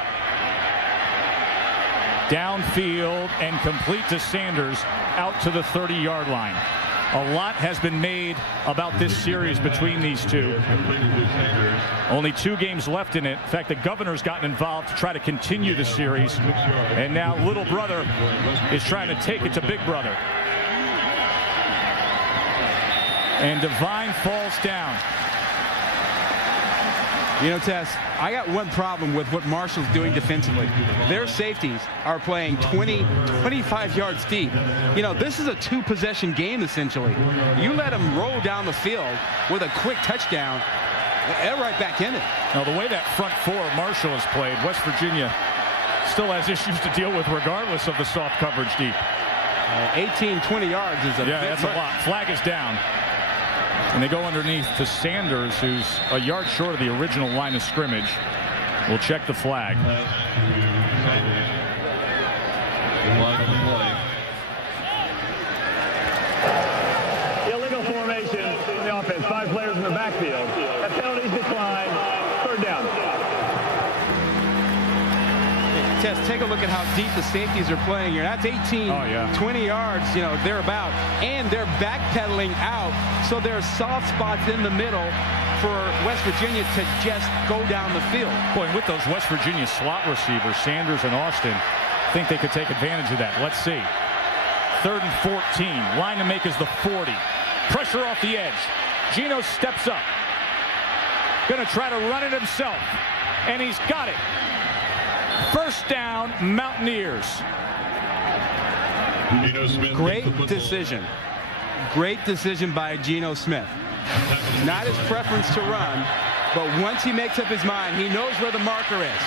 Downfield and complete to Sanders out to the 30-yard line. A lot has been made about this series between these two. Only 2 games left in it. In fact, the governor's gotten involved to try to continue the series. And now little brother is trying to take it to big brother. And Devine falls down. You know, Tess, I got one problem with what Marshall's doing defensively. Their safeties are playing 20, 25 yards deep. You know, this is a 2-possession game, essentially. You let them roll down the field with a quick touchdown, they're right back in it. Now, the way that front 4 Marshall has played, West Virginia still has issues to deal with regardless of the soft coverage deep. 18, 20 yards is a big that's a lot. Flag is down. And they go underneath to Sanders, who's a yard short of the original line of scrimmage. We'll check the flag. Illegal formation in the offense. 5 players in the backfield. That penalty's declined. 3rd down. Tess, take a look at how deep the safeties are playing here. That's 18, 20 yards, you know, thereabout. And they're backpedaling out, so there are soft spots in the middle for West Virginia to just go down the field. Boy, and with those West Virginia slot receivers, Sanders and Austin, I think they could take advantage of that. Let's see. 3rd and 14. Line to make is the 40. Pressure off the edge. Geno steps up. Going to try to run it himself. And he's got it. 1st down, Mountaineers. Great decision. Great decision by Geno Smith. Not his preference to run, but once he makes up his mind, he knows where the marker is.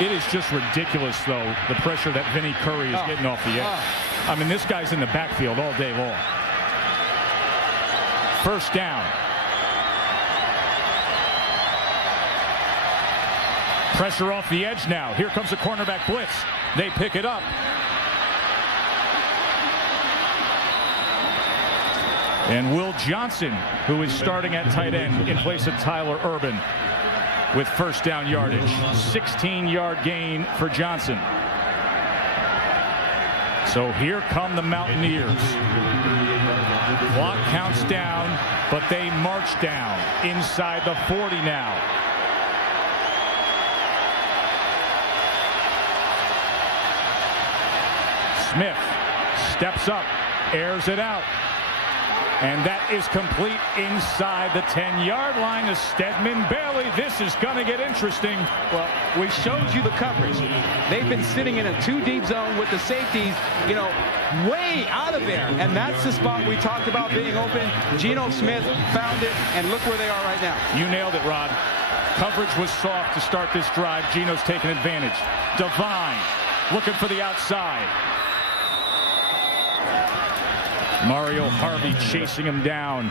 It is just ridiculous, though, the pressure that Vinny Curry is getting off the edge. I mean, this guy's in the backfield all day long. 1st down. Pressure off the edge now. Here comes the cornerback blitz. They pick it up. And Will Johnson, who is starting at tight end in place of Tyler Urban with 1st down yardage. 16-yard gain for Johnson. So here come the Mountaineers. Clock counts down, but they march down inside the 40 now. Smith steps up, airs it out. And that is complete inside the 10-yard line to Stedman Bailey. This is going to get interesting. Well, we showed you the coverage. They've been sitting in a 2-deep zone with the safeties, way out of there. And that's the spot we talked about being open. Geno Smith found it, and look where they are right now. You nailed it, Rod. Coverage was soft to start this drive. Geno's taking advantage. Devine looking for the outside. Mario Harvey chasing him down.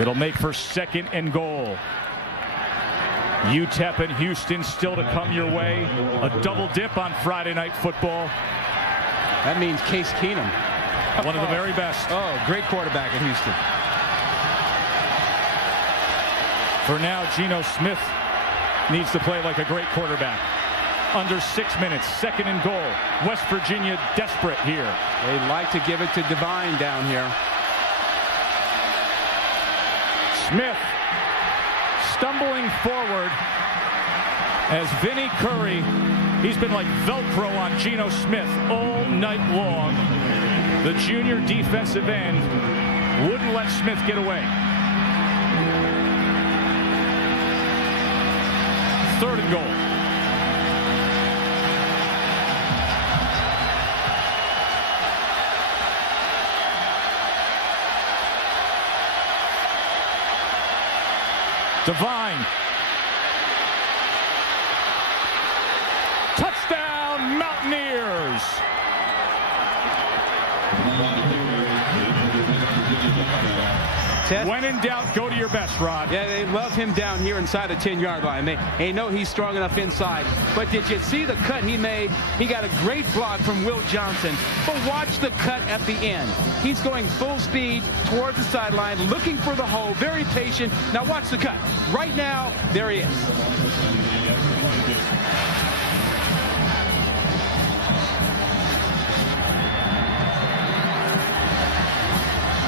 It'll make for 2nd and goal. UTEP and Houston still to come your way. A double dip on Friday Night Football. That means Case Keenum. One of the very best. Oh, great quarterback in Houston. For now, Geno Smith needs to play like a great quarterback. Under 6 minutes, 2nd and goal. West Virginia desperate here. They like to give it to Devine down here. Smith stumbling forward as Vinny Curry, he's been like Velcro on Geno Smith all night long. The junior defensive end wouldn't let Smith get away. 3rd and goal. Devine. Touchdown, Mountaineers. When in doubt, go to your best, Rod. Yeah, they love him down here inside the 10-yard line. They know he's strong enough inside. But did you see the cut he made? He got a great block from Will Johnson. But watch the cut at the end. He's going full speed towards the sideline, looking for the hole, very patient. Now watch the cut. Right now, there he is.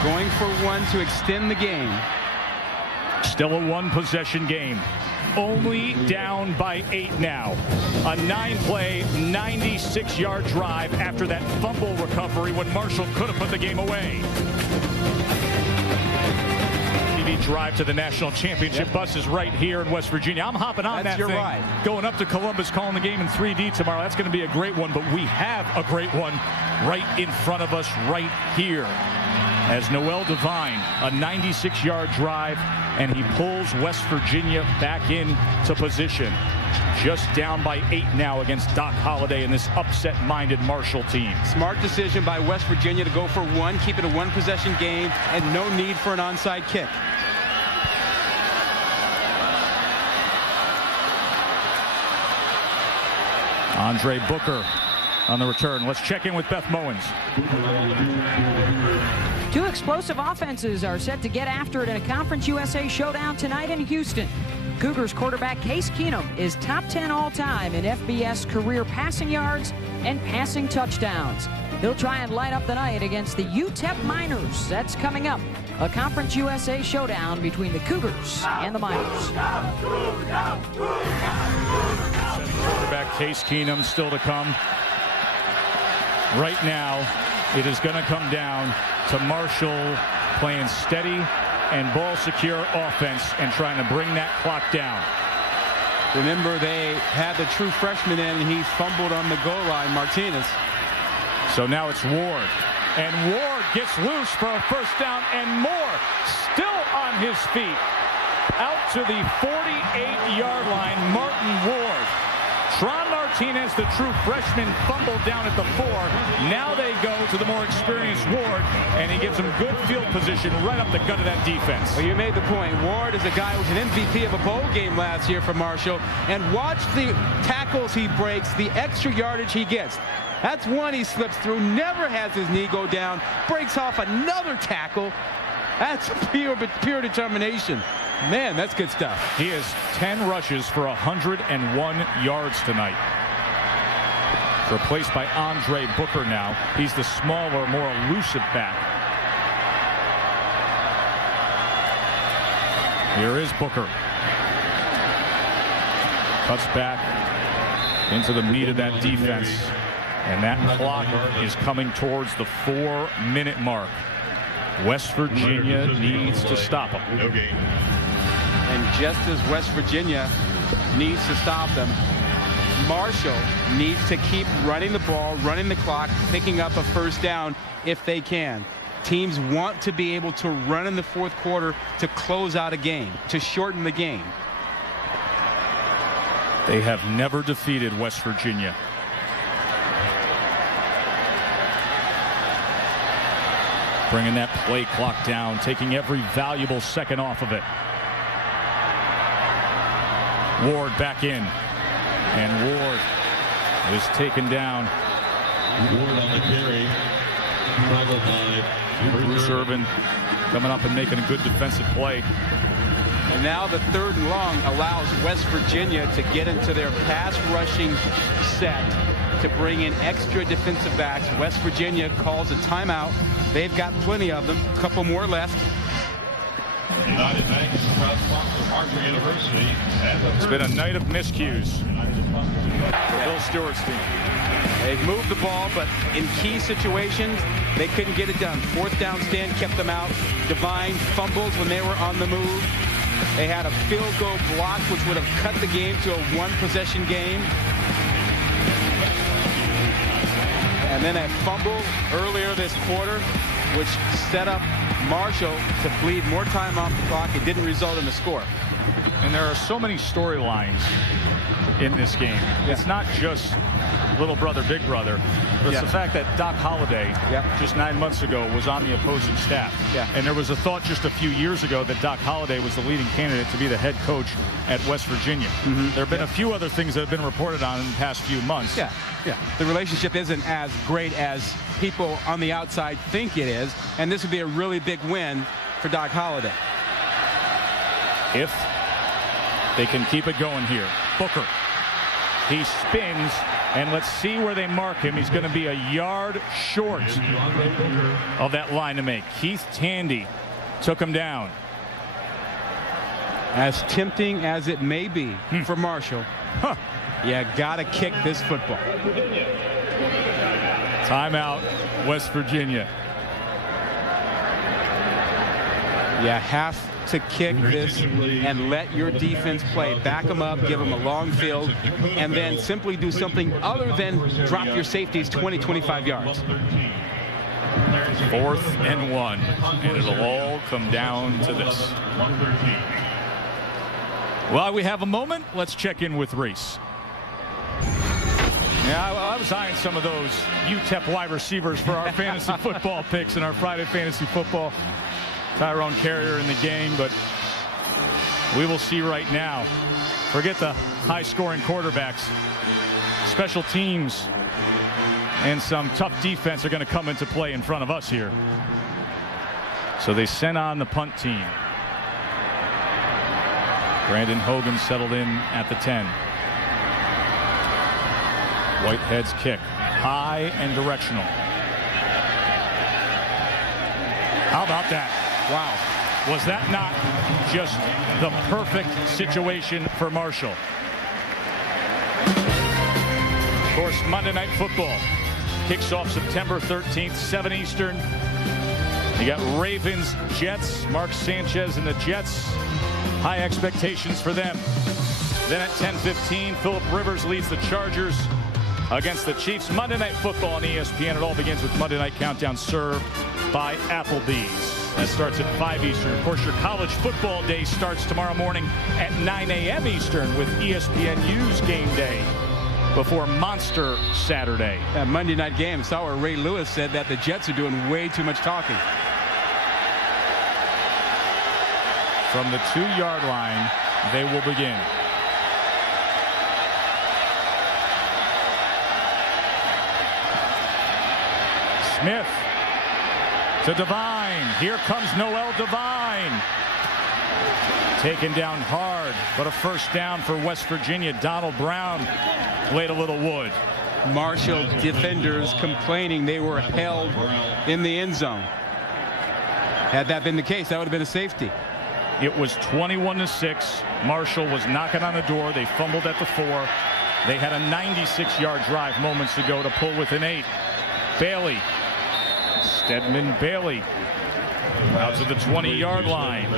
Going for one to extend the game. Still a 1-possession game. Only down by 8 now. A 9-play, 96-yard drive after that fumble recovery when Marshall could have put the game away. TV drive to the national championship bus is right here in West Virginia. I'm hopping on that thing. Ride. Going up to Columbus, calling the game in 3D tomorrow. That's going to be a great one, but we have a great one right in front of us right here. As Noel Devine, a 96-yard drive, and he pulls West Virginia back into position. Just down by 8 now against Doc Holliday and this upset-minded Marshall team. Smart decision by West Virginia to go for one, keep it a 1-possession game, and no need for an onside kick. Andre Booker on the return. Let's check in with Beth Mowens. 2 explosive offenses are set to get after it in a Conference USA showdown tonight in Houston. Cougars quarterback Case Keenum is top 10 all-time in FBS career passing yards and passing touchdowns. He'll try and light up the night against the UTEP Miners. That's coming up. A Conference USA showdown between the Cougars and the Miners. Quarterback Case Keenum still to come. Right now, it is going to come down to Marshall playing steady and ball secure offense and trying to bring that clock down. Remember, they had the true freshman in, and he fumbled on the goal line, Martinez. So now it's Ward. And Ward gets loose for a first down and more. Still on his feet. Out to the 48-yard line, Martin Ward. Tron Martinez, the true freshman, fumbled down at the 4. Now they go to the more experienced Ward, and he gives them good field position right up the gut of that defense. Well, you made the point. Ward is a guy who was an MVP of a bowl game last year for Marshall, and watch the tackles he breaks, the extra yardage he gets. That's one he slips through, never has his knee go down, breaks off another tackle. That's pure determination. Man, that's good stuff. He has 10 rushes for 101 yards tonight. Replaced by Andre Booker now. He's the smaller, more elusive back. Here is Booker. Cuts back into the meat of that defense. And that clock is coming towards the 4-minute mark. West Virginia needs to stop them. No gain. And just as West Virginia needs to stop them, Marshall needs to keep running the ball, running the clock, picking up a first down if they can. Teams want to be able to run in the fourth quarter to close out a game, to shorten the game. They have never defeated West Virginia. Bringing that play clock down, taking every valuable second off of it. Ward back in. And Ward is taken down. Ward on the carry. Followed by Bruce Irvin coming up and making a good defensive play. And now the 3rd and long allows West Virginia to get into their pass rushing set to bring in extra defensive backs. West Virginia calls a timeout. They've got plenty of them. A couple more left. United Bank is a proud sponsor of Marshall University. It's been a night of miscues for Bill Stewart's team. They've moved the ball, but in key situations, they couldn't get it done. 4th down stand kept them out. Divine fumbles when they were on the move. They had a field goal block, which would have cut the game to a 1-possession game. And then a fumble earlier this quarter, which set up Marshall to bleed more time off the clock. It didn't result in a score. And there are so many storylines in this game. Yeah. It's not just little brother, big brother. But it's the fact that Doc Holliday, just 9 months ago, was on the opposing staff. And there was a thought just a few years ago that Doc Holliday was the leading candidate to be the head coach at West Virginia. There have been a few other things that have been reported on in the past few months. The relationship isn't as great as people on the outside think it is, and this would be a really big win for Doc Holliday. If they can keep it going here. Booker. He spins, and let's see where they mark him. He's going to be a yard short of that line to make. Keith Tandy took him down. As tempting as it may be for Marshall, you got to kick this football. Timeout, West Virginia. You have to kick this and let your defense play. Back them up, give them a long field, and then simply do something other than drop your safeties 20, 25 yards. 4th and 1, and it'll all come down to this. While we have a moment, let's check in with Reese. Yeah, I was eyeing some of those UTEP wide receivers for our fantasy football picks in our Friday Fantasy Football. Tyrone Carrier in the game, but we will see right now. Forget the high-scoring quarterbacks. Special teams and some tough defense are going to come into play in front of us here. So they sent on the punt team. Brandon Hogan settled in at the 10. Whitehead's kick, high and directional. How about that? Wow. Was that not just the perfect situation for Marshall? Of course, Monday Night Football kicks off September 13th, 7 Eastern. You got Ravens, Jets, Mark Sanchez and the Jets. High expectations for them. Then at 10:15, Phillip Rivers leads the Chargers against the Chiefs. Monday Night Football on ESPN. It all begins with Monday Night Countdown, served by Applebee's. That starts at 5 Eastern. Of course, your college football day starts tomorrow morning at 9 a.m. Eastern with ESPNU's Game Day before Monster Saturday. That Monday night game, saw where Ray Lewis said that the Jets are doing way too much talking. From the 2-yard line, they will begin. Smith to Devine. Here comes Noel Devine. Taken down hard, but a first down for West Virginia. Donald Brown laid a little wood. Marshall defenders complaining they were held in the end zone. Had that been the case, that would have been a safety. It was 21-6. Marshall was knocking on the door. They fumbled at the 4. They had a 96-yard drive moments ago to pull within 8. Bailey. Stedman Bailey Out to the 20-yard line.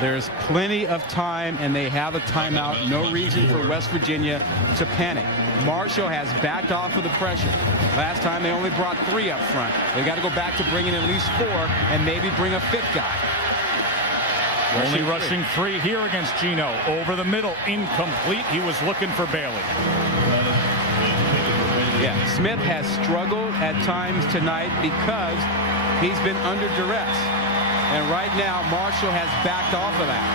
There's plenty of time, and they have a timeout. No reason for West Virginia to panic. Marshall has backed off of the pressure. Last time they only brought 3 up front. They got to go back to bringing at least 4 and maybe bring a 5th guy. Only rushing 3 here against Gino. Over the middle, incomplete. He was looking for Bailey. Yeah, Smith has struggled at times tonight because he's been under duress. And right now, Marshall has backed off of that.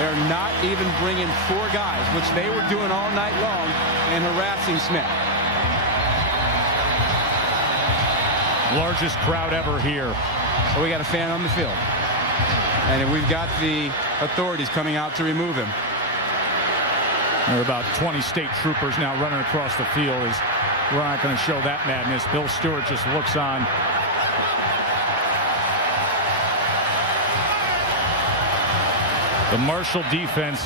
They're not even bringing 4 guys, which they were doing all night long, and harassing Smith. Largest crowd ever here. So we got a fan on the field. And we've got the authorities coming out to remove him. There are about 20 state troopers now running across the field. We're not going to show that madness. Bill Stewart just looks on. The Marshall defense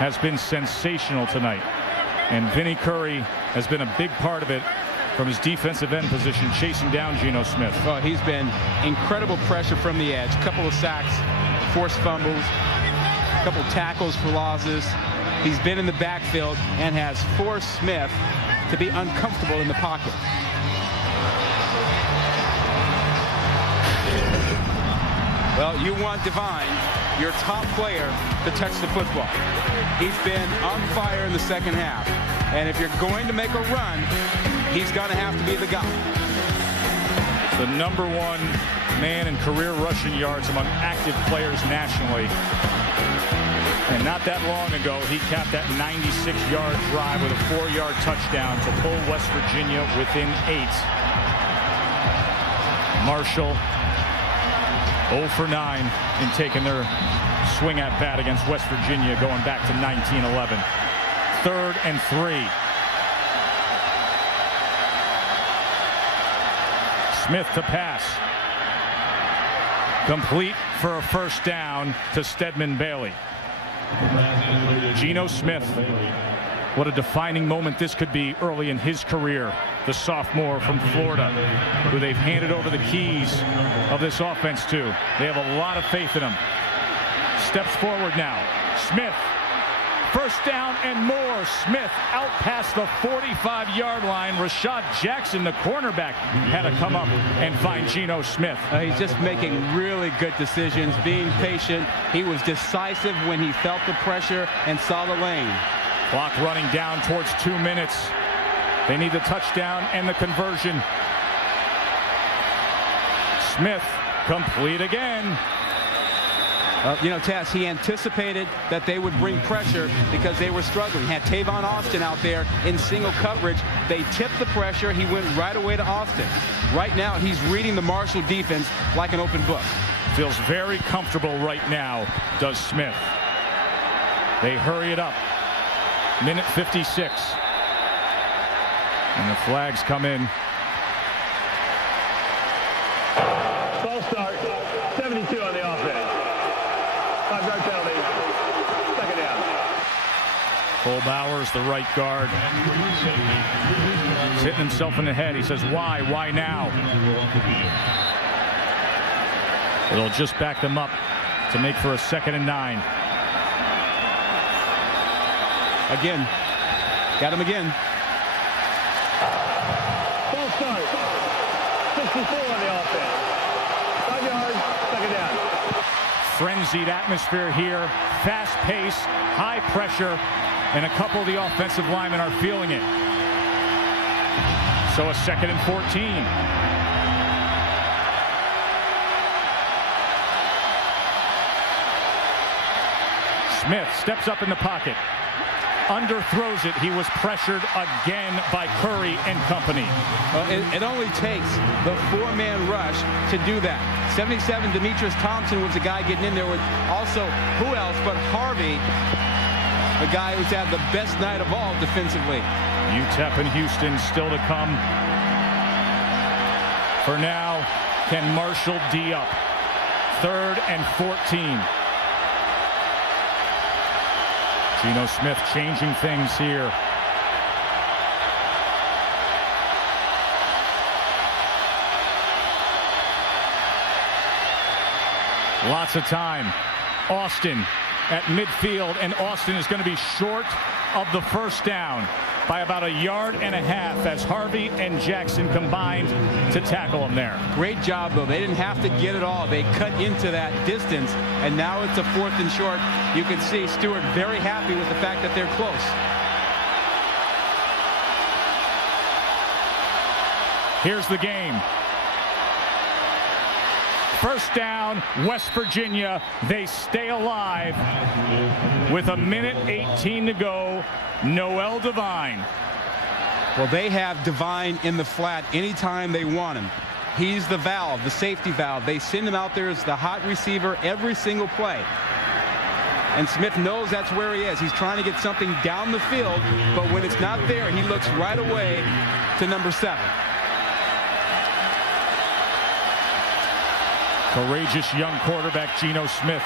has been sensational tonight. And Vinnie Curry has been a big part of it from his defensive end position, chasing down Geno Smith. Oh, he's been incredible pressure from the edge. Couple of sacks, forced fumbles, couple tackles for losses. He's been in the backfield and has forced Smith to be uncomfortable in the pocket. Well, you want Devine, your top player, to touch the football. He's been on fire in the second half. And if you're going to make a run, he's going to have to be the guy. The #1 man in career rushing yards among active players nationally. And not that long ago, he capped that 96-yard drive with a 4-yard touchdown to pull West Virginia within 8. Marshall 0 for 9 in taking their swing at bat against West Virginia going back to 1911. 3rd and 3. Smith to pass. Complete for a first down to Stedman Bailey. Geno Smith, what a defining moment this could be early in his career. The sophomore from Florida, who they've handed over the keys of this offense to. They have a lot of faith in him. Steps forward now. Smith, first down and more. Smith out past the 45-yard line. Rashad Jackson, the cornerback, had to come up and find Geno Smith. He's just making really good decisions, being patient. He was decisive when he felt the pressure and saw the lane. Clock running down towards 2 minutes. They need the touchdown and the conversion. Smith complete again. You know, Tess, he anticipated that they would bring pressure because they were struggling. Had Tavon Austin out there in single coverage. They tipped the pressure. He went right away to Austin. Right now, he's reading the Marshall defense like an open book. Feels very comfortable right now, does Smith. They hurry it up. Minute 56. And the flags come in. False start. 72 on the offense. 5-yard penalty. Second down. Cole Bowers, the right guard. He's hitting himself in the head. He says, why? Why now? It'll just back them up to make for a 2nd and 9. Again. Got him again. False start. 64 on the offense. 5 yards. Second down. Frenzied atmosphere here. Fast pace. High pressure. And a couple of the offensive linemen are feeling it. So a 2nd and 14. Smith steps up in the pocket. Underthrows it. He was pressured again by Curry and company. Well, it only takes the 4-man rush to do that. 77, Demetrius Thompson was the guy getting in there with also, who else but Harvey, the guy who's had the best night of all defensively. UTEP and Houston still to come. For now, can Marshall D up? 3rd and 14. Geno Smith changing things here. Lots of time. Austin at midfield, and Austin is going to be short of the first down by about 1.5 yards as Harvey and Jackson combined to tackle him there. Great job, though. They didn't have to get it all. They cut into that distance, and now it's a 4th and short. You can see Stewart very happy with the fact that they're close. Here's the game. First down, West Virginia. They stay alive with 1:18 to go. Noel Devine. Well, they have Devine in the flat anytime they want him. He's the valve, the safety valve. They send him out there as the hot receiver every single play. And Smith knows that's where he is. He's trying to get something down the field, but when it's not there, he looks right away to number 7. Courageous young quarterback Geno Smith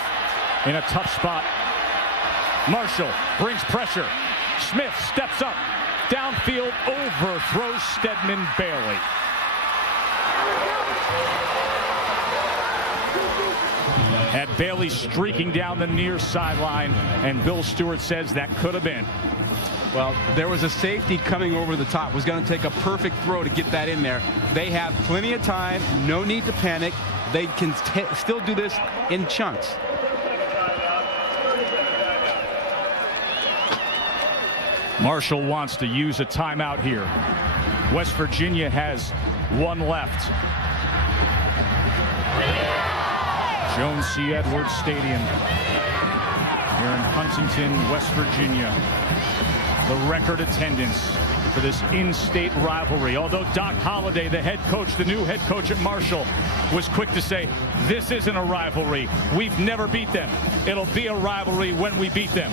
in a tough spot. Marshall brings pressure. Smith steps up. Downfield, overthrows Stedman Bailey. Had Bailey streaking down the near sideline, and Bill Stewart says that could have been. Well, there was a safety coming over the top. Was going to take a perfect throw to get that in there. They have plenty of time. No need to panic. They can still do this in chunks. Marshall wants to use a timeout here. West Virginia has 1 left. Jones C. Edwards Stadium here in Huntington, West Virginia. The record attendance for this in-state rivalry. Although Doc Holliday, the head coach, the new head coach at Marshall, was quick to say, this isn't a rivalry. We've never beat them. It'll be a rivalry when we beat them.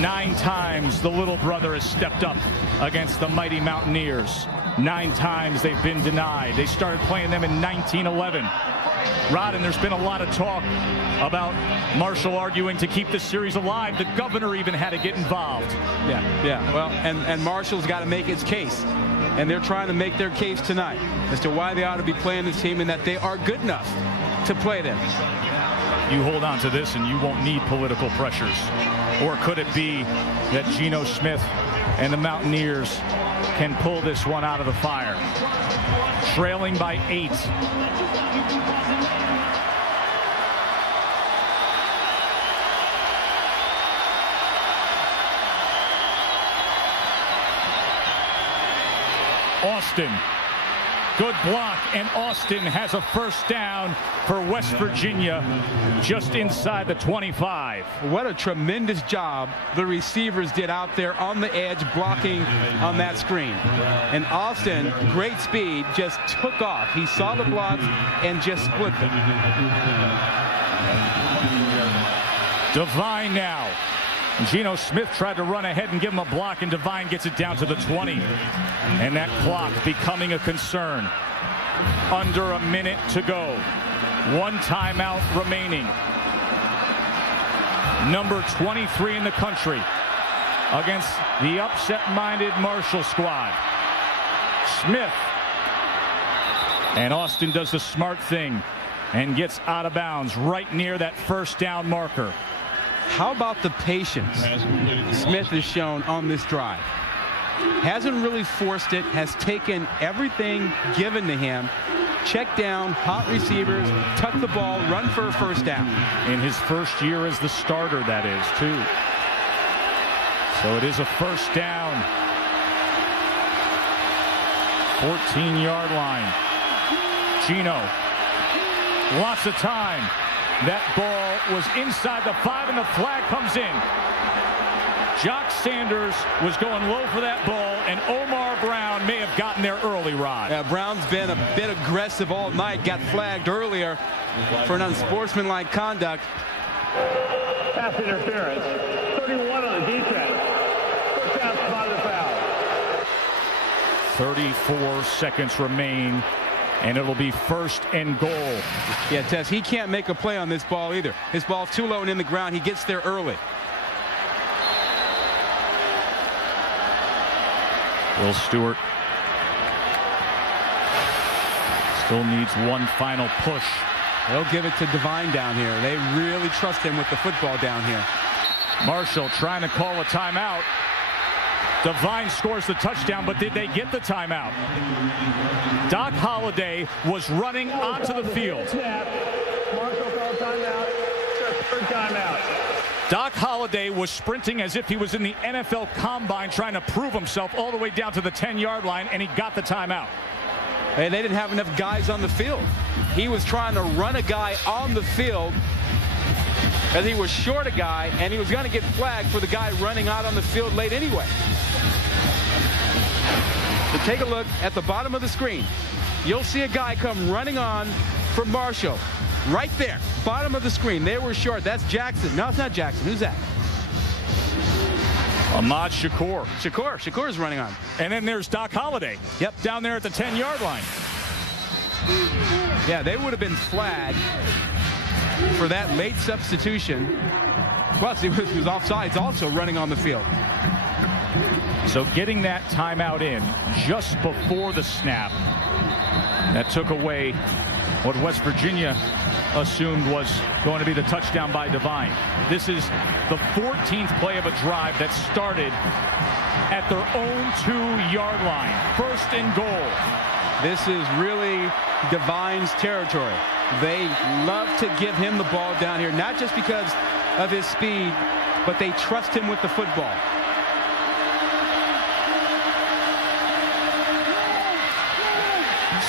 9 times the little brother has stepped up against the mighty Mountaineers. 9 times they've been denied. They started playing them in 1911. Rod, and there's been a lot of talk about Marshall arguing to keep the series alive. The governor even had to get involved. Yeah. Well, and Marshall's got to make its case. And they're trying to make their case tonight as to why they ought to be playing this team and that they are good enough to play them. You hold on to this and you won't need political pressures. Or could it be that Geno Smith and the Mountaineers can pull this one out of the fire? Trailing by 8. Austin, good block, and Austin has a first down for West Virginia just inside the 25. What a tremendous job the receivers did out there on the edge blocking on that screen. And Austin, great speed, just took off. He saw the blocks and just split them. Devine now. Geno Smith tried to run ahead and give him a block, and Devine gets it down to the 20. And that clock becoming a concern. Under a minute to go. 1 timeout remaining. Number 23 in the country against the upset-minded Marshall squad. Smith. And Austin does the smart thing and gets out of bounds right near that first down marker. How about the patience Smith has shown on this drive? Hasn't really forced it, has taken everything given to him. Check down, hot receivers, tuck the ball, run for a first down. In his first year as the starter, that is, too. So it is a first down. 14-yard line. Geno. Lots of time. That ball was inside the 5, and the flag comes in. Jock Sanders was going low for that ball, and Omar Brown may have gotten there early, Rod. Yeah, Brown's been a bit aggressive all night, got flagged earlier for an unsportsmanlike conduct. Pass interference. 31 on the defense. First down, spotted foul. 34 seconds remain, and it'll be first and goal. Yeah, Tess, he can't make a play on this ball either. His ball's too low and in the ground. He gets there early. Will Stewart still needs one final push They'll give it to Devine down here. They really trust him with the football down here. Marshall trying to call a timeout. Devine scores the touchdown, but did they get the timeout? Doc Holliday was running onto the field. Marshall called timeout. Third timeout. Doc Holliday was sprinting as if he was in the NFL Combine trying to prove himself all the way down to the 10-yard line, and he got the timeout. And they didn't have enough guys on the field. He was trying to run a guy on the field as he was short a guy, and he was going to get flagged for the guy running out on the field late anyway. So take a look at the bottom of the screen. You'll see a guy come running on for Marshall. Right there, bottom of the screen. They were short. That's Jackson. No, it's not Jackson. Who's that? Ahmad Shakur. Shakur is running on. And then there's Doc Holliday. Yep. Down there at the 10-yard line. Yeah, they would have been flagged for that late substitution. Plus, he was offsides also running on the field. So getting that timeout in just before the snap, that took away what West Virginia assumed was going to be the touchdown by Devine. This is the 14th play of a drive that started at their own 2-yard line. First and goal. This is really Devine's territory. They love to give him the ball down here, not just because of his speed, but they trust him with the football.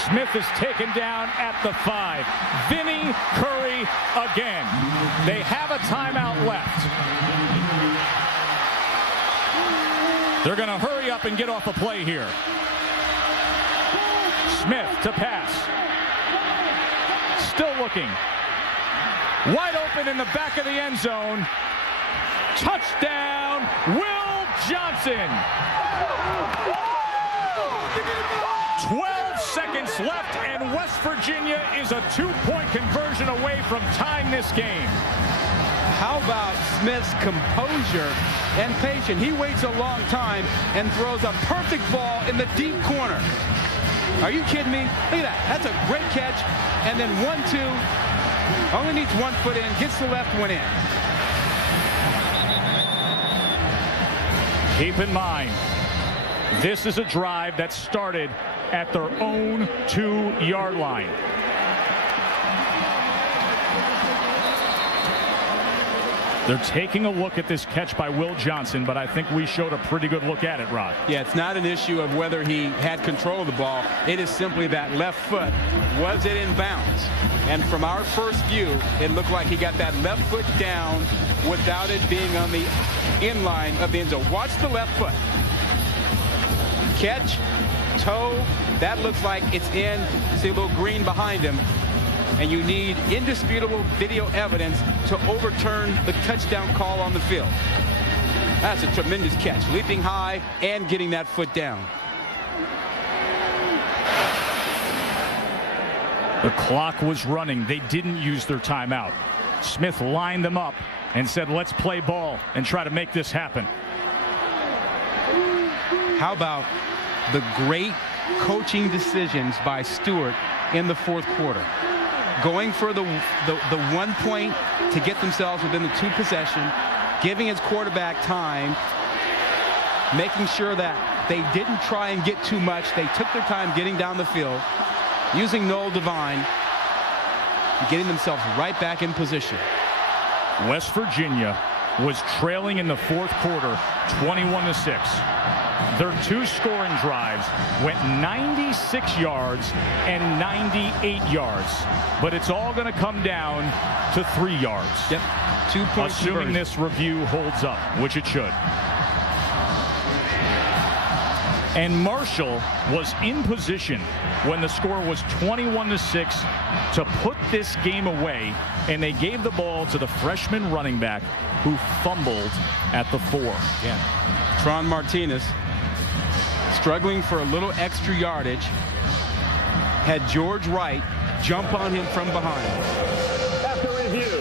Smith is taken down at the 5. Vinny Curry again. They have a timeout left. They're going to hurry up and get off a play here. Smith to pass. Still looking. Wide open in the back of the end zone. Touchdown, Will Johnson. 12 seconds left, and West Virginia is a 2-point conversion away from tying this game. How about Smith's composure and patience? He waits a long time and throws a perfect ball in the deep corner. Are you kidding me? Look at that. That's a great catch. And then 1-2. Only needs 1 foot in. Gets the left one in. Keep in mind, this is a drive that started at their own 2-yard line. They're taking a look at this catch by Will Johnson, but I think we showed a pretty good look at it, Rod. Yeah, it's not an issue of whether he had control of the ball. It is simply that left foot. Was it in bounds? And from our first view, it looked like he got that left foot down without it being on the inline of the end zone. Watch the left foot. Catch, toe, that looks like it's in. See a little green behind him. And you need indisputable video evidence to overturn the touchdown call on the field. That's a tremendous catch. Leaping high and getting that foot down. The clock was running. They didn't use their timeout. Smith lined them up and said, let's play ball and try to make this happen. How about the great coaching decisions by Stewart in the fourth quarter? Going for the 1 point to get themselves within the 2 possession, giving his quarterback time, making sure that they didn't try and get too much. They took their time getting down the field, using Noel Devine, getting themselves right back in position. West Virginia was trailing in the fourth quarter 21-6. Their 2 scoring drives went 96 yards and 98 yards. But it's all going to come down to 3 yards. Yep. 2 points. Assuming this review holds up, which it should. And Marshall was in position when the score was 21-6 to put this game away. And they gave the ball to the freshman running back who fumbled at the 4. Yeah. Tron Martinez, struggling for a little extra yardage, had George Wright jump on him from behind. After review,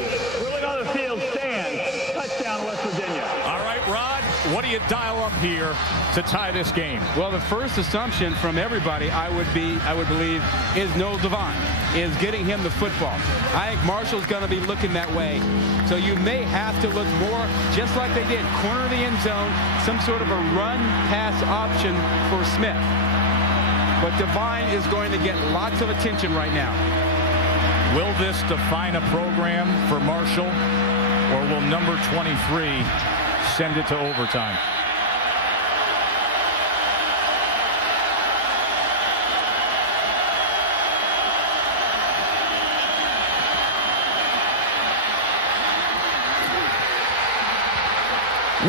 ruling on the field stands. Touchdown, West Virginia. All right, Rod, what do you dial up here to tie this game? Well, the first assumption from everybody, I would believe, is Noel Devine, is getting him the football. I think Marshall's going to be looking that way. So you may have to look more, just like they did, corner of the end zone, some sort of a run-pass option for Smith. But Devine is going to get lots of attention right now. Will this define a program for Marshall, or will number 23 send it to overtime?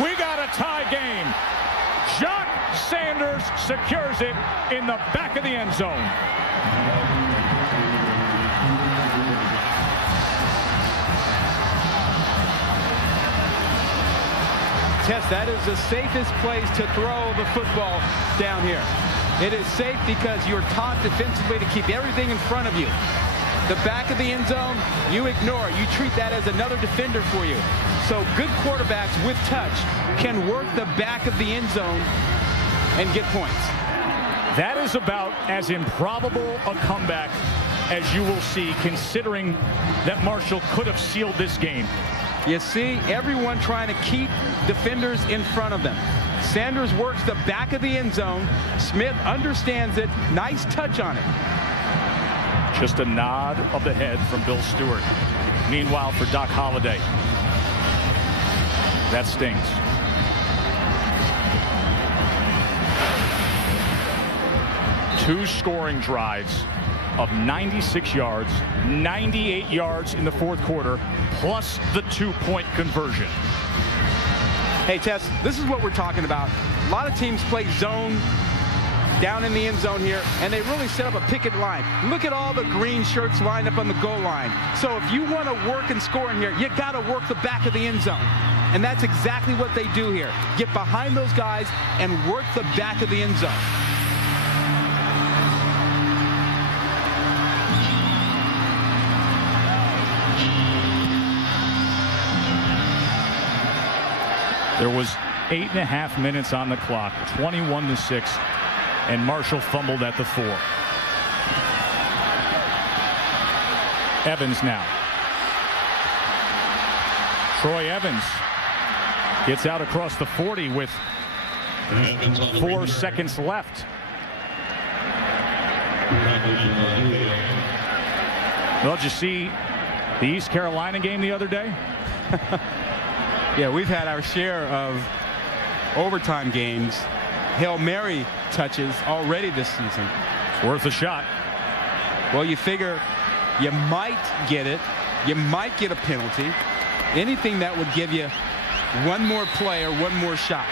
We got a tie game. Jock Sanders secures it in the back of the end zone. Tess, that is the safest place to throw the football down here. It is safe because you're taught defensively to keep everything in front of you. The back of the end zone, you ignore. You treat that as another defender for you. So good quarterbacks with touch can work the back of the end zone and get points. That is about as improbable a comeback as you will see, considering that Marshall could have sealed this game. You see everyone trying to keep defenders in front of them. Sanders works the back of the end zone. Smith understands it. Nice touch on it. Just a nod of the head from Bill Stewart. Meanwhile, for Doc Holliday, that stings. Two scoring drives of 96 yards, 98 yards in the fourth quarter, plus the 2-point conversion. Hey, Tess, this is what we're talking about. A lot of teams play zone down in the end zone here, and they really set up a picket line. Look at all the green shirts lined up on the goal line. So if you want to work and score in here, you got to work the back of the end zone. And that's exactly what they do here. Get behind those guys and work the back of the end zone. There was 8.5 minutes on the clock, 21-6, and Marshall fumbled at the 4. Evans now. Troy Evans gets out across the 40 with 4 seconds left. Well, did you see the East Carolina game the other day? Yeah, we've had our share of overtime games, Hail Mary touches already this season. Worth a shot. Well, you figure you might get it. You might get a penalty. Anything that would give you one more play or one more shot.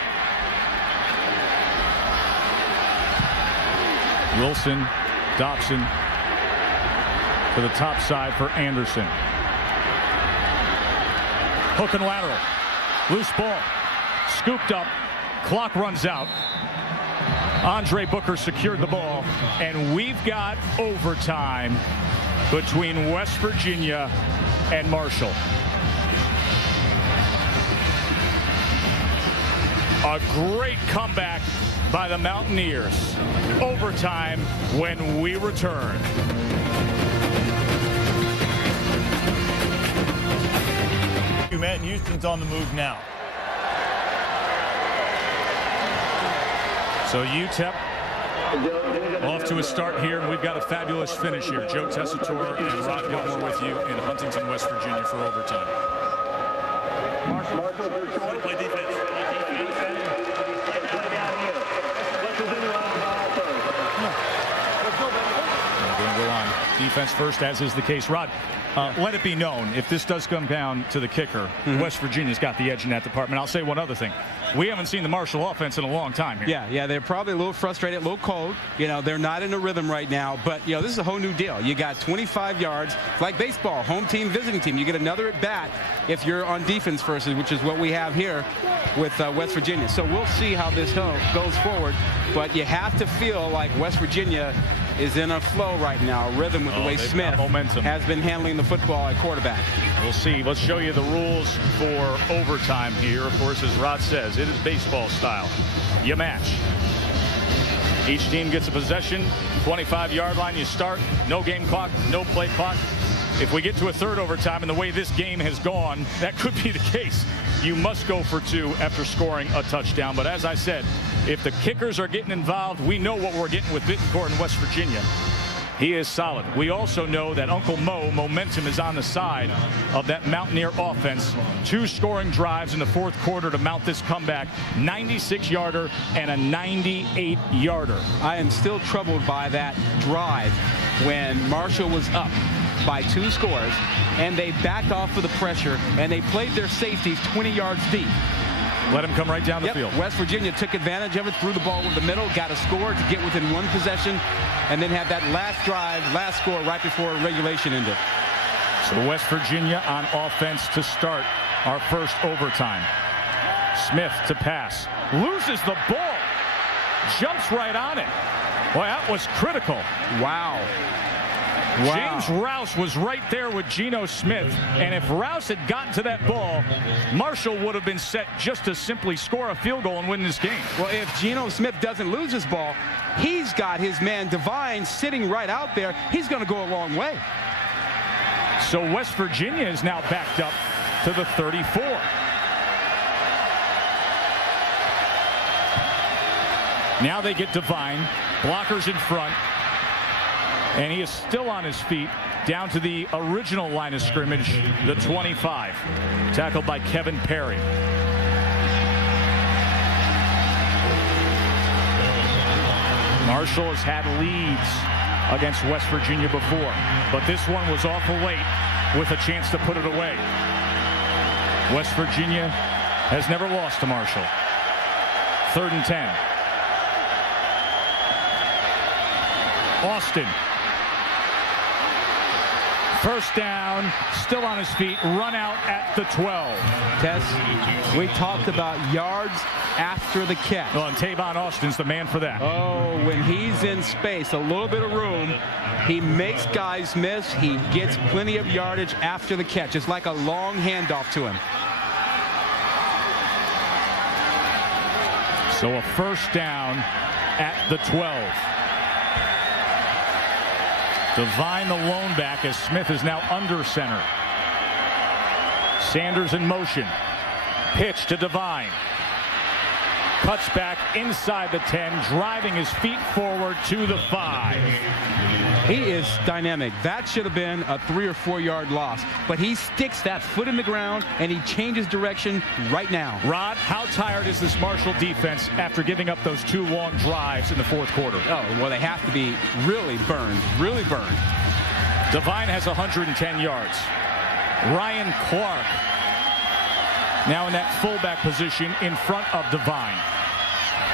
Wilson, Dobson to the top side for Anderson. Hook and lateral. Loose ball. Scooped up. Clock runs out. Andre Booker secured the ball. And we've got overtime between West Virginia and Marshall. A great comeback by the Mountaineers. Overtime when we return. Matt, Houston's on the move now. So UTEP off to a start here, and we've got a fabulous finish here. Joe Tessitore and Rod Gilmore with you in Huntington, West Virginia for overtime. Marshall, play defense. Going to go on defense first, as is the case. Rod, let it be known, if this does come down to the kicker, West Virginia's got the edge in that department. I'll say one other thing. We haven't seen the Marshall offense in a long time here. Yeah, they're probably a little frustrated, a little cold. You know, they're not in a rhythm right now, but, you know, this is a whole new deal. You got 25 yards, like baseball, home team, visiting team. You get another at bat if you're on defense first, which is what we have here with West Virginia. So we'll see how this goes forward, but you have to feel like West Virginia is in a flow right now, a rhythm with the way Smith has been handling the football at quarterback. We'll see. Let's show you the rules for overtime here. Of course, as Rod says, it is baseball style. You match. Each team gets a possession, 25-yard line. You start. No game clock, no play clock. If we get to a third overtime, and the way this game has gone, that could be the case. You must go for 2 after scoring a touchdown. But as I said, if the kickers are getting involved, we know what we're getting with Bittencourt in West Virginia. He is solid. We also know that Uncle Mo momentum is on the side of that Mountaineer offense. 2 scoring drives in the fourth quarter to mount this comeback. 96-yarder and a 98-yarder. I am still troubled by that drive when Marshall was up by 2 scores, and they backed off of the pressure, and they played their safeties 20 yards deep. Let him come right down the field. West Virginia took advantage of it, threw the ball over the middle, got a score to get within 1 possession, and then had that last drive, last score right before regulation ended. So West Virginia on offense to start our first overtime. Smith to pass. Loses the ball. Jumps right on it. Boy, that was critical. Wow. James Rouse was right there with Geno Smith, and if Rouse had gotten to that ball, Marshall would have been set just to simply score a field goal and win this game. Well, if Geno Smith doesn't lose his ball, he's got his man Devine sitting right out there. He's going to go a long way. So West Virginia is now backed up to the 34. Now they get Devine, blockers in front. And he is still on his feet down to the original line of scrimmage, the 25. Tackled by Kevin Perry. Marshall has had leads against West Virginia before, but this one was awful late with a chance to put it away. West Virginia has never lost to Marshall. 3rd and 10. Austin. First down, still on his feet, run out at the 12. Tess, we talked about yards after the catch. Well, and Tavon Austin's the man for that. Oh, when he's in space, a little bit of room, he makes guys miss. He gets plenty of yardage after the catch. It's like a long handoff to him. So a first down at the 12. Devine the lone back as Smith is now under center. Sanders in motion. Pitch to Devine. Cuts back inside the 10, driving his feet forward to the 5. He is dynamic. That should have been a 3 or 4 yard loss, but he sticks that foot in the ground and he changes direction right now. Rod, how tired is this Marshall defense after giving up those 2 long drives in the fourth quarter? Oh, well, they have to be really burned, really burned. Devine has 110 yards. Ryan Clark now in that fullback position in front of Devine.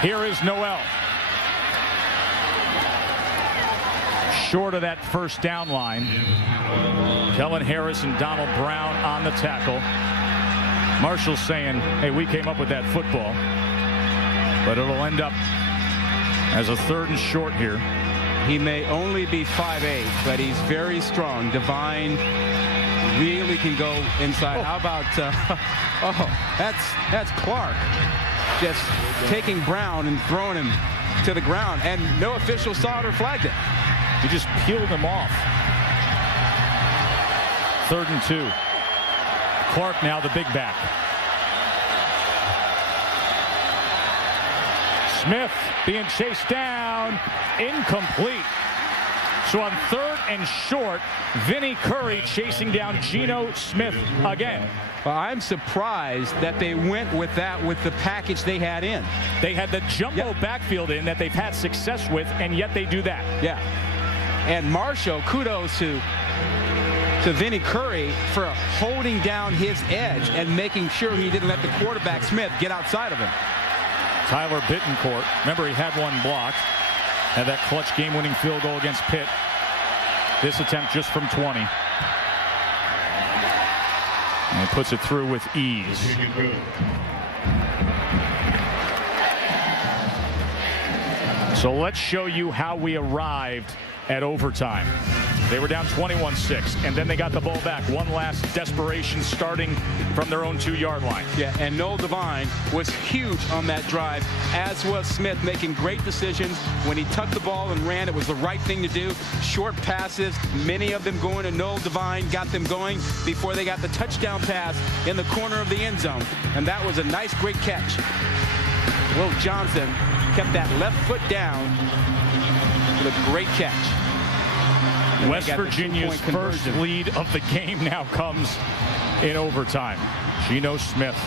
Here is Noel. Short of that first down line. Kellen Harris and Donald Brown on the tackle. Marshall's saying, hey, we came up with that football. But it'll end up as a 3rd and short here. He may only be 5'8", but he's very strong. Devine really can go inside. Oh. How about, that's Clark just taking Brown and throwing him to the ground, and no official saw it or flagged it. He just peeled him off. 3rd and 2. Clark now the big back. Smith being chased down. Incomplete. So on 3rd and short, Vinnie Curry chasing down Geno Smith again. Well, I'm surprised that they went with that with the package they had in. They had the jumbo backfield in that they've had success with, and yet they do that. Yeah. And Marshall, kudos to Vinnie Curry for holding down his edge and making sure he didn't let the quarterback Smith get outside of him. Tyler Bittencourt, remember he had one blocked, had that clutch game-winning field goal against Pitt. This attempt just from 20. And he puts it through with ease. So let's show you how we arrived at overtime. They were down 21-6, and then they got the ball back. One last desperation starting from their own 2-yard line. Yeah, and Noel Devine was huge on that drive, as was Smith, making great decisions. When he tucked the ball and ran, it was the right thing to do. Short passes, many of them going to Noel Devine, got them going before they got the touchdown pass in the corner of the end zone. And that was a nice, great catch. Will Johnson kept that left foot down with a great catch. West Virginia's first lead of the game now comes in overtime. Geno Smith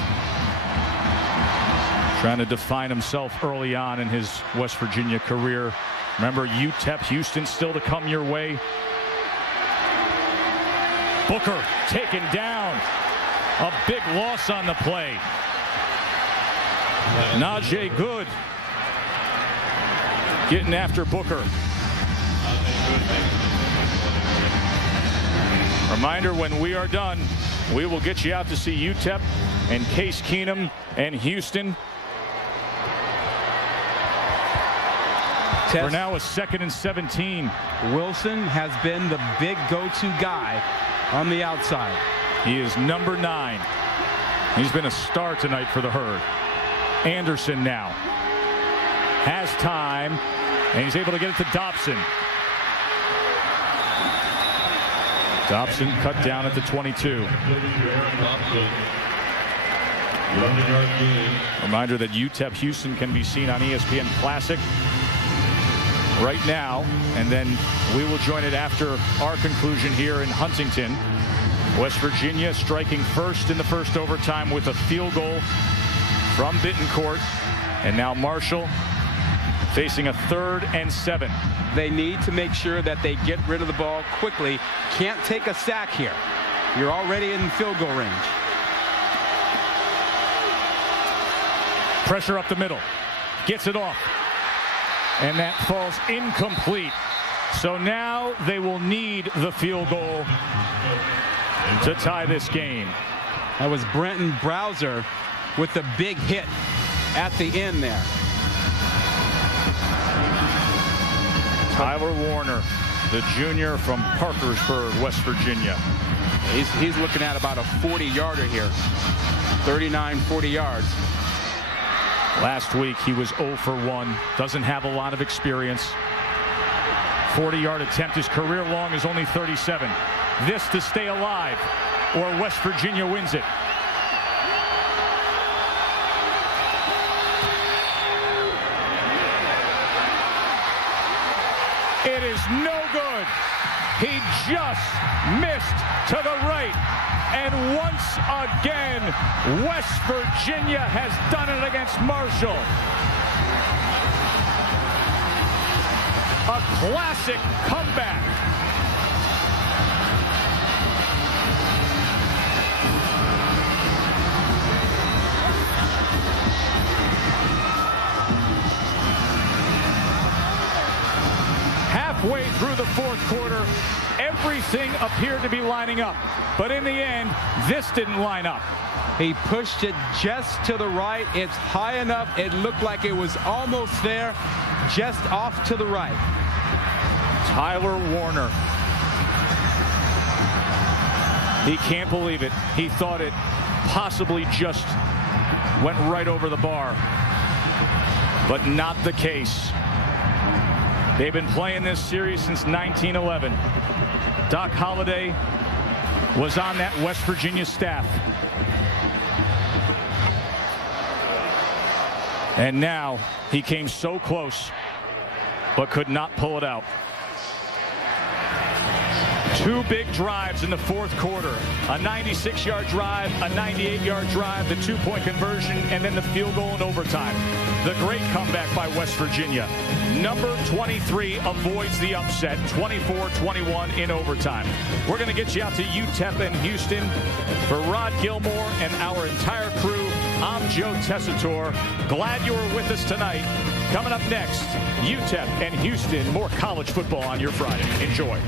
trying to define himself early on in his West Virginia career. Remember, UTEP Houston still to come your way. Booker taken down. A big loss on the play. Najee Good getting after Booker. Reminder, when we are done, we will get you out to see UTEP and Case Keenum and Houston. For now, a 2nd and 17. Wilson has been the big go-to guy on the outside. He is number 9. He's been a star tonight for the Herd. Anderson now has time, and he's able to get it to Dobson. Dobson cut down at the 22. Reminder that UTEP Houston can be seen on ESPN Classic right now, and then we will join it after our conclusion here in Huntington. West Virginia striking first in the first overtime with a field goal from Bittencourt, and now Marshall facing a 3rd and 7. They need to make sure that they get rid of the ball quickly. Can't take a sack here. You're already in field goal range. Pressure up the middle. Gets it off. And that falls incomplete. So now they will need the field goal to tie this game. That was Brenton Browser with the big hit at the end there. Tyler Warner, the junior from Parkersburg, West Virginia. He's looking at about a 40-yarder here. 39, 40 yards. Last week he was 0 for 1. Doesn't have a lot of experience. 40-yard attempt. His career long is only 37. This to stay alive, or West Virginia wins it. It is no good. He just missed to the right. And once again, West Virginia has done it against Marshall. A classic comeback. Halfway through the fourth quarter, everything appeared to be lining up. But in the end, this didn't line up. He pushed it just to the right. It's high enough. It looked like it was almost there, just off to the right. Tyler Warner. He can't believe it. He thought it possibly just went right over the bar. But not the case. They've been playing this series since 1911. Doc Holliday was on that West Virginia staff. And now he came so close, but could not pull it out. 2 big drives in the fourth quarter. A 96-yard drive, a 98-yard drive, the 2-point conversion, and then the field goal in overtime. The great comeback by West Virginia. Number 23 avoids the upset, 24-21 in overtime. We're going to get you out to UTEP and Houston. For Rod Gilmore and our entire crew, I'm Joe Tessitore. Glad you were with us tonight. Coming up next, UTEP and Houston. More college football on your Friday. Enjoy.